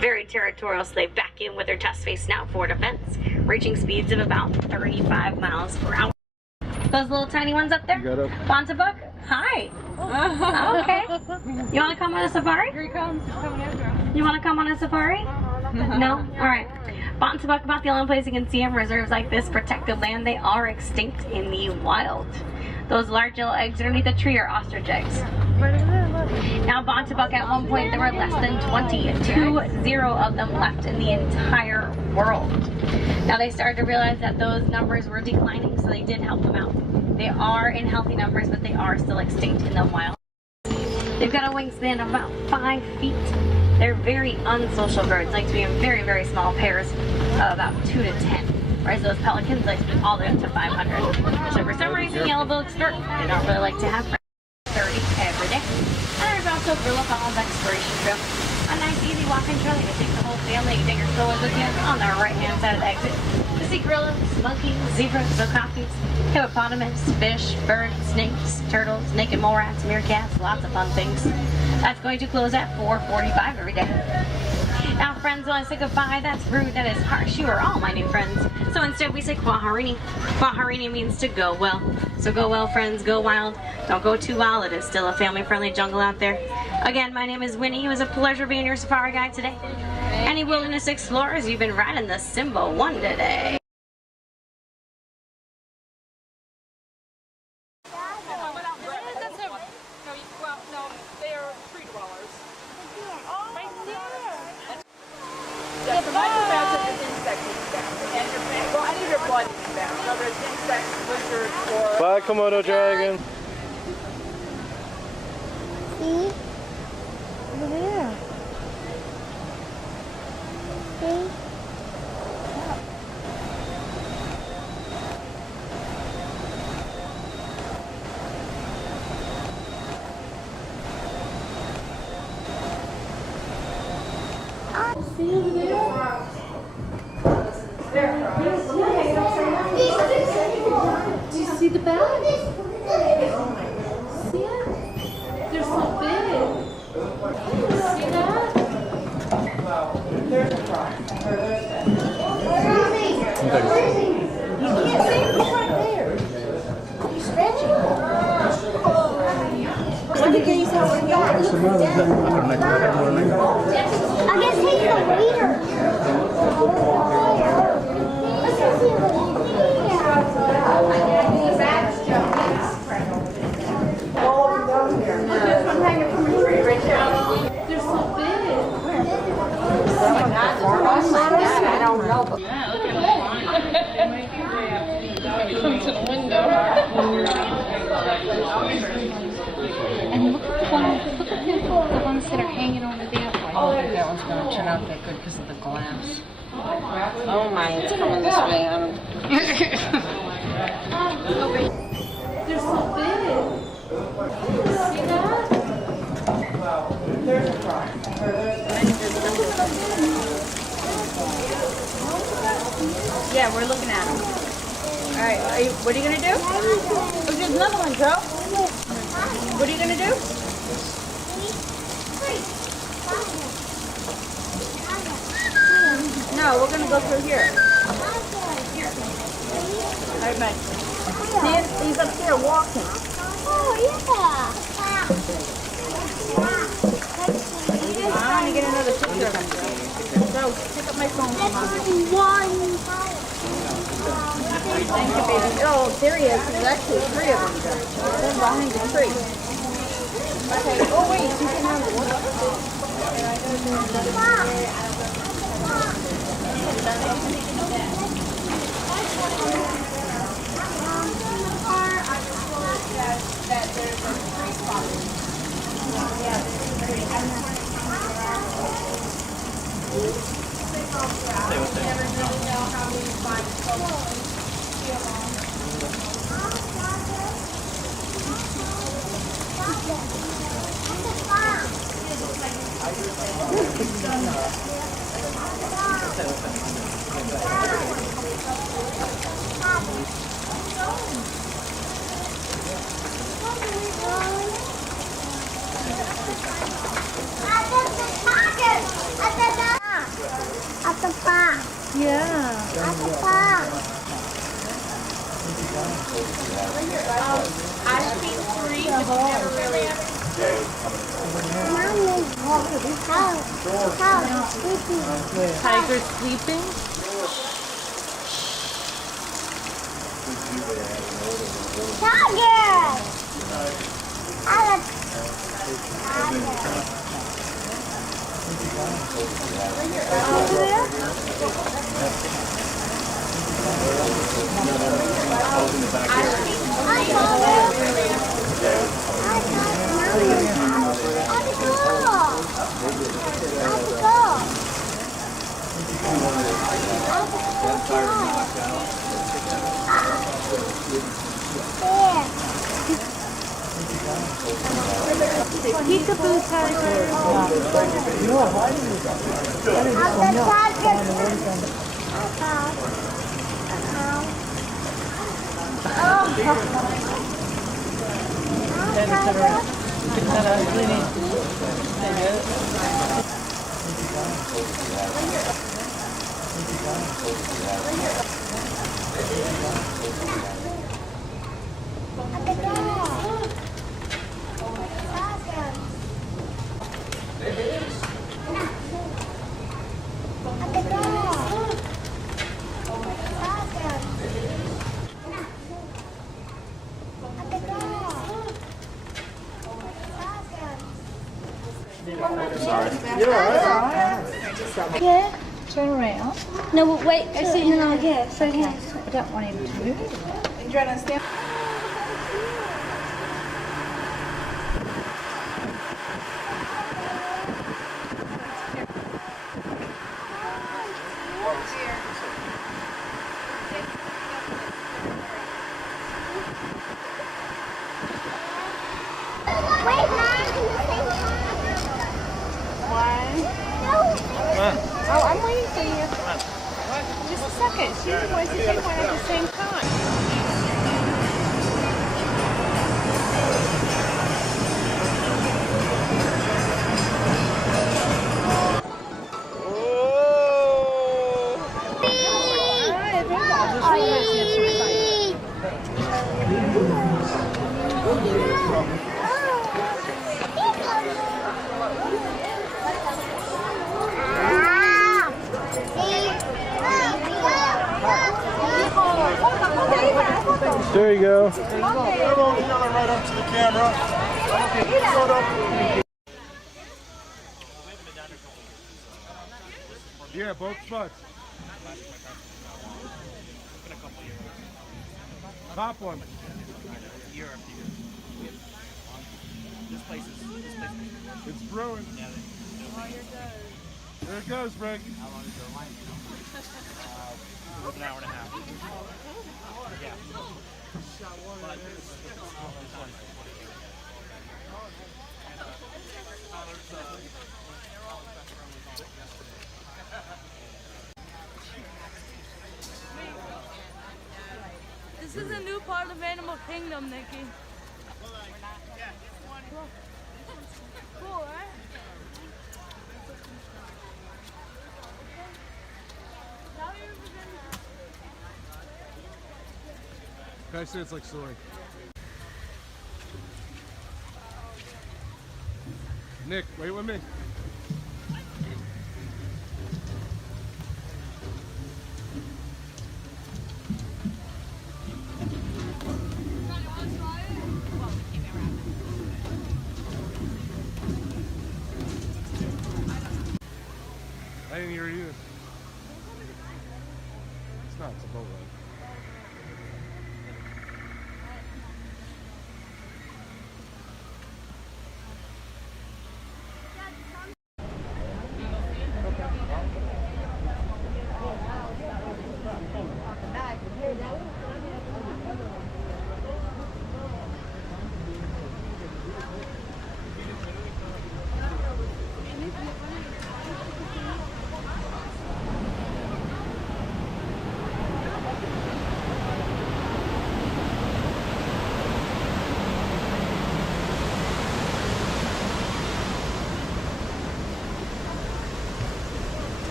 Very territorial, so they back in with their tusk-faced snout for defense, reaching speeds of about 35 miles per hour. Those little tiny ones up there? Bontabuk? Hi. Okay. You want to come on a safari? Here he comes. He's coming after him. You want to come on a safari? No? Alright. Bontabuk, about the only place you can see them. Reserves like this, protected land, they are extinct in the wild. Those large yellow eggs underneath the tree are ostrich eggs. Now, Bontabuk, at one point, there were less than 20 of them left in the entire world. Now, they started to realize that those numbers were declining, so they did help them out. They are in healthy numbers, but they are still extinct in the wild. They've got a wingspan of about 5 feet. They're very unsocial birds, like to be in very, very small pairs of about 2 to 10. Whereas those pelicans like to be all the way up to 500. So for some reason, yellow-billed skirt, they don't really like to have friends. 30 every day. And there's also Gorilla Falls Exploration Trail. A nice, easy walking trail. You can take the whole family. You can take your strollers with you on the right-hand side of the exit. You see gorillas, monkeys, zebras, okapis, hippopotamus, fish, birds, snakes, turtles, naked mole rats, meerkats, lots of fun things. That's going to close at 4:45 every day. Now, friends, when I say goodbye, that's rude, that is harsh. You are all my new friends. So instead, we say Kwaharini. Kwaharini means to go well. So go well, friends, go wild. Don't go too wild. It is still a family-friendly jungle out there. Again, my name is Winnie. It was a pleasure being your safari guide today. Any wilderness explorers, you've been riding the Simba 1 today. Bye, Komodo dragon. See? Over there. See? See over there? Do you see the bag? See it? They're so big. See that? There's a frog. You can't see it right there. He's stretching. What did you say? I guess he's the leader. They're so big. I don't know. Come to the window. And look at the ones that are hanging over there. I don't think that one's going to turn out that good because of the glass. Oh my, it's coming this way. They're so big. See that? There's a frog. Yeah, we're looking at them. All right, what are you going to do? Oh, there's another one, Joe. What are you going to do? No, we're going to go through here. All right, bye. See, he's up here walking. Oh, yeah. I want to get another picture of him. So, pick up my phone. Thank you, baby. Oh, there he is. There's actually 3 of them there. They're behind the tree. Okay. Oh, wait. You can have one. At the park. Yeah. At the park. I've seen 3, but never really ever. Tiger's sleeping. Tiger! Peekaboo tiger. Yeah, turn around. No, wait, I see him on here. So Okay. I don't want him to move. You trying to stand? Wait, Mom. Oh, I'm waiting for you. Just a second. She wants to take one at the same time. There you go. Elbow each other right up to the camera. Yeah, both spots. Top one. It's brewing. There it goes, Rick. How long is the line? An hour and a half. Yeah. This is a new part of Animal Kingdom, Nikki. Cool, right? I say it's like soy. Nick, wait with me. I didn't hear you. It's not, it's a boat ride.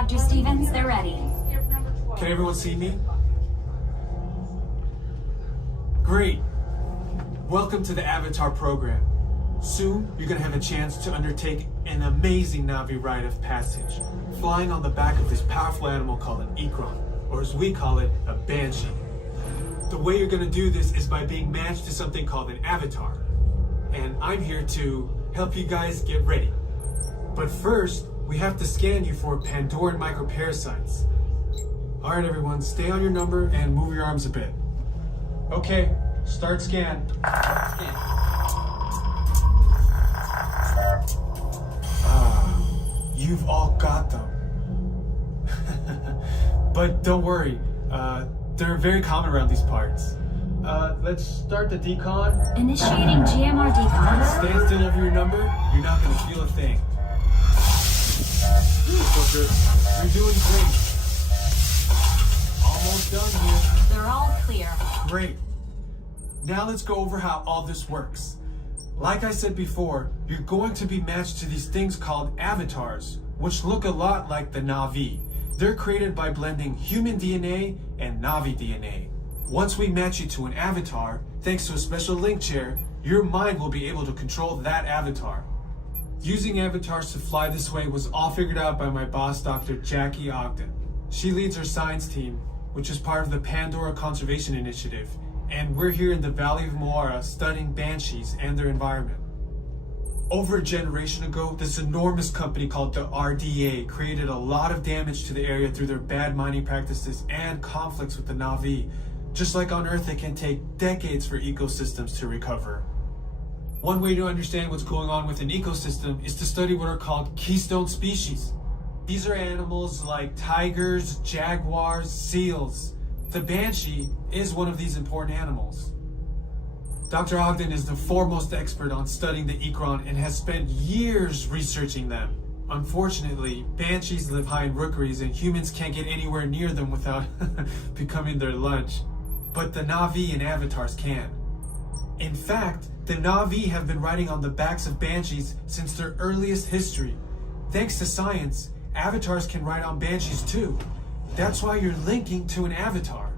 Dr. Stevens, they're ready. Can everyone see me? Great. Welcome to the Avatar program. Soon, you're gonna have a chance to undertake an amazing Na'vi rite of passage, flying on the back of this powerful animal called an Ikron, or as we call it, a Banshee. The way you're gonna do this is by being matched to something called an avatar. And I'm here to help you guys get ready. But first, we have to scan you for Pandoran microparasites. All right, everyone, stay on your number and move your arms a bit. Okay, start scan. You've all got them. But don't worry, they're very common around these parts. Let's start the decon. Initiating GMR decon. Stand still over your number. You're not gonna feel a thing. You're doing great. Almost done here. They're all clear. Great. Now let's go over how all this works. Like I said before, you're going to be matched to these things called avatars, which look a lot like the Na'vi. They're created by blending human DNA and Na'vi DNA. Once we match you to an avatar, thanks to a special link chair, your mind will be able to control that avatar. Using avatars to fly this way was all figured out by my boss, Dr. Jackie Ogden. She leads our science team, which is part of the Pandora Conservation Initiative, and we're here in the Valley of Moara studying banshees and their environment. Over a generation ago, this enormous company called the RDA created a lot of damage to the area through their bad mining practices and conflicts with the Na'vi. Just like on Earth, it can take decades for ecosystems to recover. One way to understand what's going on with an ecosystem is to study what are called keystone species. These are animals like tigers, jaguars, seals. The banshee is one of these important animals. Dr. Ogden is the foremost expert on studying the Ikron and has spent years researching them. Unfortunately, banshees live high in rookeries and humans can't get anywhere near them without becoming their lunch. But the Na'vi and avatars can. In fact, the Na'vi have been riding on the backs of banshees since their earliest history. Thanks to science, avatars can ride on banshees too. That's why you're linking to an avatar.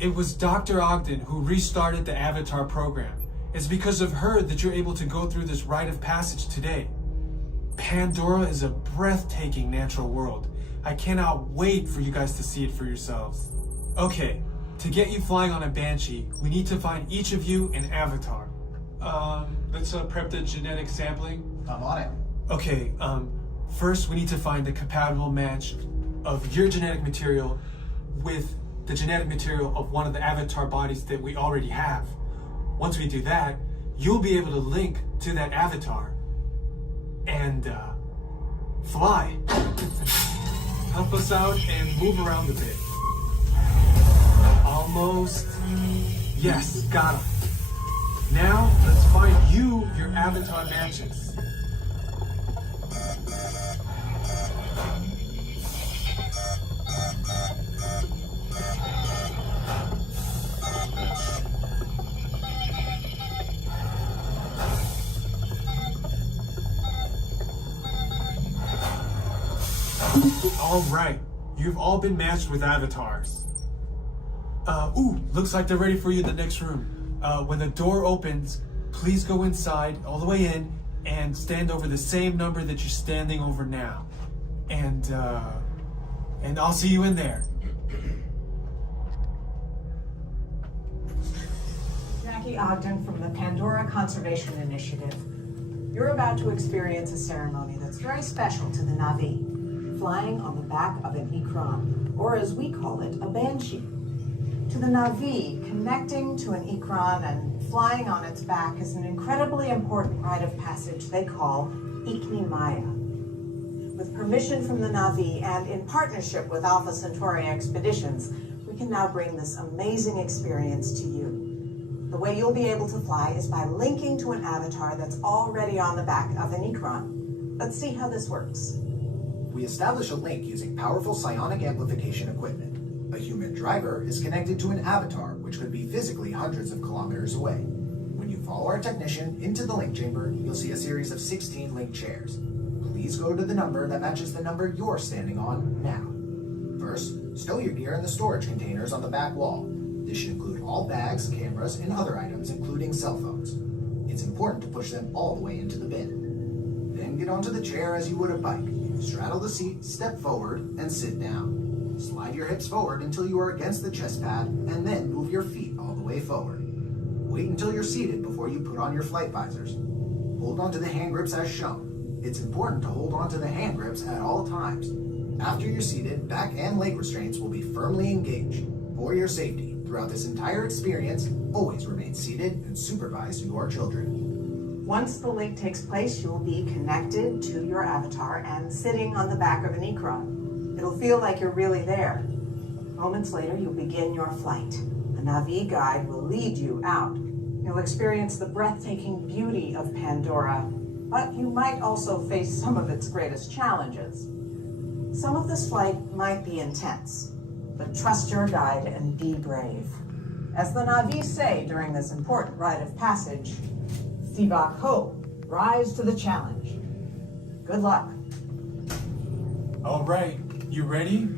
It was Dr. Ogden who restarted the Avatar program. It's because of her that you're able to go through this rite of passage today. Pandora is a breathtaking natural world. I cannot wait for you guys to see it for yourselves. Okay, to get you flying on a Banshee, we need to find each of you an avatar. Let's prep the genetic sampling. I'm on it. Okay, first we need to find the compatible match of your genetic material with the genetic material of one of the avatar bodies that we already have. Once we do that, you'll be able to link to that avatar and fly. Help us out and move around a bit. Almost. Yes, got him. Now, let's find you your avatar matches. All right, you've all been matched with avatars. Looks like they're ready for you in the next room. When the door opens, please go inside, all the way in, and stand over the same number that you're standing over now. And I'll see you in there. Jackie Ogden from the Pandora Conservation Initiative. You're about to experience a ceremony that's very special to the Na'vi, flying on the back of an Ikron, or as we call it, a Banshee. To the Na'vi, connecting to an Ikron and flying on its back is an incredibly important rite of passage they call Ikni Maya. With permission from the Na'vi and in partnership with Alpha Centauri Expeditions, we can now bring this amazing experience to you. The way you'll be able to fly is by linking to an avatar that's already on the back of an Ikron. Let's see how this works. We establish a link using powerful psionic amplification equipment. A human driver is connected to an avatar, which could be physically hundreds of kilometers away. When you follow our technician into the link chamber, you'll see a series of 16 link chairs. please go to the number that matches the number you're standing on now. First, stow your gear in the storage containers on the back wall. This should include all bags, cameras, and other items, including cell phones. It's important to push them all the way into the bin. Then get onto the chair as you would a bike. Straddle the seat, step forward, and sit down. Slide your hips forward until you are against the chest pad, and then move your feet all the way forward. Wait until you're seated before you put on your flight visors. Hold onto the hand grips as shown. It's important to hold onto the hand grips at all times. After you're seated, back and leg restraints will be firmly engaged. For your safety, throughout this entire experience, always remain seated and supervise your children. Once the link takes place, you'll be connected to your avatar and sitting on the back of an Ikron. It'll feel like you're really there. Moments later, you'll begin your flight. A Na'vi guide will lead you out. You'll experience the breathtaking beauty of Pandora, but you might also face some of its greatest challenges. Some of this flight might be intense, but trust your guide and be brave. As the Na'vi say during this important rite of passage, Sivak Ho, rise to the challenge. Good luck. All right, you ready?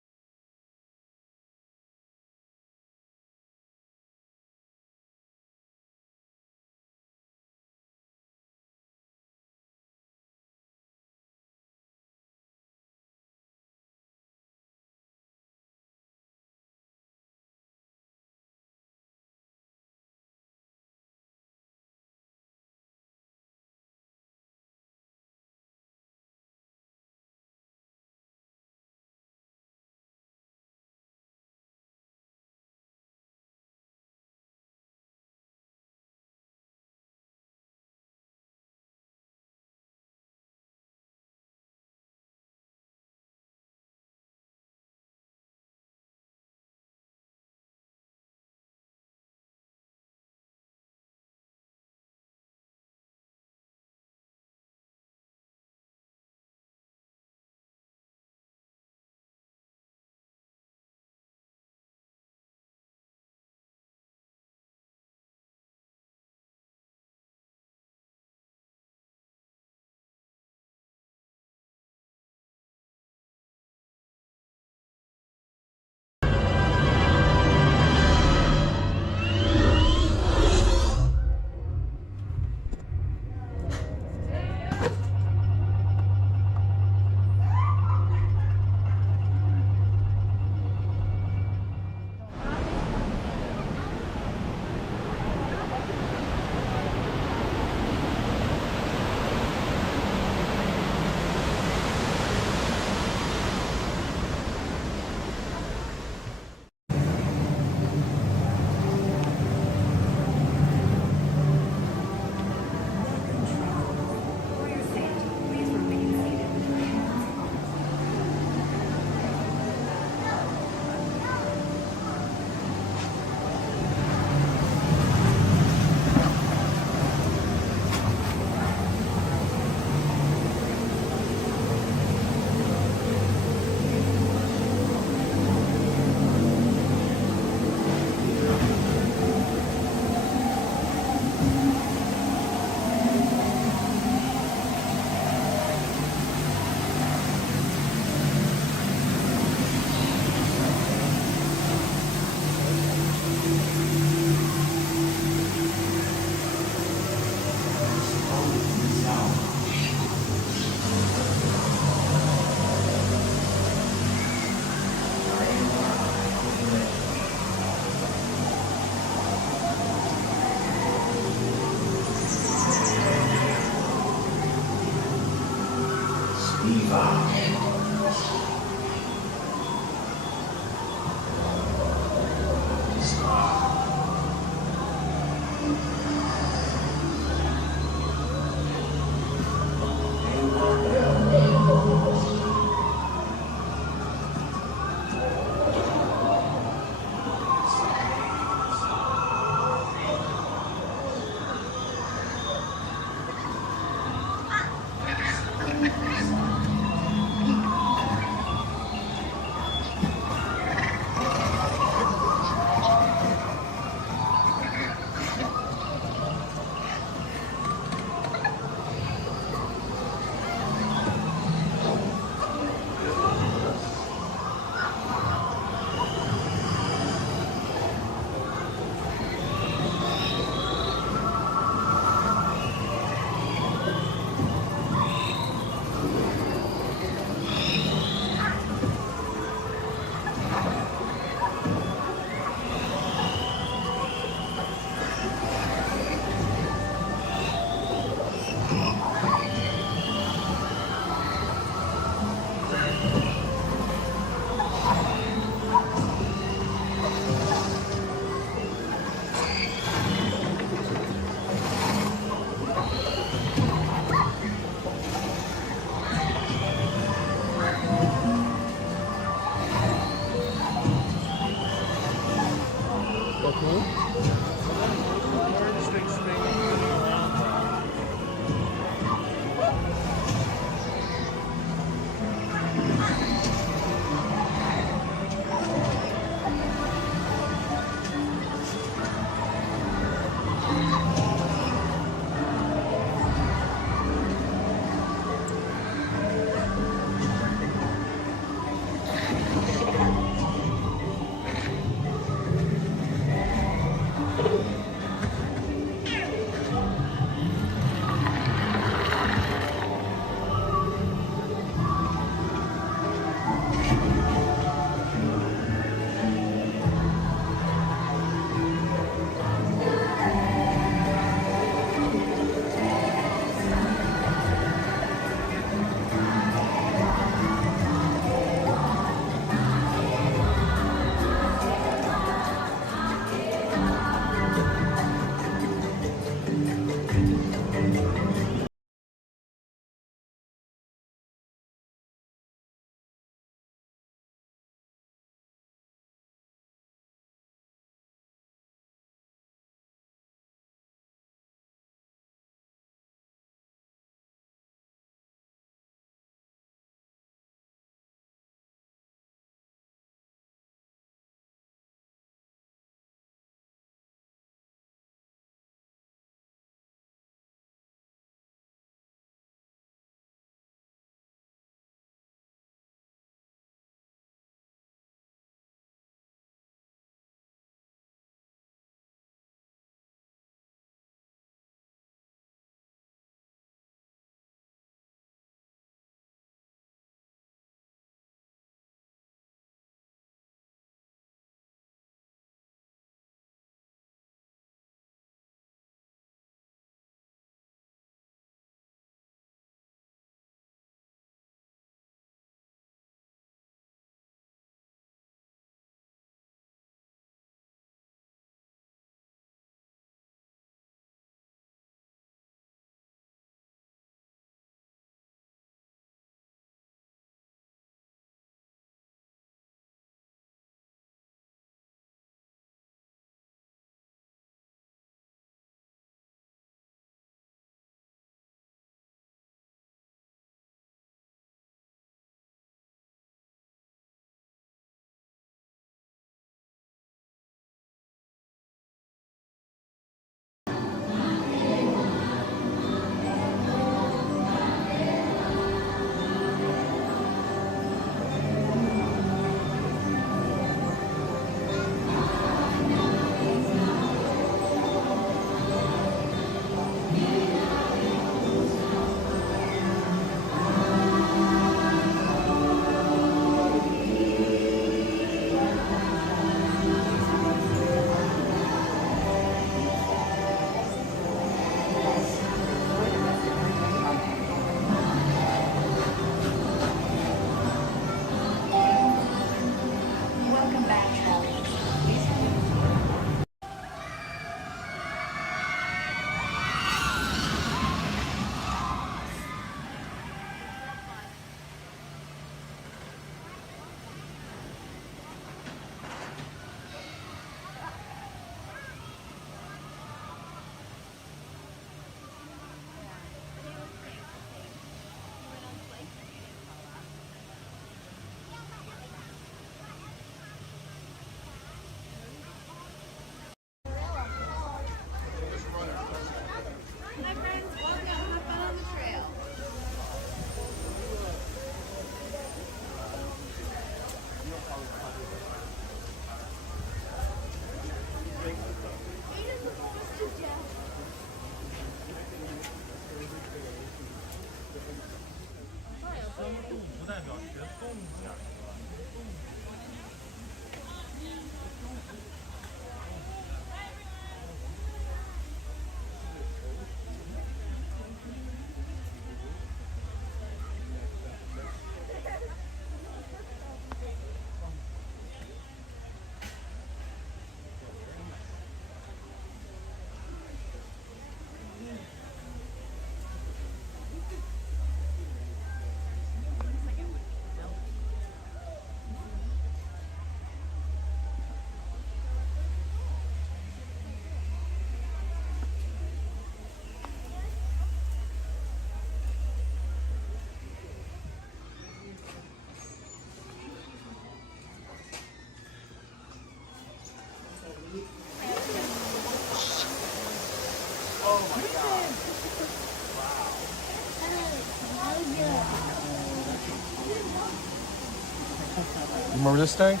You remember this tank?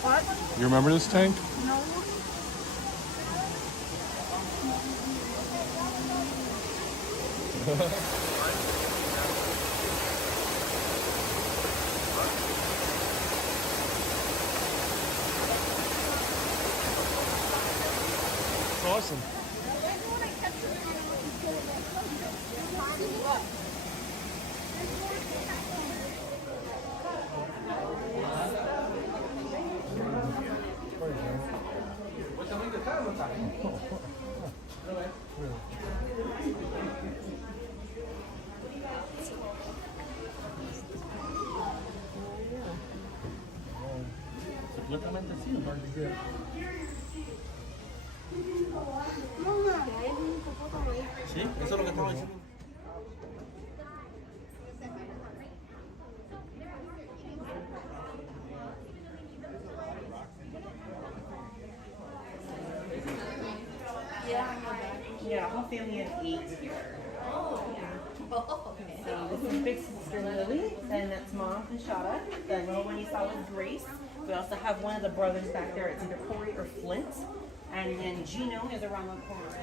What? You remember this tank? No. It's awesome. Completamente así, no que sí, eso es lo que estaba diciendo. Yeah, whole family of 8 here. So this is big sister Lily, and that's mom Nishada. The little one you saw was Grace. We also have one of the brothers back there. It's either Corey or Flint. And then Gino is around the corner.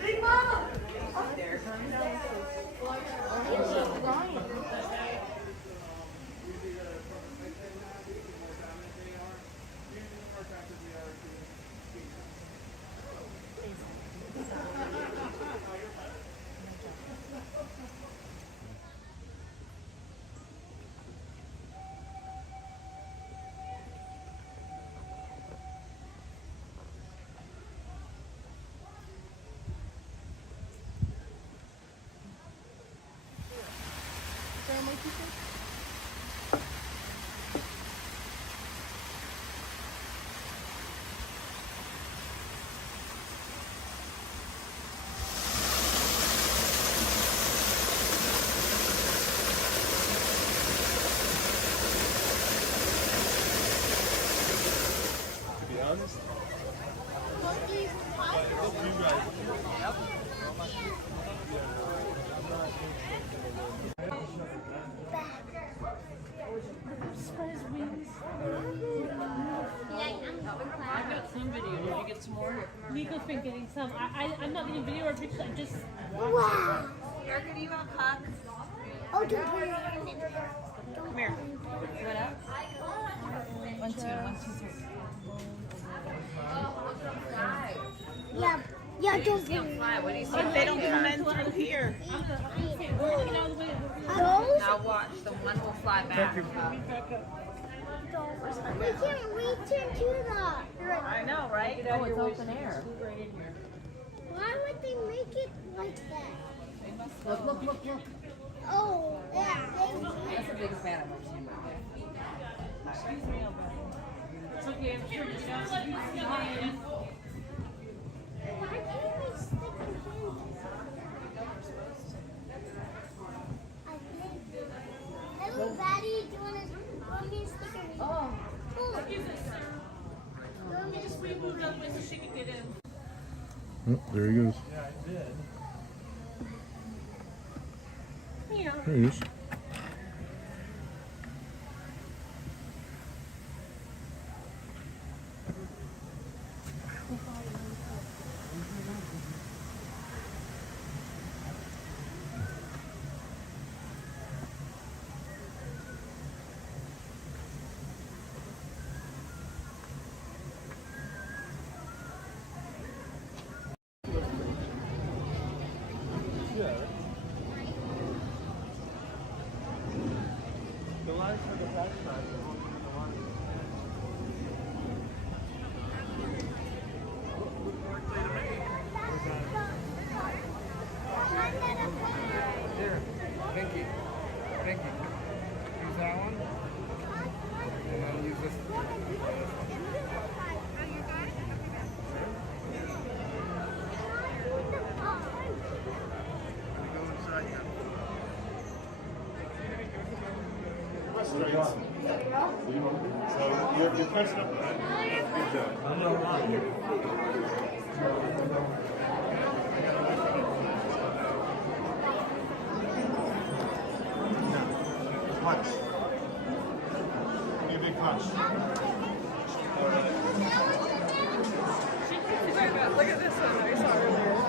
Big mama! There comes I got some video. Did you get some more? Nico's been getting some. I'm not getting video or pictures. I'm just. Wow. Erica, do you want a hug? Oh, don't put it on it. Come here. What up? 1, 2, 1, 2, 3. Yeah, don't put it on. What do you see? They don't come in through here. Now watch. The one will fly back. We can't reach into that. I know, right? Oh, it's open air. Why would they make it like that? Look. Oh, yeah. That's the biggest fan I've ever seen. Excuse me, it's okay. I'm sure it's not. Why can't we stick it in? Hello, Daddy. Do you want me to stick it in? Oh. Cool. Just we moved up so she could get in. Oh, there he goes. Yeah, I did. There he is. The lights for the backside are holding in the line. Here, Pinky. Use that one. And then use this. Go inside here. So you're catching up. Good job. Punch. Look at this one I saw earlier.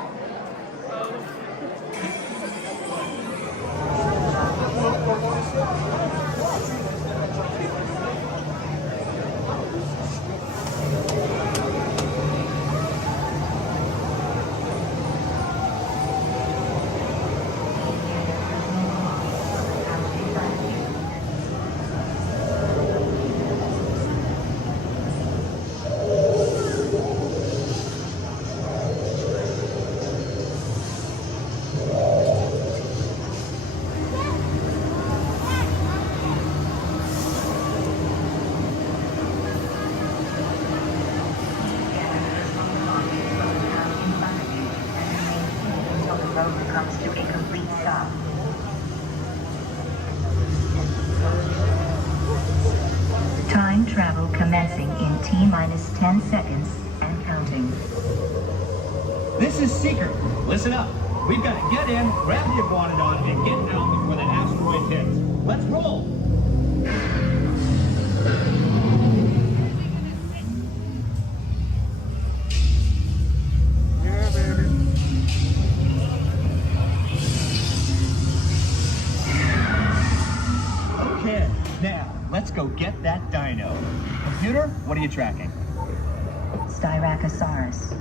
Time travel commencing in T-minus 10 seconds and counting. This is secret. Listen up. We've got to get in, grab the iguanodon, and get out before that asteroid hits. Let's roll. Yeah, baby. Okay, now let's go get that dino. Computer, what are you tracking? Styracosaurus.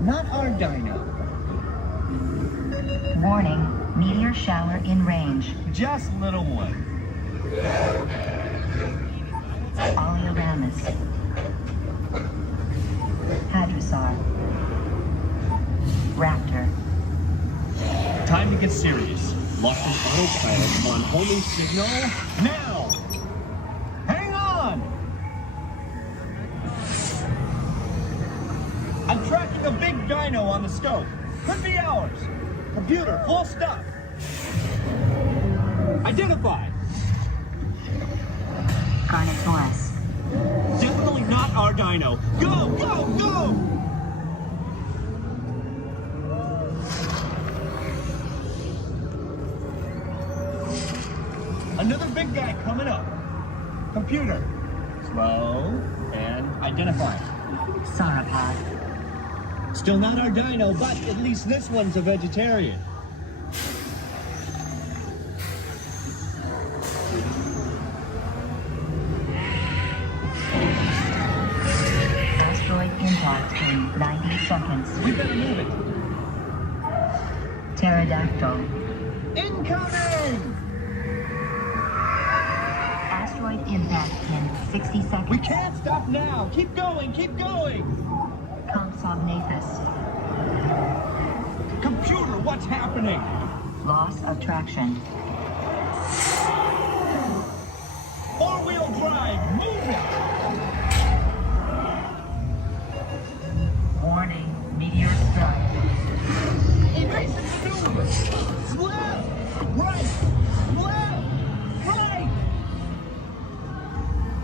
Not our dino. Warning, meteor shower in range. Just little one. Oleoramus. Hadrosaur. Raptor. Time to get serious. Lock an autopilot on homing signal now. Hang on. I'm tracking a big dino on the scope. Could be ours. Computer, full stop. Identify. Carnotaurus. Definitely not our dino. Go, go, go! Another big guy coming up. Computer. Slow and identify. Sauropod. Still not our dino, but at least this one's a vegetarian. Asteroid impact in 90 seconds. We better move it. Pterodactyl. Incoming! Asteroid impact in 60 seconds. We can't stop now. Keep going, keep going. Compsognathus. Computer, what's happening? Loss of traction. Four-wheel drive, move it! Warning, meteor strike. Evasive maneuver! Left! Right! Left! Right!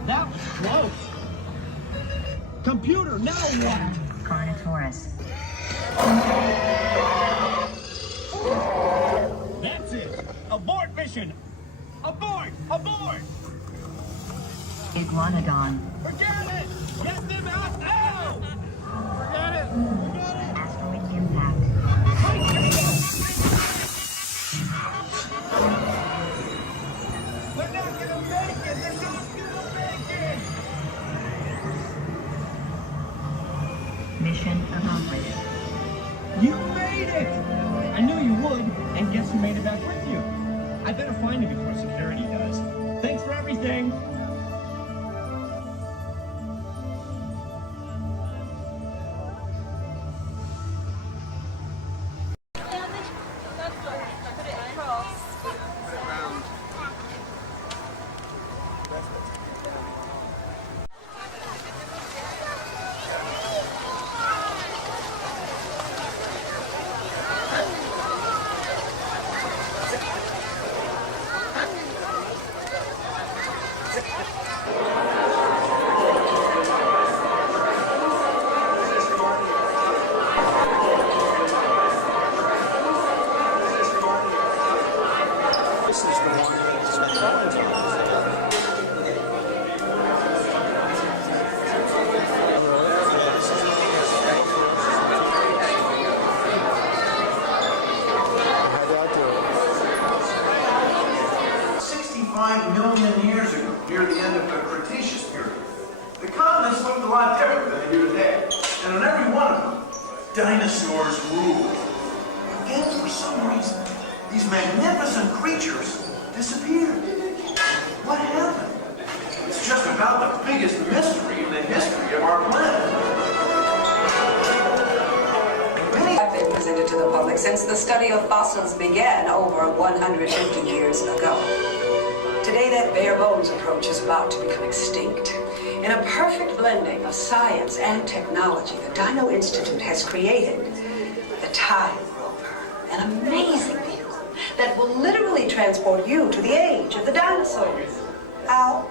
That was close. Computer, now what? Carnotaurus. That's it! Abort mission! Abort! Abort! Iguanodon. Forget it! Get them out now! Forget it! Forget it! Asteroid impact. They're not gonna make it! They're not gonna make it! Mission accomplished. You made it! I knew you would, and guess who made it back with you? I better find him before security does. Thanks for everything! lot different than they do today. And on every one of them, dinosaurs rule. Yet, for some reason, these magnificent creatures disappeared. What happened? It's just about the biggest mystery in the history of our planet. Have been presented to the public since the study of fossils began over 150 years ago. Today, that bare bones approach is about to become extinct. In a perfect blending of science and technology, the Dino Institute has created the Time Rover, an amazing vehicle that will literally transport you to the age of the dinosaurs. How?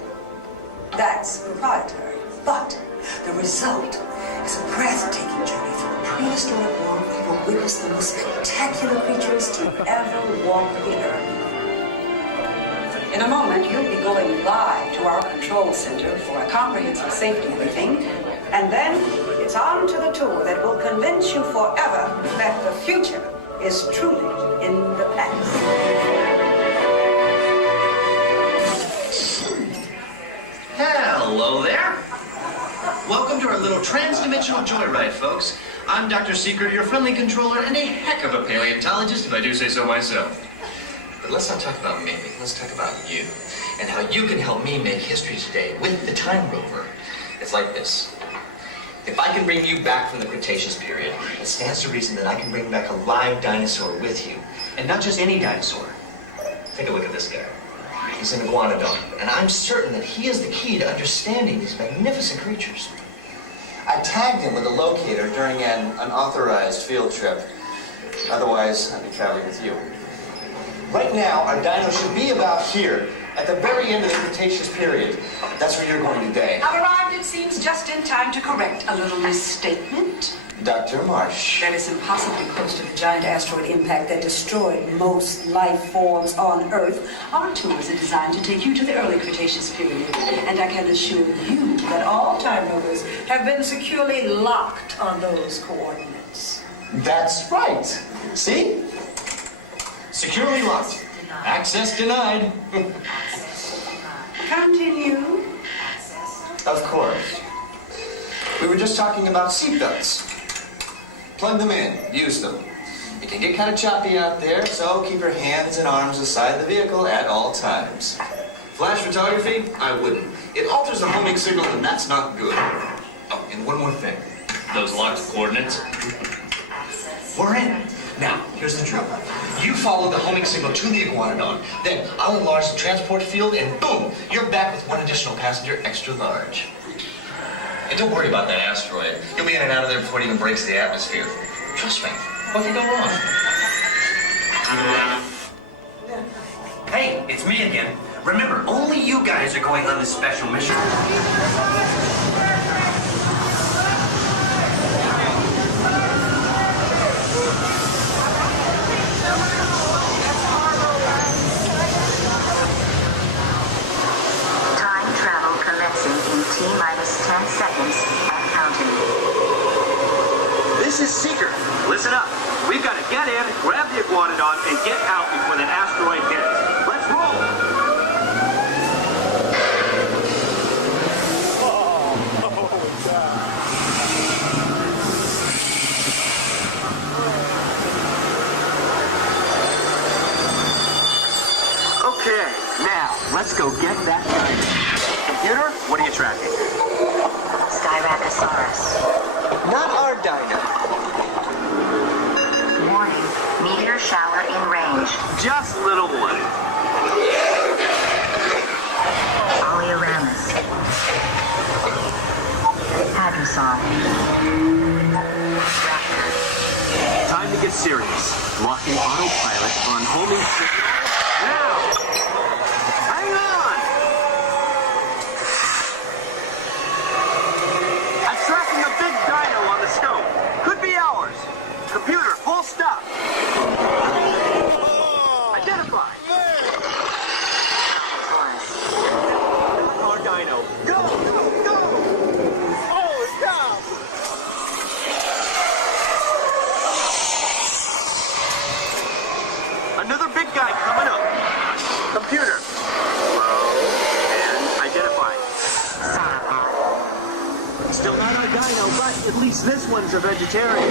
That's proprietary. But the result is a breathtaking journey through a prehistoric world where you will witness the most spectacular creatures to ever walk the earth. In a moment, you'll be going live to our control center for a comprehensive safety briefing, and then it's on to the tour that will convince you forever that the future is truly in the past. Hello there. Welcome to our little trans-dimensional joyride, folks. I'm Dr. Secret, your friendly controller, and a heck of a paleontologist, if I do say so myself. But let's not talk about me. Let's talk about you, and how you can help me make history today with the Time Rover. It's like this. If I can bring you back from the Cretaceous period, it stands to reason that I can bring back a live dinosaur with you. And not just any dinosaur. Take a look at this guy. He's an iguanodon, and I'm certain that he is the key to understanding these magnificent creatures. I tagged him with a locator during an unauthorized field trip. Otherwise, I'd be traveling with you. Right now, our dino should be about here, at the very end of the Cretaceous period. That's where you're going today. I've arrived, it seems, just in time to correct a little misstatement. Dr. Marsh. That is impossibly close to the giant asteroid impact that destroyed most life forms on Earth. Our tours are designed to take you to the early Cretaceous period, and I can assure you that all time rovers have been securely locked on those coordinates. That's right. See? Securely locked. Access denied. Continue. Of course. We were just talking about seatbelts. Plug them in. Use them. It can get kind of choppy out there, so keep your hands and arms aside the vehicle at all times. Flash photography? I wouldn't. It alters the homing signal, and that's not good. Oh, and one more thing. Those locked coordinates. We're in. Now, here's the drill. You follow the homing signal to the iguanodon, then I'll enlarge the transport field, and boom, you're back with one additional passenger extra large. And don't worry about that asteroid. You'll be in and out of there before it even breaks the atmosphere. Trust me, what could go wrong? Hey, it's me again. Remember, only you guys are going on this special mission. T-minus 10 seconds and counting. This is Seeker. Listen up. We've got to get in, grab the iguanodon, and get out before that asteroid hits. Let's roll! Okay, now, let's go get that dino. Computer, what are you tracking? Styracosaurus. Not our dino. Warning, meteor shower in range. Just little one. Oleoramus. Hadrosaur. Time to get serious. Locking autopilot on homing signal. Now! Hang on! I'm tracking a big dino on the scope. Could be ours. Computer, full stop. Identify. Our dino. Go, go, go! Holy cow! Another big guy Still not our dino, but at least this one's a vegetarian.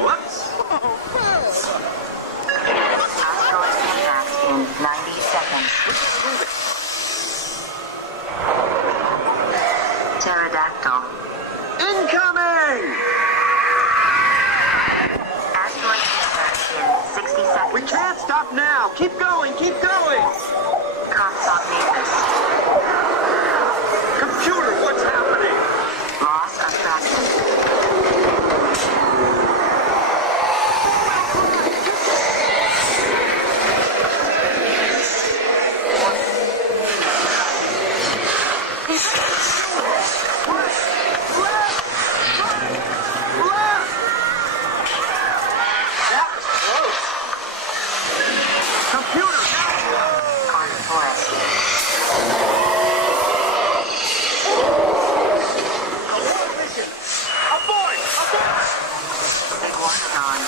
Whoops! Asteroid impact in 90 seconds. Pterodactyl. Incoming! Asteroid impact in 60 seconds. We can't stop now! Keep going, keep going! Compsognathus. Computer, what's happening? Loss of traction. That was close. Computer, aboard! Iguanodon.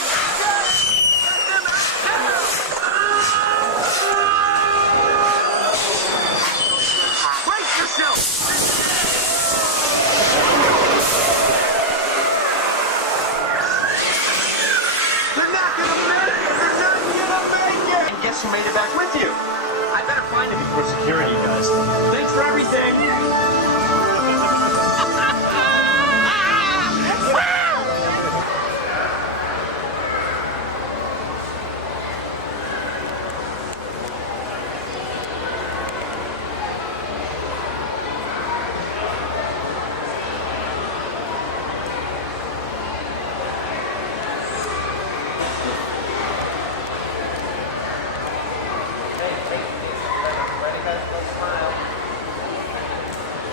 Brace yourself! They're not gonna make it! They're not gonna make it! And guess who made it back with you? I better find him before security does. Thanks for everything!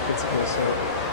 It's closer.